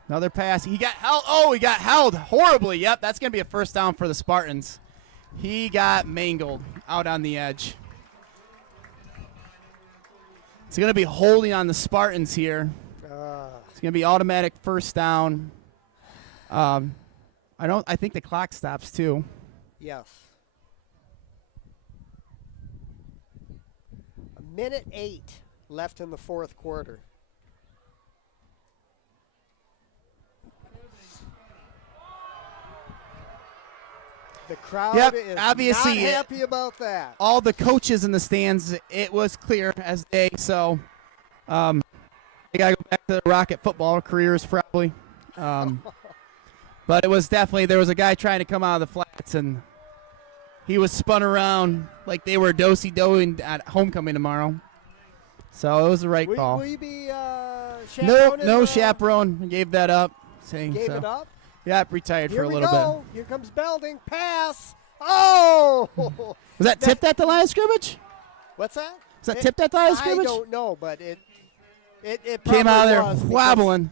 Another pass. He got held. Oh, he got held horribly. Yep, that's going to be a first down for the Spartans. He got mangled out on the edge. It's going to be holding on the Spartans here. It's going to be automatic first down. I think the clock stops too. Yes. A minute 8 left in the fourth quarter. The crowd Yep, is obviously not it- happy about that. All the coaches in the stands, it was clear as day. So they got to go back to the Rocket football careers probably. But it was definitely, there was a guy trying to come out of the flats, and he was spun around like they were do-si-doing at homecoming tomorrow. So it was the right call. Will you be No chaperoning, chaperone. Gave that up. Saying Gave so. it up? Yep, retired Here for a we little go. Here comes Belding. Pass. Oh! bit. Was that tipped at the line of scrimmage? What's that? Was that tipped at the line of I scrimmage? don't know, but it Came out of there was because- wobbling.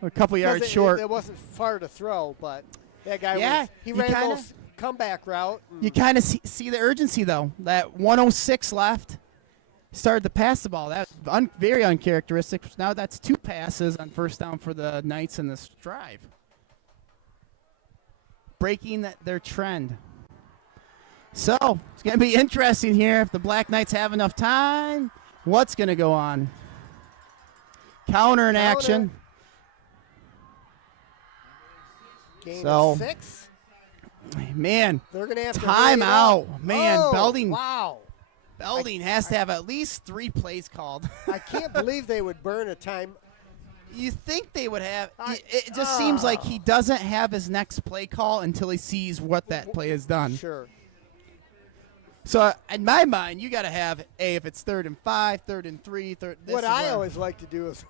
A couple because yards it, short. It wasn't far to throw, but that guy Yeah, he you ran a kinda- little comeback route. and- You kind of see the urgency, though. That 106 left. Started to pass the ball. That's very uncharacteristic. Now that's 2 passes on first down for the Knights in this drive. Breaking their trend. So it's going to be interesting here if the Black Knights have enough time. What's going to go on? Counter in action. Gain So- of 6. Man, They're going to have to hurry it up. timeout. Man, Oh, Belding Wow. has to have at least 3 plays called. I can't believe they would burn a time. You think they would have. I- It just seems like he doesn't have his next play call until he sees what that play has done. Sure. So in my mind, you got to have if it's 3rd and 5, 3rd and 3, third. What I always like to do is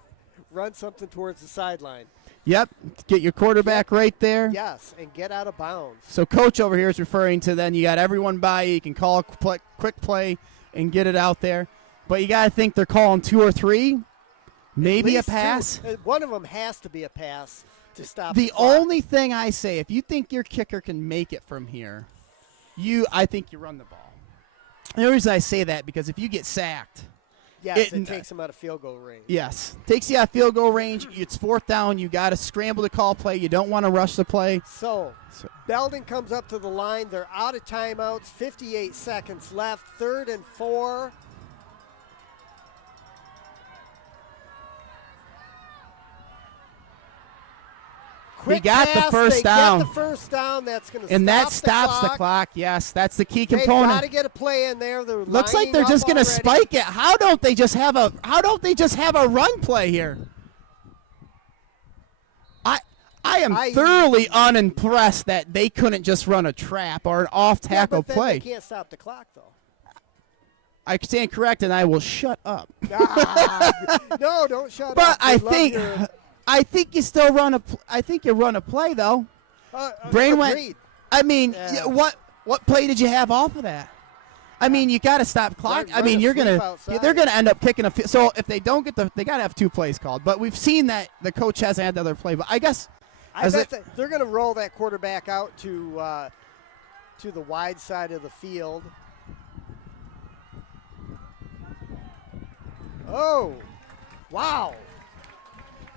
run something towards the sideline. Yep, get your quarterback right there. Yes, and get out of bounds. So coach over here is referring to then you got everyone by you. You can call a quick play and get it out there, but you got to think they're calling 2 or 3, maybe a At least pass. 2. One of them has to be a pass to stop The clock. only thing I say, if you think your kicker can make it from here, I think you run the ball. The only reason I say that because if you get sacked, Yes, it takes them out of field goal range. Yes, takes you out of field goal range. It's 4th down. You got to scramble to call play. You don't want to rush the play. So, Belding comes up to the line. They're out of timeouts. 58 seconds left. 3rd and 4. He got the first down. Get the first down. That's going to stop and that stops the the clock. Yes, that's the key They've component. got to get a play in there. They're Looks like they're lining just up going to already. spike it. How don't they just have a run play here? I am thoroughly unimpressed that they couldn't just run a trap or an off-tackle but play. They can't stop the clock, though. I stand corred, and I will shut up. No, don't shut up. But I think you still run a. I think you run a play though. Brain went. Agreed. I mean, Yeah. what play did you have off of that? I mean, you got to stop clock. Run I mean, a you're sweep gonna outside. they're gonna end up kicking a. So if they don't get they got to have 2 plays called. But we've seen that the coach hasn't had the other play. But I guess I bet they're going to roll that quarterback out to the wide side of the field. Oh, wow.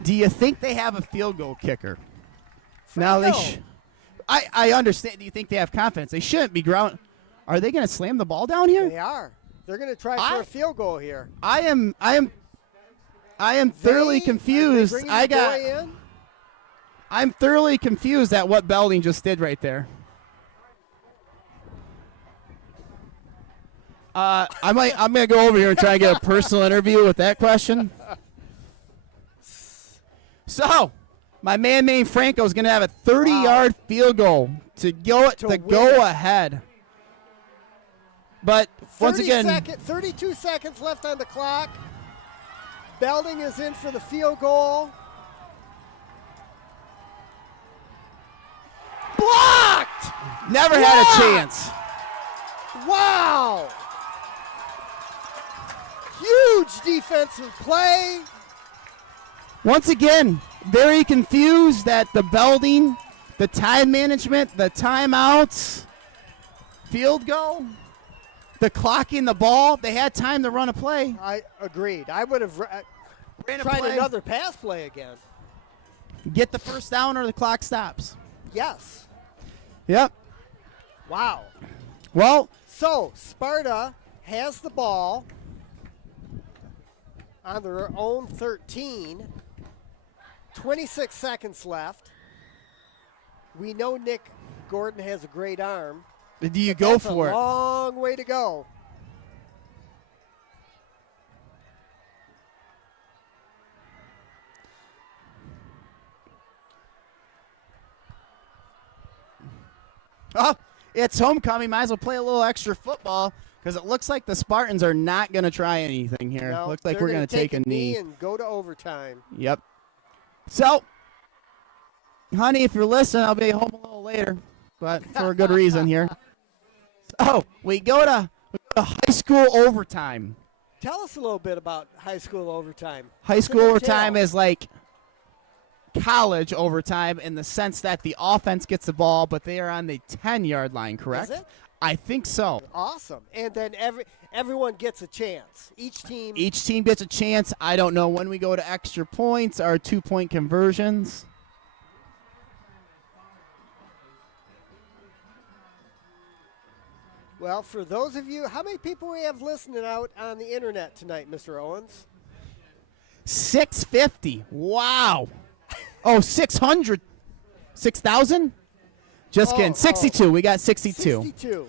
Do you think they have a field goal kicker? Now No. I understand. Do you think they have confidence? They shouldn't be ground. Are they going to slam the ball down here? They are. They're going to try for a field goal here. I am thoroughly confused. I'm thoroughly confused at what Belding just did right there. I'm going to go over here and try and get a personal interview with that question. So, my man named Franco is going to have a 30-yard field goal to go ahead. But once again, 32 seconds left on the clock. Belding is in for the field goal. Blocked! never had a chance. Wow! Huge defensive play. Once again, very confused at the Belding, the time management, the timeouts, field goal, the clocking the ball. They had time to run a play. I agreed. I would have tried another pass play again. Get the first down or the clock stops. Yes. Yep. Wow. Well, so Sparta has the ball on their own 13. 26 seconds left. We know Nick Gordon has a great arm. do you go for That's it? a long way to go. Oh, it's homecoming. Might as well play a little extra football because it looks like the Spartans are not going to try anything here. No, Looks like they're we're going to take a knee. and go to overtime. Yep. So, honey, if you're listening, I'll be home a little later, but for a good reason here. So, we go to high school overtime. Tell us a little bit about high school overtime. High school What's it overtime entail? is like college overtime in the sense that the offense gets the ball, but they are on the 10-yard line, correct? Is it? I think so. Awesome. And then everyone gets a chance. Each team Gets a chance. I don't know when we go to extra points or 2-point conversions. Well, for those of you, how many people we have listening out on the internet tonight, Mr. Owens? 650. Wow. Oh, 600. 6,000? Just kidding. 62. We got 62. 62.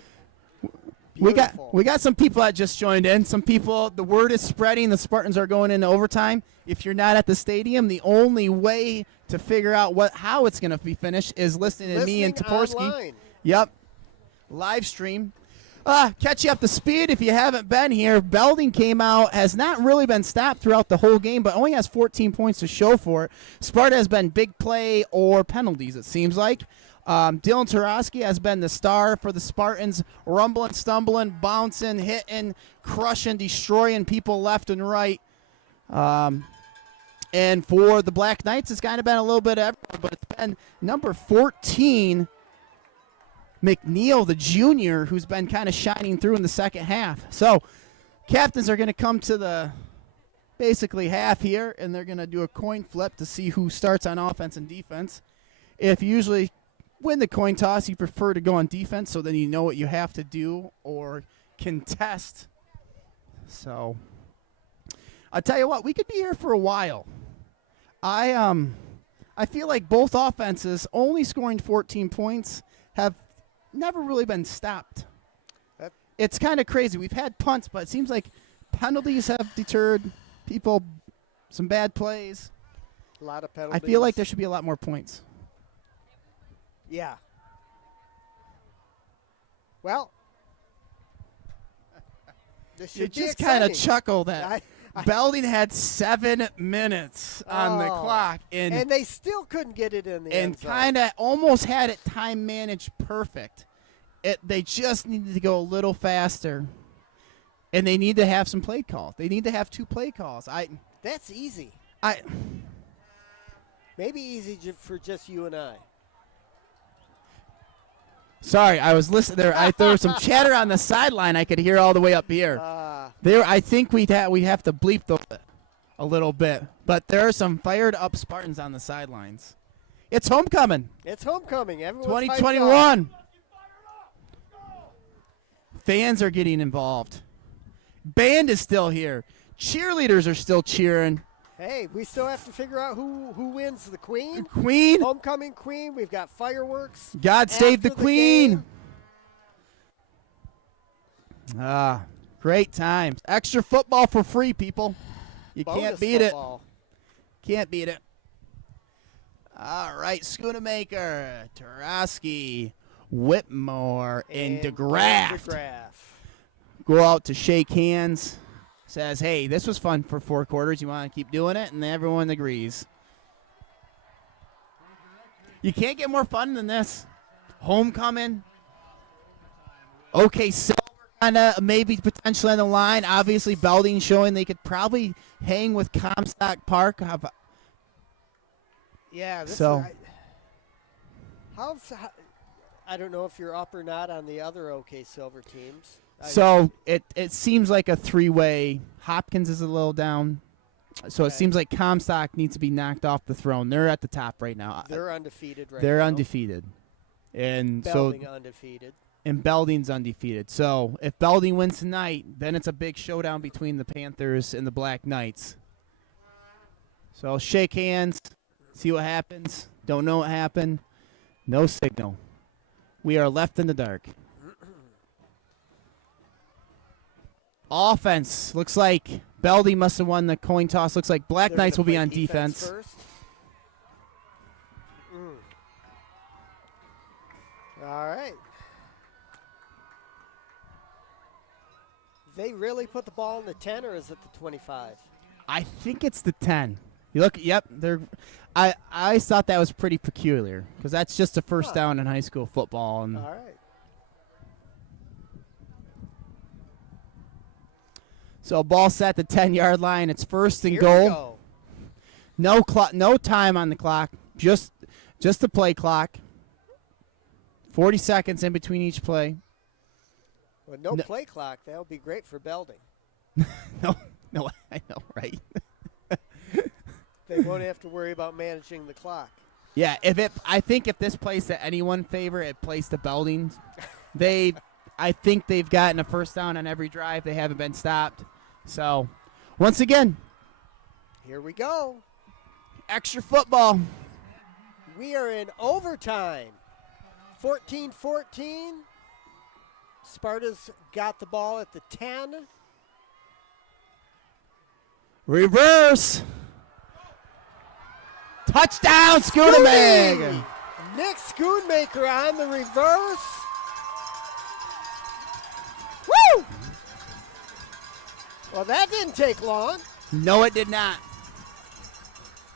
We Beautiful. got some people that just joined in. Some people, the word is spreading. The Spartans are going into overtime. If you're not at the stadium, the only way to figure out how it's going to be finished is listening to me and Toporski. Online. Yep. Live stream. Catch you up to speed if you haven't been here. Belding came out, has not really been stopped throughout the whole game, but only has 14 points to show for it. Sparta has been big play or penalties, it seems like. Dylan Tarosky has been the star for the Spartans, rumbling, stumbling, bouncing, hitting, crushing, destroying people left and right. And for the Black Knights, it's kind of been a little bit of everyone, but it's been number 14, McNeil, the junior, who's been kind of shining through in the second half. So, captains are going to come to the basically half here, and they're going to do a coin flip to see who starts on offense and defense. If you usually win the coin toss, you prefer to go on defense, so then you know what you have to do or contest. So I'll tell you what, we could be here for a while. I feel like both offenses only scoring 14 points have never really been stopped. It's kind of crazy. We've had punts, but it seems like penalties have deterred people, some bad plays. A lot of penalties. I feel like there should be a lot more points. Yeah. Well, this You should be just kind of exciting. chuckle that Belding had 7 minutes on the clock, and they still couldn't get it in the end and zone. kind of almost had it time managed perfect. They just needed to go a little faster, and they need to have some play calls. They need to have 2 play calls. That's easy. Maybe easy for just you and I. Sorry, I was listening there. There was some chatter on the sideline I could hear all the way up here. I think we have to bleep a little bit, but there are some fired up Spartans on the sidelines. It's homecoming. It's homecoming. Everyone's 2021. Fans are getting involved. Band is still here. Cheerleaders are still cheering. Hey, we still have to figure out who wins the queen. Queen. Homecoming queen. We've got fireworks. God save the after queen. game. Great times. Extra football for free, people. You Bonus can't beat football. it. Can't beat it. All right, Schoonamaker, Tarosky, Whitmore, and DeGraff. Go out to shake hands. Says, hey, this was fun for 4 quarters. You want to keep doing it? And everyone agrees. You can't get more fun than this. Homecoming. Okay, Silver kind of maybe potentially on the line. Obviously, Belding showing they could probably hang with Comstock Park. Yeah. I don't know if you're up or not on the other OK Silver teams. So it seems like a 3-way. Hopkins is a little down. So it seems like Comstock needs to be knocked off the throne. They're at the top right now. They're undefeated right now. They're undefeated. And Belding undefeated. And Belding's undefeated. So if Belding wins tonight, then it's a big showdown between the Panthers and the Black Knights. So shake hands, see what happens. Don't know what happened. No signal. We are left in the dark. Offense. Looks like Belding must have won the coin toss. Looks like Black Knights will be on defense. All right. They really put the ball in the 10, or is it the 25? I think it's the 10. You look, yep. I thought that was pretty peculiar because that's just a first down in high school football. And all right. So ball set at the 10-yard line. It's first and Here goal. we go. No clock, no time on the clock. Just the play clock. 40 seconds in between each play. Well, no play clock. That would be great for Belding. No, I know, right? They won't have to worry about managing the clock. Yeah, I think if this plays to anyone favor, it plays to Belding. I think they've gotten a first down on every drive. They haven't been stopped. So, once again, here we go. Extra football. We are in overtime. 14-14. Sparta's got the ball at the 10. Reverse. Touchdown, Schoonamaker. Nick Schoonamaker on the reverse. Woo! Well, that didn't take long. No, it did not.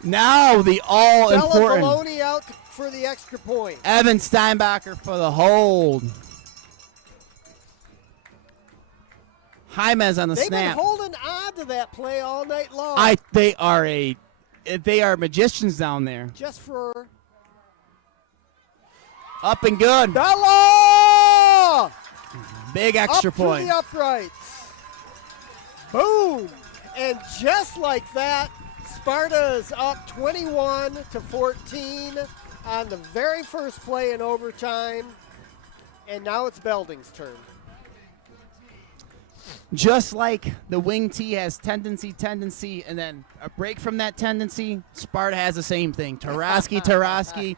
Now the all-important. Bella Maloney out for the extra point. Evan Steinbacher for the hold. Jaimez on the snap. They've been holding on to that play all night long. They are magicians down there. Just for up and good. Bella! Big extra up point. To the uprights. Boom! And just like that, Sparta is up 21-14 on the very first play in overtime. And now it's Belding's turn. Just like the wing tee has tendency, and then a break from that tendency, Sparta has the same thing. Tarosky.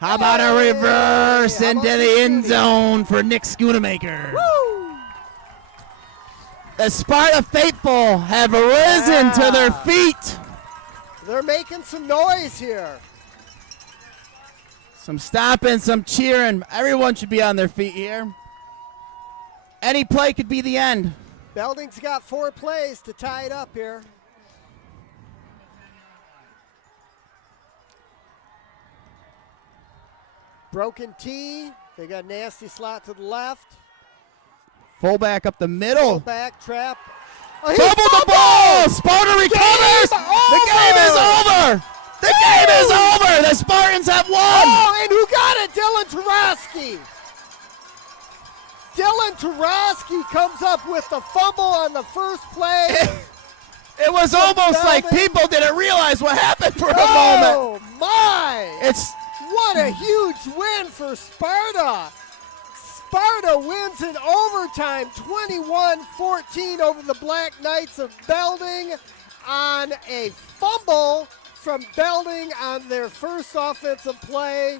How about a reverse into the end zone for Nick Schoonamaker? Woo! The Sparta faithful have risen to their feet. They're making some noise here. Some stomping, some cheering. Everyone should be on their feet here. Any play could be the end. Belding's got 4 plays to tie it up here. Broken tee. They got a nasty slot to the left. Fullback up the middle. Fullback trap. Oh, Fumbled the ball! Sparta recovers! The game is over! The game is over! The Spartans have won! Oh, and who got it? Dylan Tarosky. Dylan Tarosky comes up with the fumble on the first play. It was almost like people didn't realize what happened for a moment. Oh, my! What a huge win for Sparta. Sparta wins in overtime 21-14 over the Black Knights of Belding on a fumble from Belding on their first offensive play.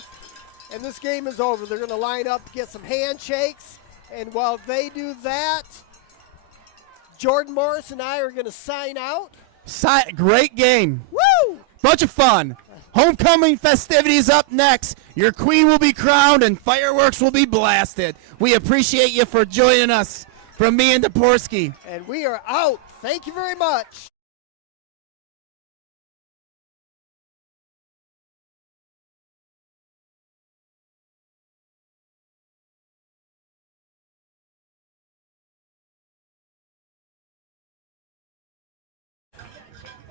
And this game is over. They're going to line up, get some handshakes. And while they do that, Jordan Morris and I are going to sign out. Great game. Woo! Bunch of fun. Homecoming festivities up next. Your queen will be crowned and fireworks will be blasted. We appreciate you for joining us. From me and Toporski. And we are out. Thank you very much.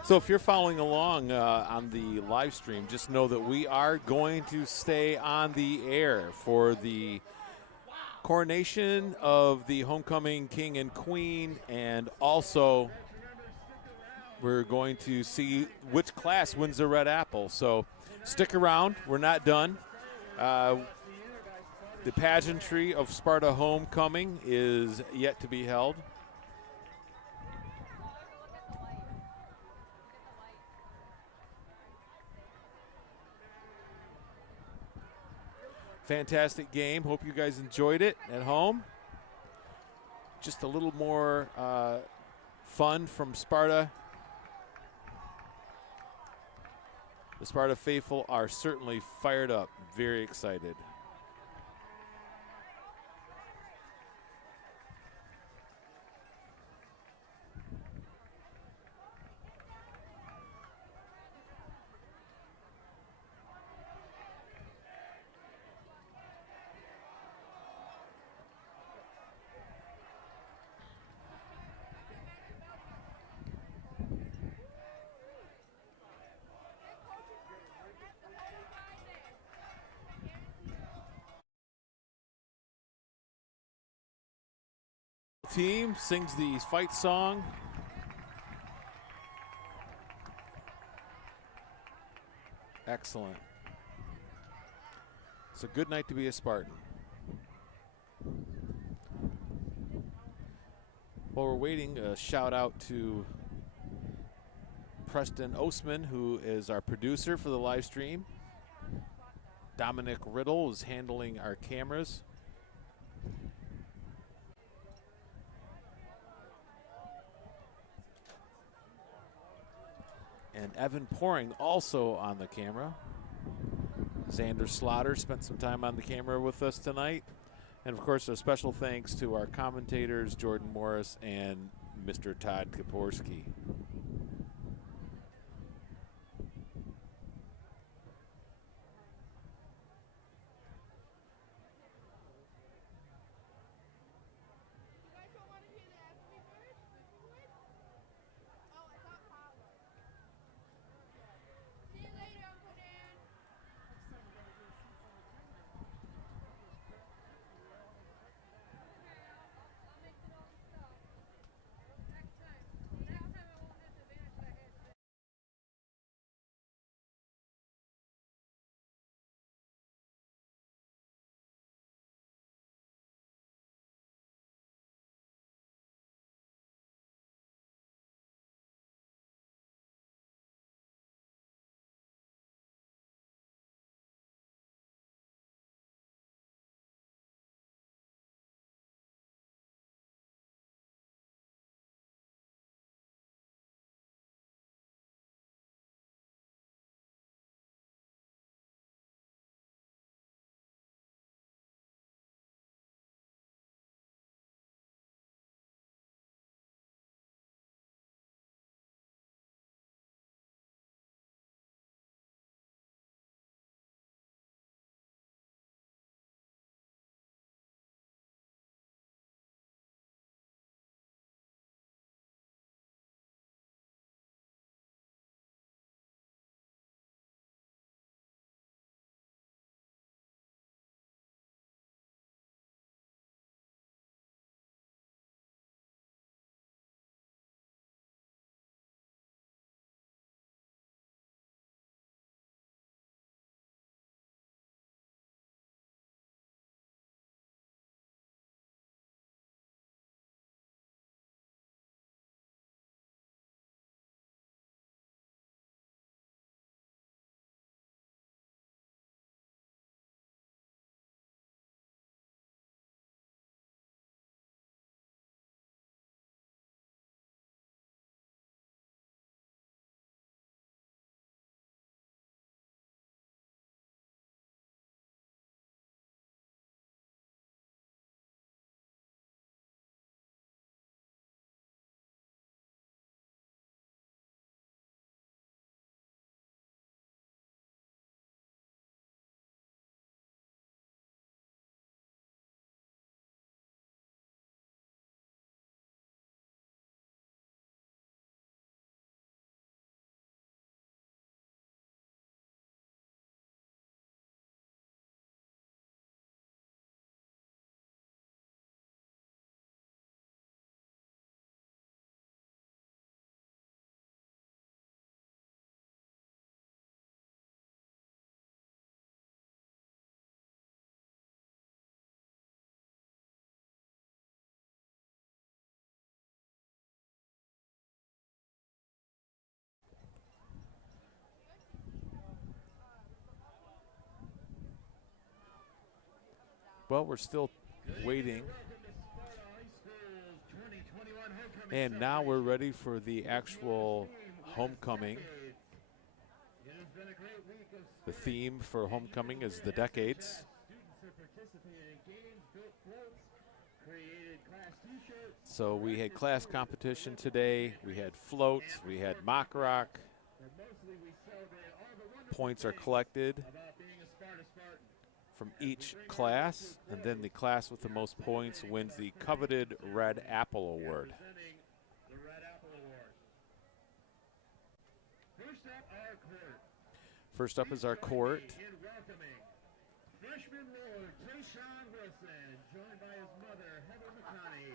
So if you're following along on the live stream, just know that we are going to stay on the air for the coronation of the homecoming king and queen, and also we're going to see which class wins the red apple. So stick around. We're not done. The pageantry of Sparta homecoming is yet to be held. Fantastic game. Hope you guys enjoyed it at home. Just a little more fun from Sparta. The Sparta faithful are certainly fired up, very excited. Team sings the fight song. Excellent. It's a good night to be a Spartan. While we're waiting, a shout out to Preston Osman, who is our producer for the live stream. Dominic Riddle is handling our cameras. And Evan Poring also on the camera. Xander Slaughter spent some time on the camera with us tonight. And of course, a special thanks to our commentators, Jordan Morris and Mr. Todd Kaporski. Well, we're still waiting. And now we're ready for the actual homecoming. The theme for homecoming is the decades. So we had class competition today. We had floats. We had mock rock. Points are collected from each class, and then the class with the most points wins the coveted Red Apple Award. First up is our court. Freshman roller Tayshawn Wilson, joined by his mother, Heather McConney.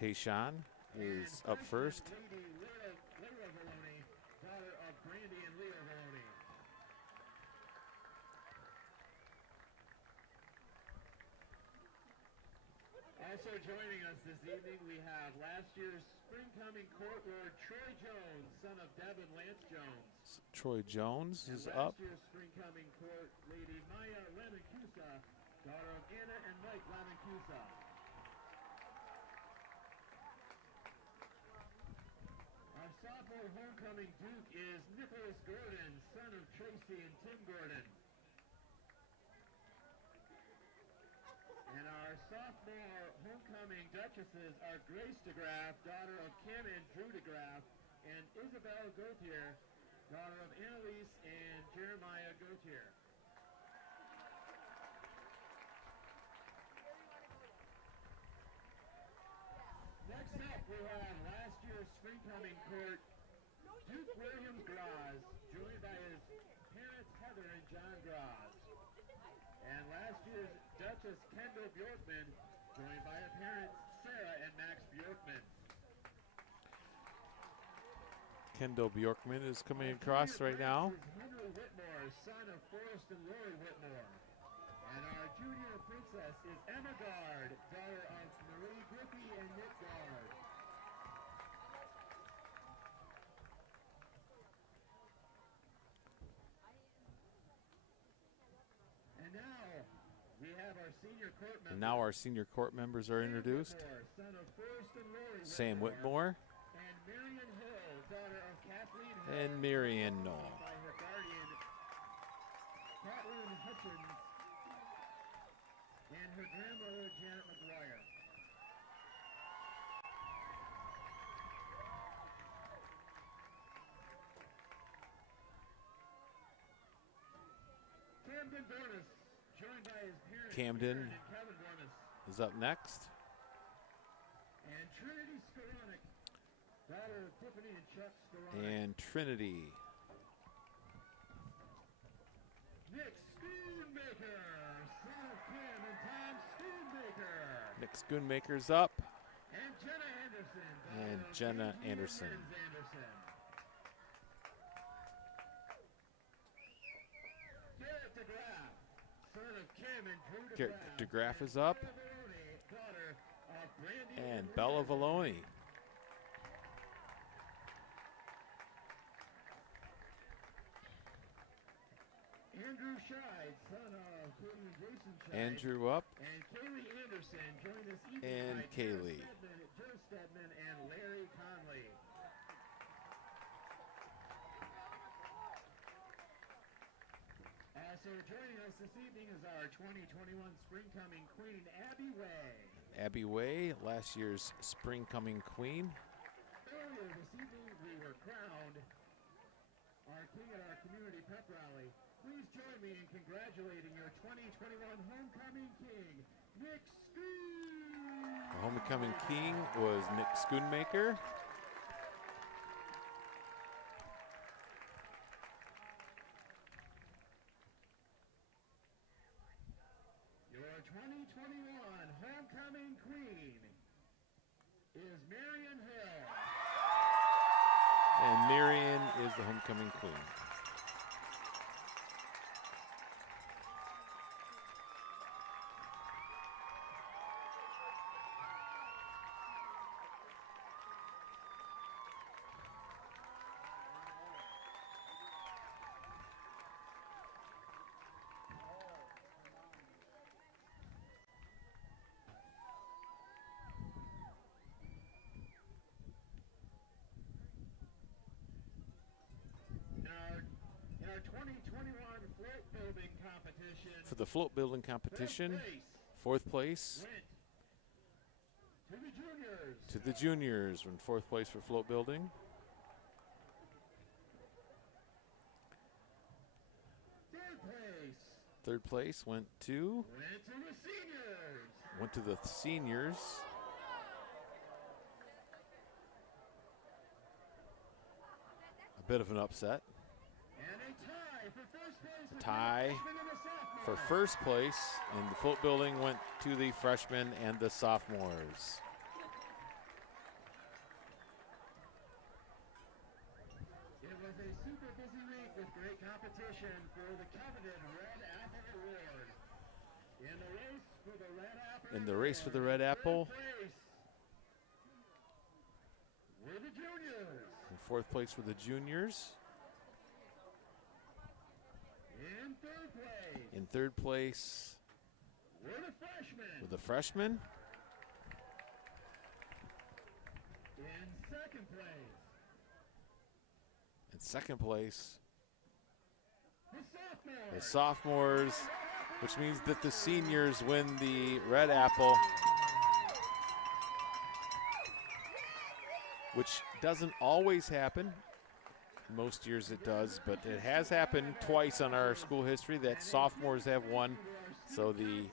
Tayshawn is up first. Lyra Valoni, daughter of Brandy and Leo Valoni. Also joining us this evening, we have last year's spring coming court lord Troy Jones, son of Deb and Lance Jones. Troy Jones is up. Last year's spring coming court lady Maya Lamancusa, daughter of Anna and Mike Lamancusa. Our sophomore homecoming Duke is Nicholas Gordon, son of Tracy and Tim Gordon. And our sophomore homecoming duchesses are Grace DeGraff, daughter of Kim and Drew DeGraff, and Isabel Gauthier, daughter of Annalise and Jeremiah Gauthier. Next up, we have last year's spring coming court, Duke William Graz, joined by his parents Heather and John Graz. And last year's Duchess Kendall Bjorkman, joined by her parents Sarah and Max Bjorkman. Kendall Bjorkman is coming across right now. Henry Whitmore, son of Forrest and Lori Whitmore. And our junior princess is Emma Gard, daughter of Marie Griffey and Nick Gard. And now we have our senior court members. And now our senior court members are introduced. Son of Forrest and Lori Sam Whitmore and Marion Hill, daughter of Kathleen Hill. and Marion Knoll. By her guardian, Kathleen Hutchins, and her grandmother, Janet McGuire. Camden Bornis, joined by his parents, Camden Karen and Kevin Bornis, is up next. and Trinity Skoranek, daughter of Tiffany and Chuck Skoranek. And Trinity. Nick Schoonmaker, son of Kim and Tom Schoonmaker. Nick Schoonmaker's up. And Jenna Anderson. And daughter of Jenna Katie and Anderson. Linz Anderson. Garrett DeGraff, son of Kim and Drew Garrett DeGraff. DeGraff is up. Bella Valoni, daughter of Brandy And Lynn. Bella Valoni. Andrew Scheid, son of Katie and Jason Scheid. Andrew up. And Kaylee Anderson joined this evening And by Kaylee. Joe Stedman and Larry Conley. Also joining us this evening is our 2021 Spring Coming Queen, Abby Way. Abby Way, last year's Spring Coming Queen. Earlier this evening we were crowned our king at our community pep rally. Please join me in congratulating your 2021 Homecoming King, Nick Schoon. The homecoming king was Nick Schoonmaker. Your 2021 Homecoming Queen is Marion Hill. And Marion is the homecoming queen. for the float building competition. Fourth place to the juniors. In fourth place for float building. Third place went to the seniors. A bit of an upset. A tie for first place, and the float building went to the freshmen and the sophomores. It was a super busy week with great competition for the coveted Red Apple Award. In the race for the Red Apple. In the race for the Red Apple. Were the juniors. In fourth place were the juniors. In third place were the freshmen. In second place, the sophomores, which means that the seniors win the Red Apple, which doesn't always happen. Most years it does, but it has happened twice on our school history that sophomores have won. So the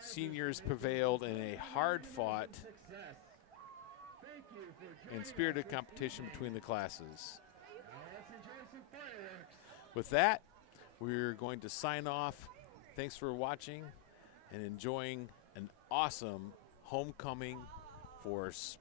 seniors prevailed in a hard-fought and spirited competition between the classes. With that, we're going to sign off. Thanks for watching and enjoying an awesome homecoming for